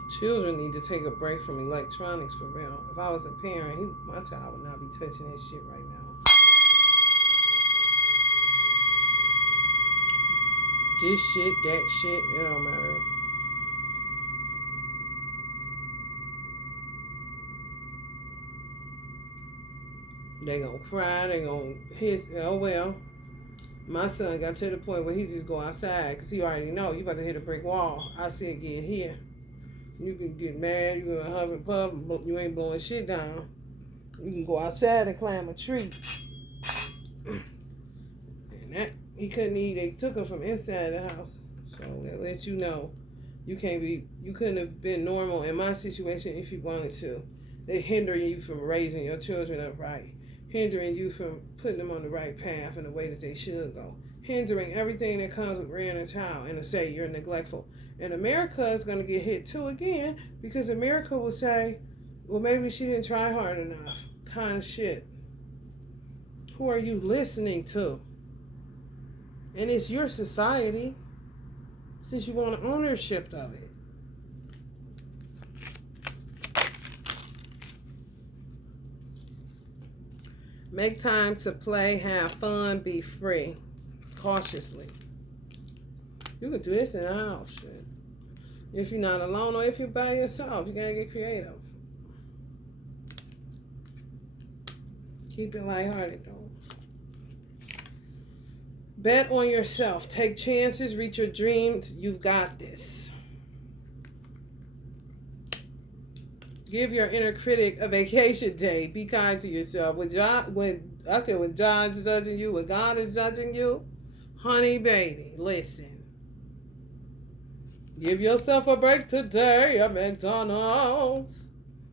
Children need to take a break from electronics for real. If I was a parent, my child would not be touching that shit right now. This shit, that shit, it don't matter. They gonna cry, they gonna hit, oh well. My son got to the point where he just go outside because he already know you about to hit a brick wall. I said, get here. You can get mad, you gonna huff and puff, you ain't blowing shit down. You can go outside and climb a tree. And that, he couldn't eat, they took him from inside the house. So that lets you know you couldn't have been normal in my situation if you wanted to. They're hindering you from raising your children upright. Hindering you from putting them on the right path in the way that they should go. Hindering everything that comes with rearing a child and to say you're neglectful. And America is going to get hit too again because America will say, well, maybe she didn't try hard enough. Kind of shit. Who are you listening to? And it's your society since you want ownership of it. Make time to play, have fun, be free. Cautiously. You can do this in the house, shit. If you're not alone or if you're by yourself, you gotta get creative. Keep it lighthearted, though. Bet on yourself. Take chances, reach your dreams. You've got this. Give your inner critic a vacation day. Be kind to yourself. When God's judging you, when God is judging you, honey, baby, listen. Give yourself a break today at McDonald's.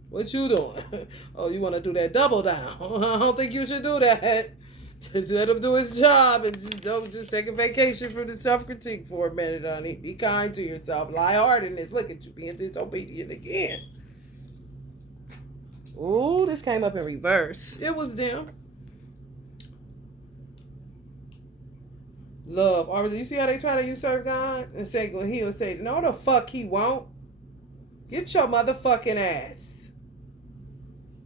What you doing? Oh, you want to do that double down? I don't think you should do that. Just let him do his job and just take a vacation from the self-critique for a minute, honey. Be kind to yourself. Lightheartedness. Look at you being disobedient again. Ooh, this came up in reverse. It was them. Love. Or you see how they try to usurp God? And say, well, he'll say, no the fuck he won't. Get your motherfucking ass.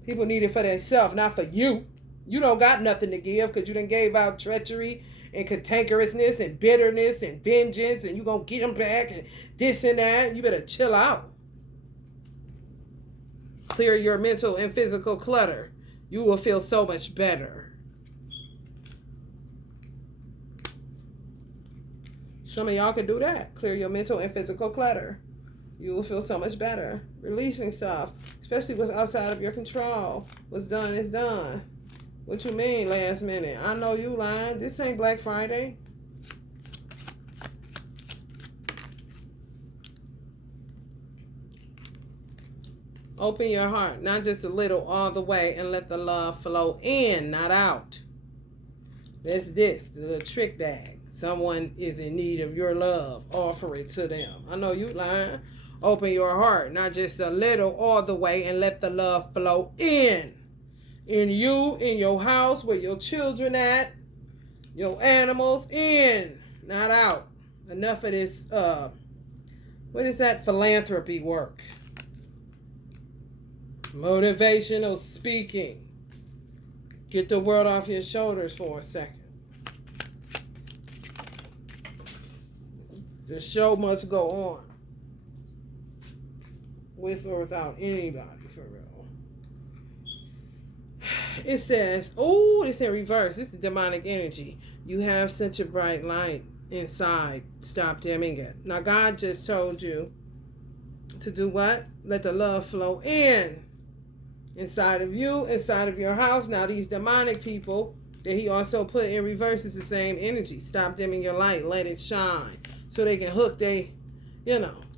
People need it for themselves, not for you. You don't got nothing to give because you done gave out treachery and cantankerousness and bitterness and vengeance and you gonna get them back and this and that. You better chill out. Clear your mental and physical clutter. You will feel so much better. Some of y'all can do that. Clear your mental and physical clutter. You will feel so much better. Releasing stuff, especially what's outside of your control. What's done is done. What you mean last minute? I know you lying. This ain't Black Friday. Open your heart, not just a little, all the way, and let the love flow in, not out. That's this, the trick bag. Someone is in need of your love. Offer it to them. I know you lying. Open your heart, not just a little, all the way, and let the love flow in you, in your house, where your children at, your animals, in, not out. Enough of this, what is that, philanthropy work? Motivational speaking. Get the world off your shoulders for a second. The show must go on. With or without anybody, for real. It says, oh, it's in reverse. This is demonic energy. You have such a bright light inside. Stop dimming it. Now, God just told you to do what? Let the love flow inside of you, inside of your house. Now, these demonic people that he also put in reverse is the same energy. Stop dimming your light. Let it shine. So they can hook their,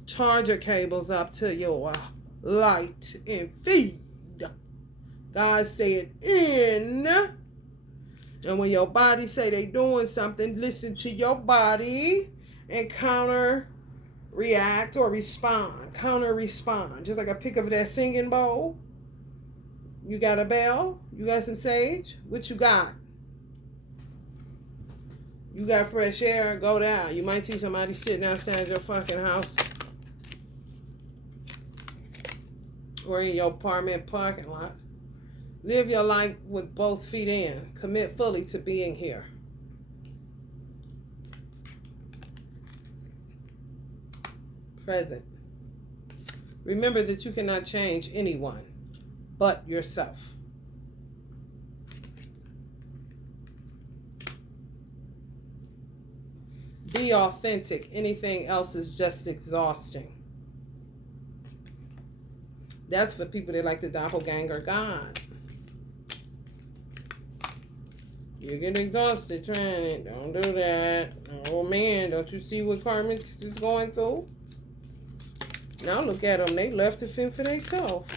charger cables up to your light and feed. God said in. And when your body say they doing something, listen to your body and counter react or respond. Counter respond. Just like I pick up that singing bowl. You got a bell? You got some sage? What you got? You got fresh air? Go down. You might see somebody sitting outside your fucking house. Or in your apartment parking lot. Live your life with both feet in. Commit fully to being here. Present. Remember that you cannot change anyone but yourself. Be authentic. Anything else is just exhausting. That's for people that like the doppelganger God. You get exhausted trying it. Don't do that. Oh man, don't you see what Carmen is going through? Now look at them. They left to fend for themselves.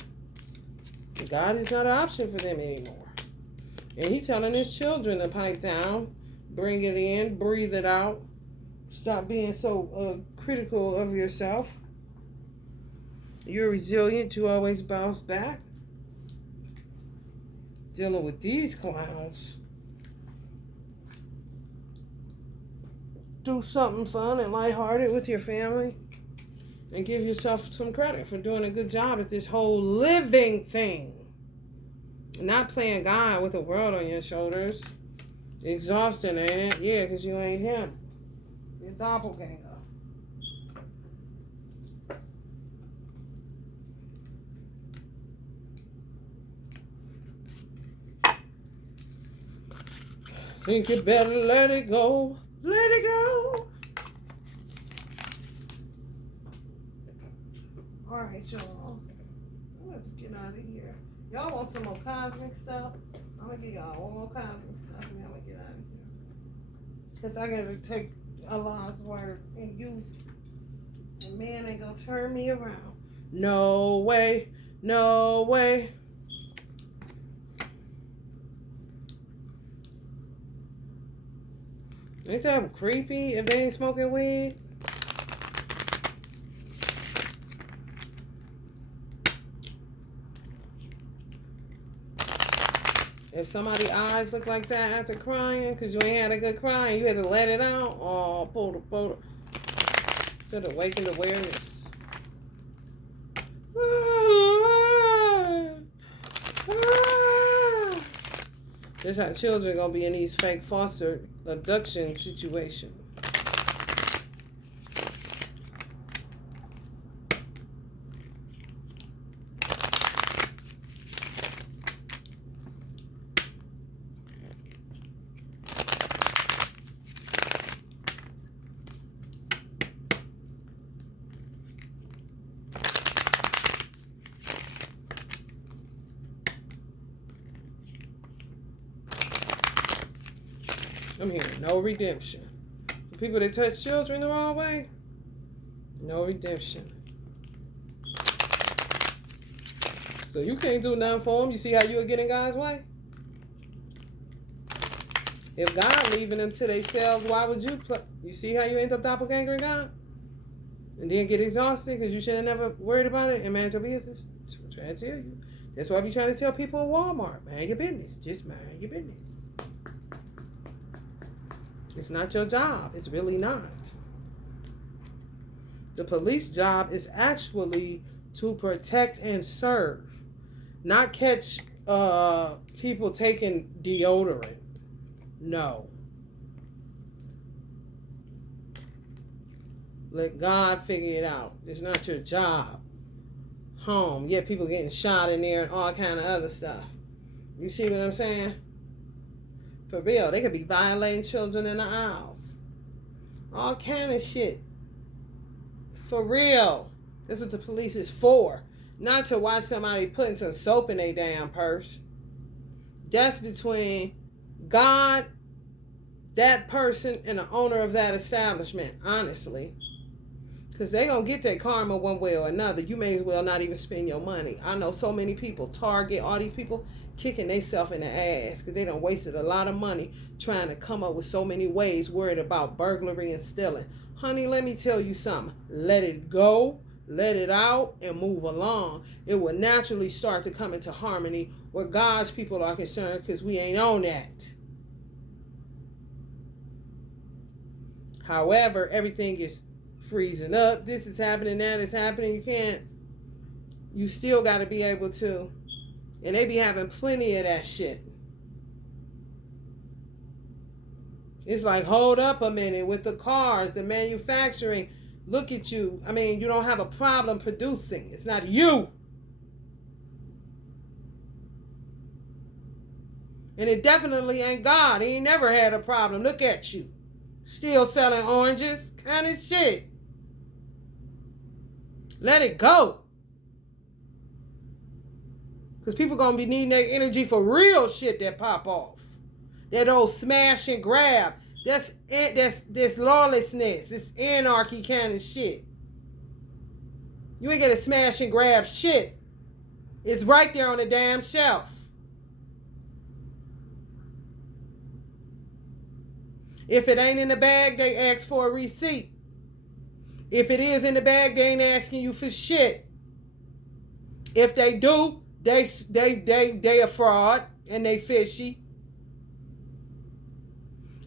God is not an option for them anymore. And he's telling his children to pipe down, bring it in, breathe it out. Stop being so critical of yourself. You're resilient. You always bounce back. Dealing with these clowns. Do something fun and lighthearted with your family. And give yourself some credit for doing a good job at this whole living thing. Not playing God with the world on your shoulders. Exhausting, ain't it? Yeah, because you ain't him. You're doppelganger. Think you better let it go. Let it go. All right, y'all. I'm going to get out of here. Y'all want some more cosmic stuff? I'm going to give y'all one more cosmic stuff and then I'm going to get out of here. Because I got to take Allah's word and use it. And man ain't going to turn me around. No way. No way. Ain't that creepy if they ain't smoking weed? If somebody's eyes look like that after crying, because you ain't had a good cry and you had to let it out, oh, pull the should awaken awareness. That's how children are going to be in these fake foster abduction situations. I'm hearing no redemption. For people that touch children the wrong way, no redemption. So you can't do nothing for them. You see how you would get in God's way? If God leaving them to themselves, why would you? You see how you end up doppelgangering God? And then get exhausted because you should have never worried about it and manage your business. That's what I'm trying to tell you. That's why I be trying to tell people at Walmart, mind your business. Just mind your business. It's not your job. It's really not. The police job is actually to protect and serve, not catch people taking deodorant. No. Let God figure it out. It's not your job. Home. Yeah, people getting shot in there and all kind of other stuff. You see what I'm saying? For real. They could be violating children in the aisles. All kind of shit. For real. That's what the police is for. Not to watch somebody putting some soap in their damn purse. That's between God, that person, and the owner of that establishment, honestly. Because they're going to get their karma one way or another. You may as well not even spend your money. I know so many people, Target, all these people, kicking themselves in the ass because they done wasted a lot of money trying to come up with so many ways, worried about burglary and stealing. Honey, let me tell you something. Let it go, let it out, and move along. It will naturally start to come into harmony where God's people are concerned because we ain't on that. However, everything is freezing up. This is happening, that is happening. You still got to be able to. And they be having plenty of that shit. It's like, hold up a minute with the cars, the manufacturing. Look at you. I mean, you don't have a problem producing. It's not you. And it definitely ain't God. He ain't never had a problem. Look at you. Still selling oranges. Kind of shit. Let it go. Because people going to be needing their energy for real shit that pop off. That old smash and grab. That's lawlessness. This anarchy kind of shit. You ain't get to smash and grab shit. It's right there on the damn shelf. If it ain't in the bag, they ask for a receipt. If it is in the bag, they ain't asking you for shit. If they do, they a fraud and they fishy.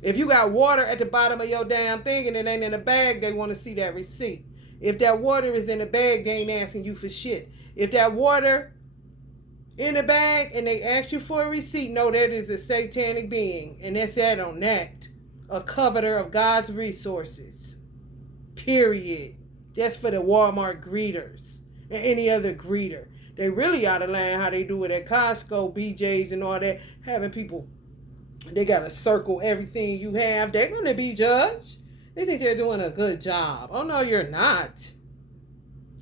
If you got water at the bottom of your damn thing and it ain't in the bag, they want to see that receipt. If that water is in the bag, they ain't asking you for shit. If that water in the bag and they ask you for a receipt, no, that is a satanic being. And that's that on that. A coveter of God's resources. Period. That's for the Walmart greeters and any other greeter. They really ought to learn how they do it at Costco, BJ's, and all that. Having people, they got to circle everything you have. They're going to be judged. They think they're doing a good job. Oh, no, you're not.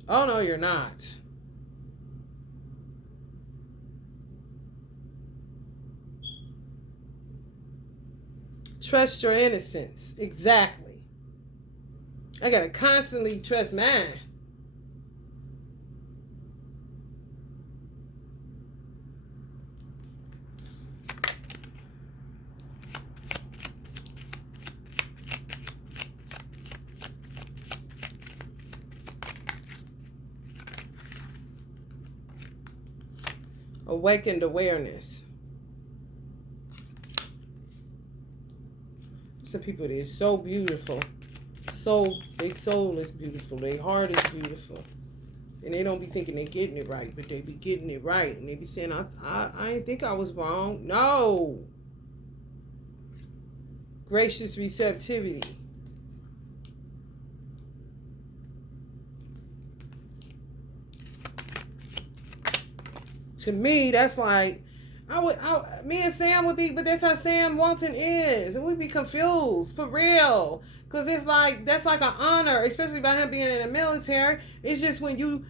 Oh, no, you're not. Trust your innocence. Exactly. I got to constantly trust mine. Awakened awareness. Some people that is so beautiful. Their soul is beautiful. Their heart is beautiful. And they don't be thinking they getting it right, but they be getting it right. And they be saying, I didn't think I was wrong. No. Gracious receptivity. To me, that's like, me and Sam would be, but that's how Sam Walton is. And we'd be confused, for real. Because it's like, that's like an honor, especially by him being in the military. It's just when you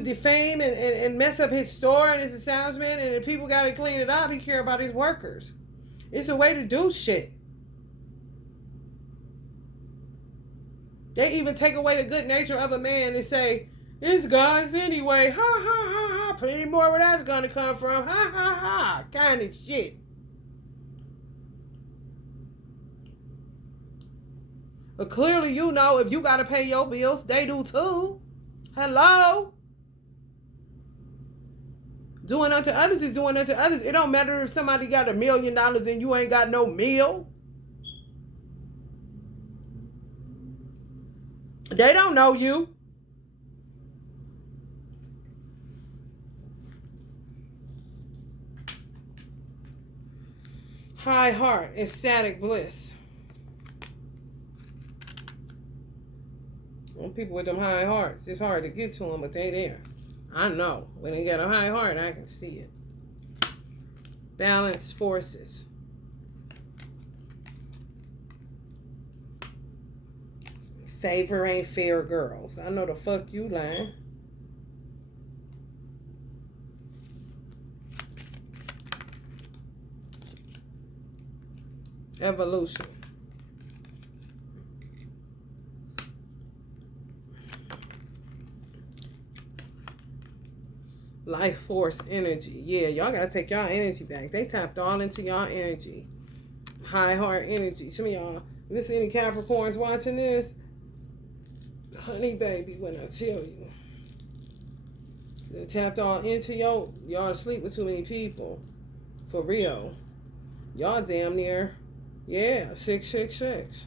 defame and mess up his store and his establishment and the people got to clean it up, he care about his workers. It's a way to do shit. They even take away the good nature of a man and say, it's God's anyway. Ha, ha, ha, ha. Plenty more where that's going to come from. Ha, ha, ha. Kind of shit. But clearly you know if you got to pay your bills, they do too. Hello? Doing unto others is doing unto others. It don't matter if somebody got $1 million and you ain't got no meal. They don't know you. High heart, ecstatic bliss. Well, people with them high hearts, it's hard to get to them, but they there. I know. When they got a high heart, I can see it. Balanced forces. Favor ain't fair, girls. I know the fuck you lying. Evolution. Life force energy. Yeah, y'all gotta take y'all energy back. They tapped all into y'all energy. High heart energy. Some of y'all, listen, any Capricorns watching this, honey baby, when I tell you, they tapped all into y'all sleep with too many people. For real. Y'all damn near, yeah, 666.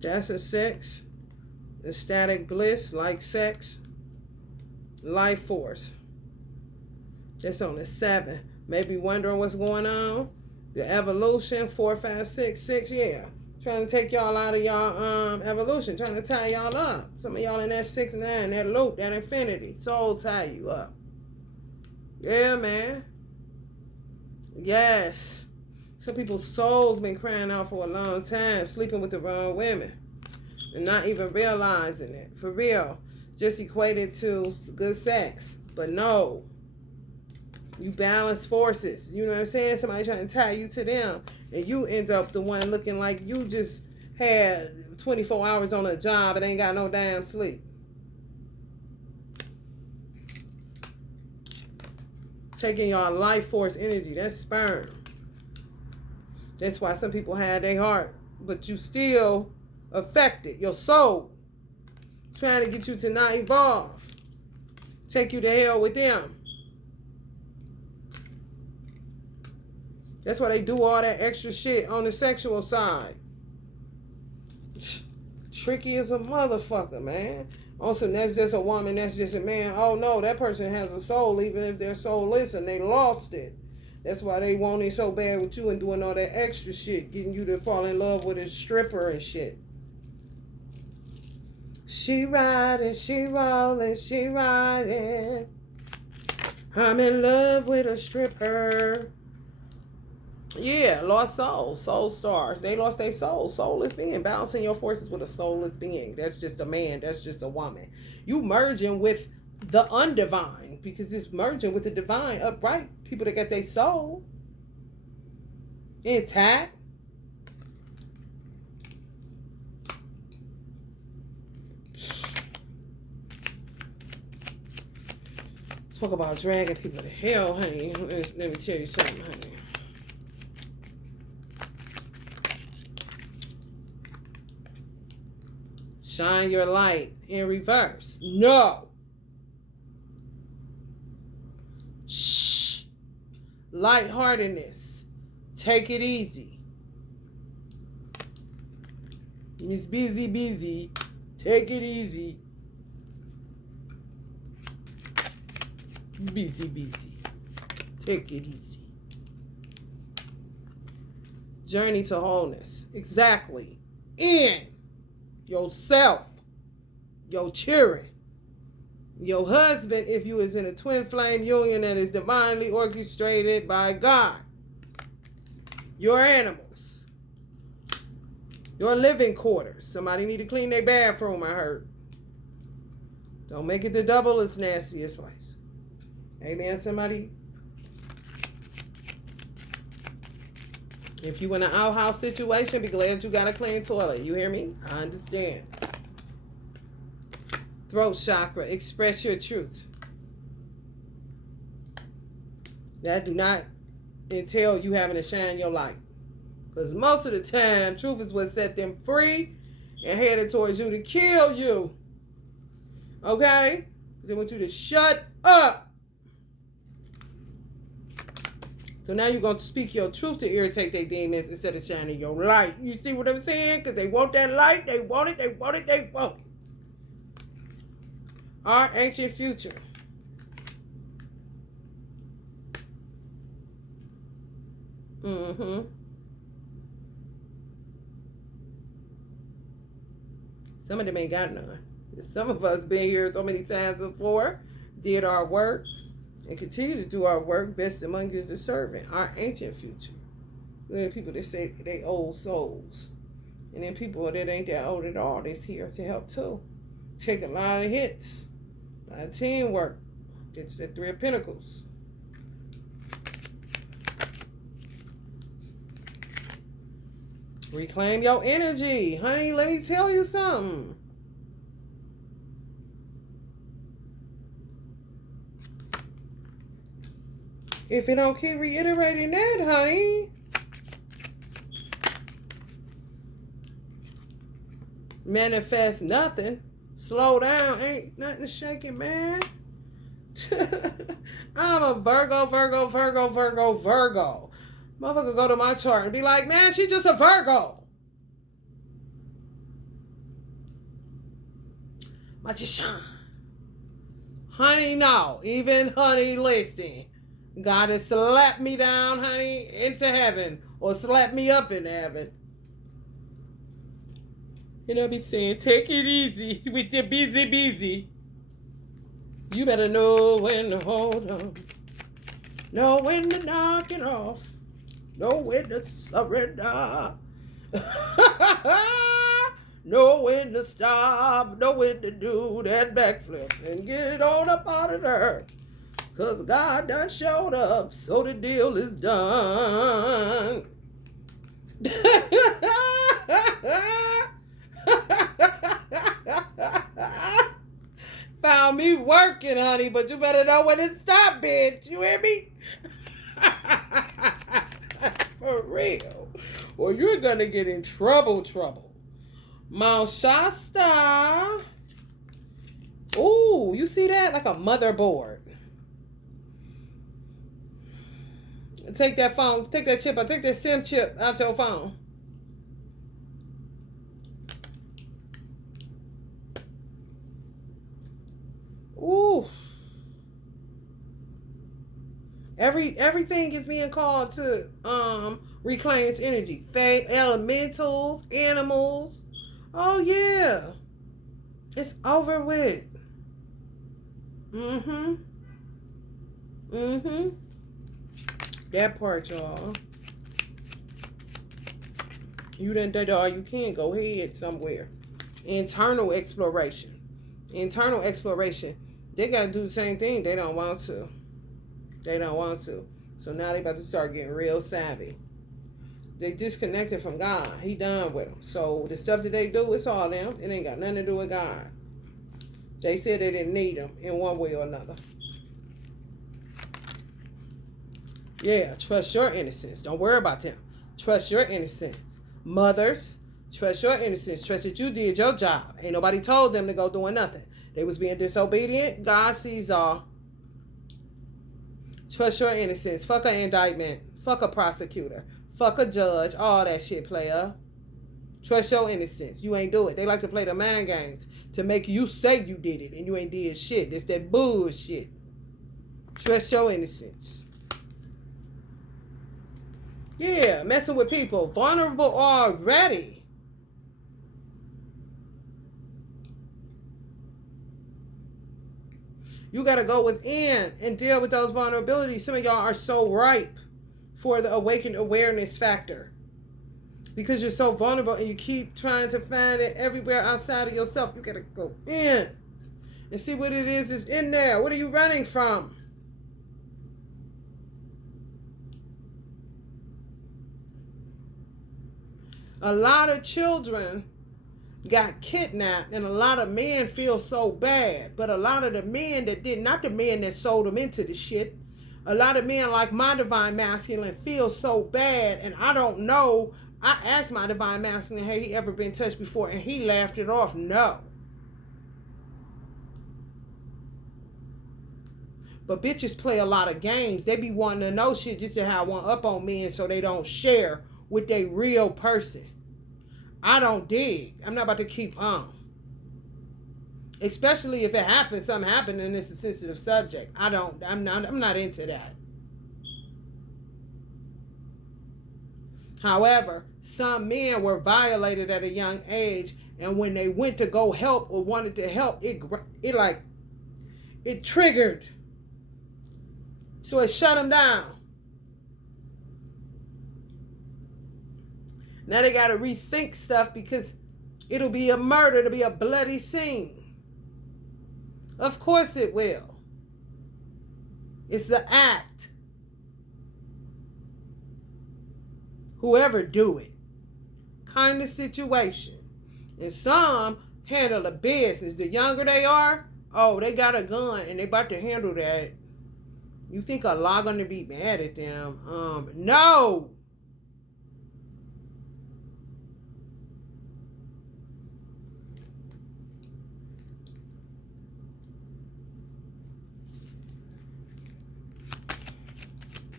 That's a 6. Ecstatic bliss, like sex. Life force. That's on the 7. Maybe wondering what's going on. The evolution, 4, 5, 6, 6, yeah. Trying to take y'all out of y'all evolution. Trying to tie y'all up. Some of y'all in that 6, 9, that loop, that infinity. Soul tie you up. Yeah, man. Yes. Some people's souls been crying out for a long time, sleeping with the wrong women. And not even realizing it. For real. Just equated to good sex. But no. You balance forces. You know what I'm saying? Somebody trying to tie you to them. And you end up the one looking like you just had 24 hours on a job and ain't got no damn sleep. Taking your life force energy. That's sperm. That's why some people had their heart. But you still affected. Your soul. Trying to get you to not evolve. Take you to hell with them. That's why they do all that extra shit on the sexual side. Tricky as a motherfucker, man. Also, that's just a woman, that's just a man. Oh no, that person has a soul, even if they're soulless and they lost it. That's why they want it so bad with you and doing all that extra shit, getting you to fall in love with a stripper and shit. She riding, she rolling, she riding. I'm in love with a stripper. Yeah, lost souls, soul stars. They lost their soul. Soulless being. Balancing your forces with a soulless being. That's just a man. That's just a woman. You merging with the undivine because it's merging with the divine upright. People that got their soul intact. Talk about dragging people to hell, honey. Let me tell you something, honey. Shine your light in reverse. No. Shh. Lightheartedness. Take it easy. Miss Busy. Take it easy. Busy. Take it easy. Journey to wholeness. Exactly. In yourself, your children, your husband, if you is in a twin flame union that is divinely orchestrated by God, your animals, your living quarters. Somebody need to clean their bathroom, I heard. Don't make it the double as nastiest place. Amen, somebody? If you in an outhouse situation, be glad you got a clean toilet. You hear me? I understand. Throat chakra. Express your truth. That do not entail you having to shine your light. Because most of the time, truth is what set them free. and headed towards you to kill you. Okay? They want you to shut up. So now you're going to speak your truth to irritate their demons instead of shining your light. You see what I'm saying? Because they want that light. They want it. They want it. They want it. Our ancient future. Mm-hmm. Some of them ain't got none. Some of us been here so many times before, did our work, and continue to do our work. Best among you is the servant. Our ancient future. We have people that say they old souls. And then people that ain't that old at all, that's here to help too. Take a lot of hits. A lot of teamwork. It's the Three of Pentacles. Reclaim your energy. Honey, let me tell you something. If it don't keep reiterating that, honey. Manifest nothing. Slow down. Ain't nothing shaking, man. I'm a Virgo. Motherfucker go to my chart and be like, man, she just a Virgo. Magician. Honey, no. Even honey, listen. God has slapped me down, honey, into heaven. Or slapped me up in heaven. And I be saying, take it easy with your busy. You better know when to hold on. Know when to knock it off. Know when to surrender. Know when to stop. Know when to do that backflip. And get on up out of there. Because God done showed up. So the deal is done. Found me working, honey. But you better know when to stop, bitch. You hear me? For real. Or you're going to get in trouble. Mount Shasta. Ooh, you see that? Like a motherboard. Take that phone. Take that chip. Take that SIM chip out your phone. Ooh. Everything is being called to reclaim its energy. Fate, elementals, animals. Oh yeah. It's over with. Mm-hmm. That part, y'all. You done did all you can. Go ahead somewhere. Internal exploration. They gotta do the same thing. They don't want to. So now they about to start getting real savvy. They disconnected from God. He done with them. So the stuff that they do, it's all them. It ain't got nothing to do with God. They said they didn't need them in one way or another. Yeah, trust your innocence. Don't worry about them. Trust your innocence. Mothers, trust your innocence. Trust that you did your job. Ain't nobody told them to go doing nothing. They was being disobedient. God sees all. Trust your innocence. Fuck an indictment. Fuck a prosecutor. Fuck a judge. All that shit, player. Trust your innocence. You ain't do it. They like to play the mind games to make you say you did it and you ain't did shit. It's that bullshit. Trust your innocence. Yeah, messing with people. Vulnerable already. You got to go within and deal with those vulnerabilities. Some of y'all are so ripe for the awakened awareness factor. Because you're so vulnerable and you keep trying to find it everywhere outside of yourself. You got to go in and see what it is in there. What are you running from? A lot of children got kidnapped and a lot of men feel so bad. But a lot of the men that did, not the men that sold them into the shit, a lot of men like my divine masculine feel so bad, and I don't know I asked my divine masculine, had he ever been touched before? And he laughed it off. No. But bitches play a lot of games. They be wanting to know shit just to have one up on men so they don't share with their real person. I don't dig. I'm not about to keep on. Especially if it happens, something happened and it's a sensitive subject. I'm not into that. However, some men were violated at a young age, and when they went to go help or wanted to help, it triggered. So it shut them down. Now they got to rethink stuff because it'll be a murder. It'll be a bloody scene. Of course it will. It's the act. Whoever do it. Kind of situation. And some handle the business. The younger they are, oh, they got a gun and they about to handle that. You think a lot gonna be mad at them? No.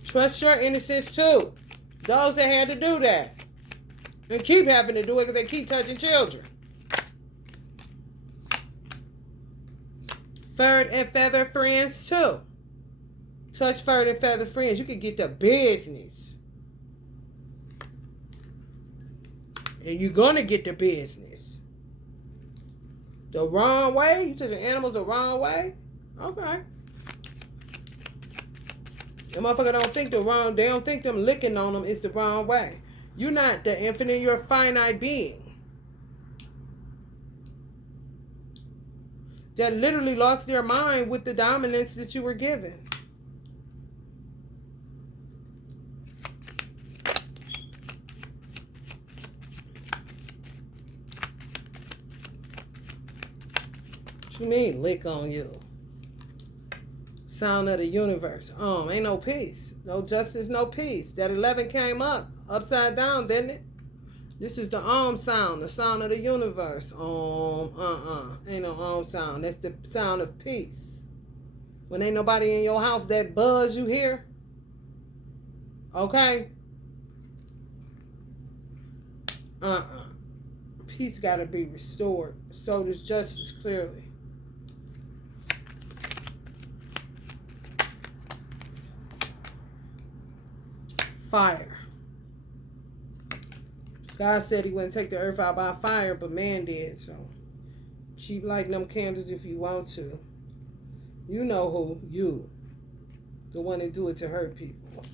Trust your innocence too. Those that had to do that. And keep having to do it because they keep touching children. Furred and feather friends too. Touch furred and feather friends. You can get the business. And you're going to get the business. The wrong way? You touching animals the wrong way? Okay. The motherfucker don't think the wrong, they don't think them licking on them is the wrong way. You're not the infinite, you're a finite being. That literally lost their mind with the dominance that you were given. What you mean, lick on you? Sound of the universe. Ain't no peace. No justice, no peace. That 11 came up upside down, didn't it? This is the sound, the sound of the universe. Ain't no sound. That's the sound of peace. When ain't nobody in your house, that buzz you hear. Okay? Peace gotta be restored. So does justice, clearly. Fire. God said he wouldn't take the earth out by fire, but man did. So keep lighting them candles if you want to. You know who. You. The one that do it to hurt people.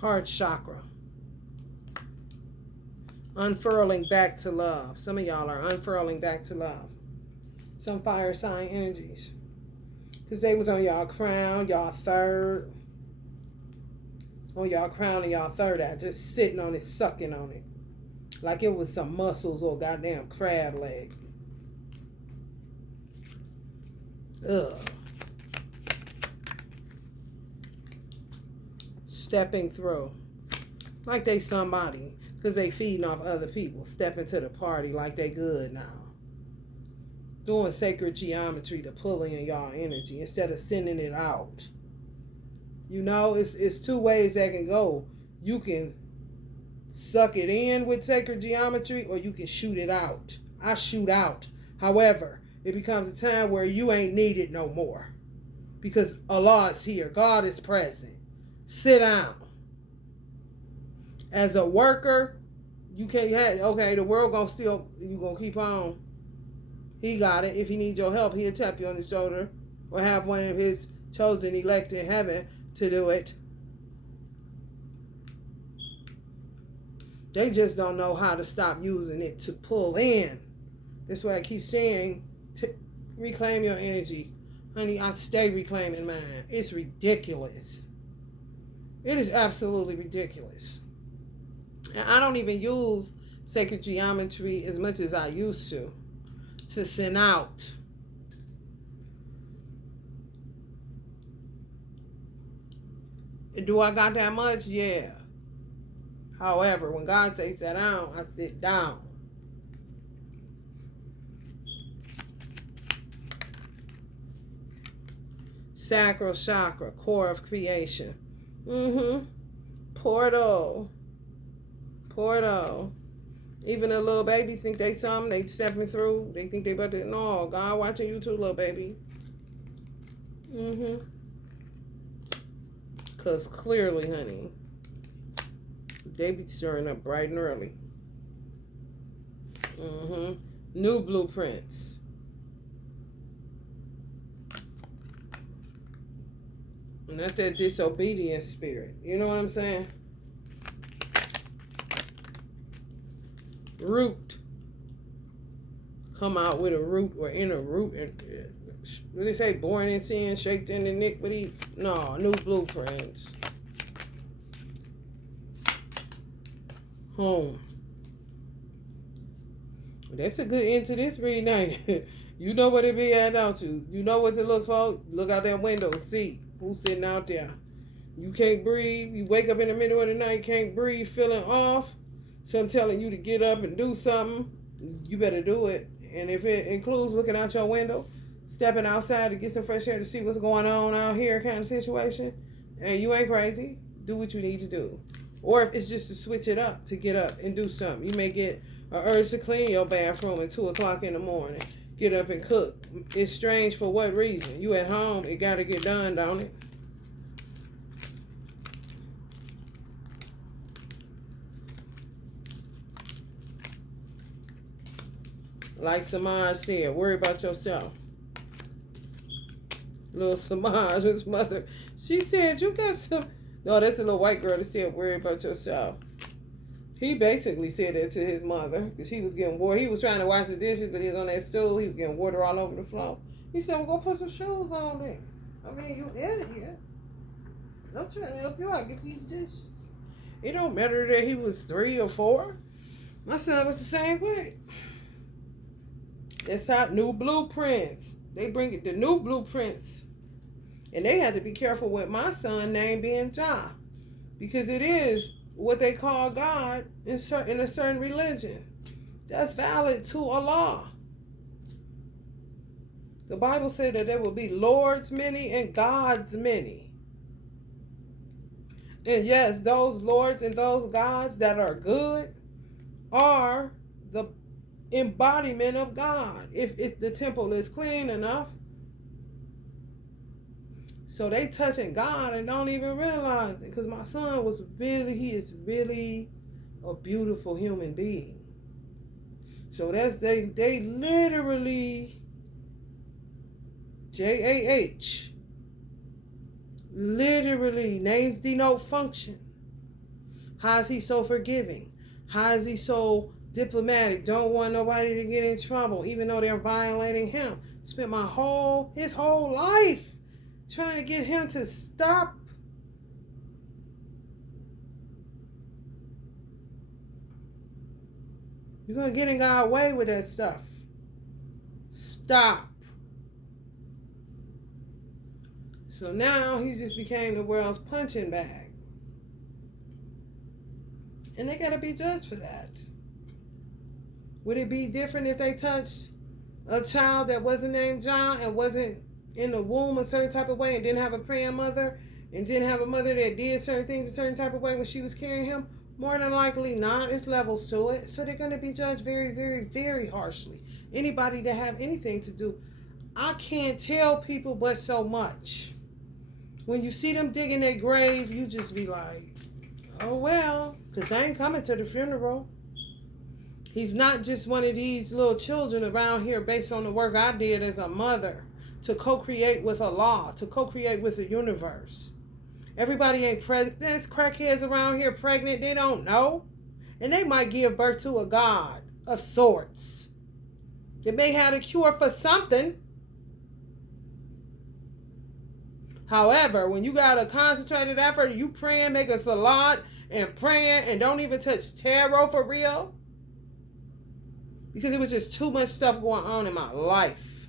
Heart chakra. Unfurling back to love. Some of y'all are unfurling back to love. Some fire sign energies. Because they was on y'all crown, y'all third. On y'all crown and y'all third eye. Just sitting on it, sucking on it. Like it was some muscles or goddamn crab leg. Ugh. Stepping through. Like they somebody. Because they feeding off other people. Stepping to the party like they good now. Doing sacred geometry to pull in y'all energy instead of sending it out. You know, it's two ways that can go. You can suck it in with sacred geometry or you can shoot it out. I shoot out. However, it becomes a time where you ain't needed no more. Because Allah is here. God is present. Sit down. As a worker, you can't have, okay, the world gonna still, you gonna keep on. He got it. If he needs your help, he'll tap you on the shoulder or have one of his chosen elect in heaven to do it. They just don't know how to stop using it to pull in. That's why I keep saying, reclaim your energy. Honey, I stay reclaiming mine. It's ridiculous. It is absolutely ridiculous. And I don't even use sacred geometry as much as I used to send out. Do I got that much? Yeah. However, when God says sit down, I sit down. Sacral chakra, core of creation. Portal. Even the little babies think they something, they stepping through. They think they about to, no, God watching you too, little baby. Because clearly, honey, they be stirring up bright and early. New blueprints. And that's that disobedience spirit. You know what I'm saying? Root. Come out with a root or in a root. What they say? Born in sin, shaped in iniquity. No, new blueprints. Home. That's a good end to this reading. You know what it be at, don't you? You know what to look for? Look out that window, see who's sitting out there. You can't breathe. You wake up in the middle of the night, can't breathe, feeling off. So I'm telling you to get up and do something. You better do it. And if it includes looking out your window, stepping outside to get some fresh air to see what's going on out here kind of situation, and you ain't crazy, do what you need to do. Or if it's just to switch it up, to get up and do something. You may get an urge to clean your bathroom at 2 o'clock in the morning. Get up and cook. It's strange for what reason? You at home, it got to get done, don't it? Like Samaj said, worry about yourself. Little Samaj, his mother, she said, you got some... No, that's a little white girl that said, worry about yourself. He basically said that to his mother because he was getting water. He was trying to wash the dishes, but he was on that stool. He was getting water all over the floor. He said, well, go put some shoes on there. I mean, you idiot. I'm trying to help you out. Get these dishes. It don't matter that he was 3 or 4. My son was the same way. That's how new blueprints. They bring it, the new blueprints. And they had to be careful with my son name being Jah. Because it is what they call God in a certain religion. That's valid to Allah. The Bible said that there will be lords many and gods many. And yes, those lords and those gods that are good are the embodiment of God. If the temple is clean enough. So they touching God and don't even realize it. Because my son he is really a beautiful human being. So they literally, JAH, literally, names denote function. How is he so forgiving? How is he so diplomatic? Don't want nobody to get in trouble, even though they're violating him. Spent his whole life trying to get him to stop. You're going to get in God's way with that stuff. Stop. So now he just became the world's punching bag. And they got to be judged for that. Would it be different if they touched a child that wasn't named John and wasn't in the womb a certain type of way and didn't have a praying mother and didn't have a mother that did certain things a certain type of way when she was carrying him? More than likely not. It's levels to it. So they're going to be judged very, very, very harshly. Anybody that have anything to do. I can't tell people but so much. When you see them digging their grave, you just be like, oh well, because I ain't coming to the funeral. He's not just one of these little children around here based on the work I did as a mother to co-create with Allah, to co-create with the universe. Everybody ain't pregnant. There's crackheads around here pregnant. They don't know. And they might give birth to a God of sorts. They may have a cure for something. However, when you got a concentrated effort, you praying, make a salat, and praying, and don't even touch tarot for real. Because it was just too much stuff going on in my life.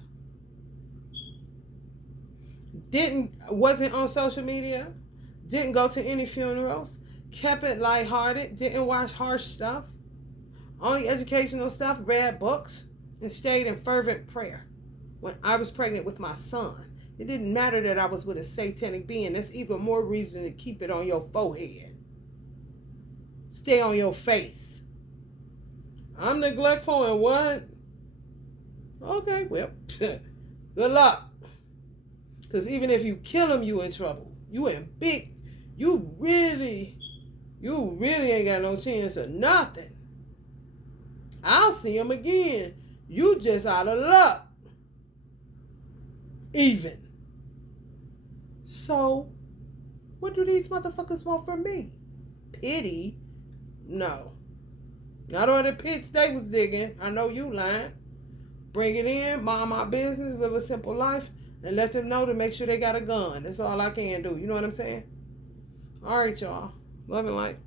Wasn't on social media. Didn't go to any funerals. Kept it lighthearted. Didn't watch harsh stuff. Only educational stuff. Read books. And stayed in fervent prayer. When I was pregnant with my son, it didn't matter that I was with a satanic being. That's even more reason to keep it on your forehead. Stay on your face. I'm neglectful and what? Okay, well, good luck. Because even if you kill him, you in trouble. You really ain't got no chance of nothing. I'll see him again. You just out of luck. Even. So, what do these motherfuckers want from me? Pity? No. Not all the pits they was digging. I know you lying. Bring it in, mind my business, live a simple life, and let them know to make sure they got a gun. That's all I can do. You know what I'm saying? All right, y'all. Love and light.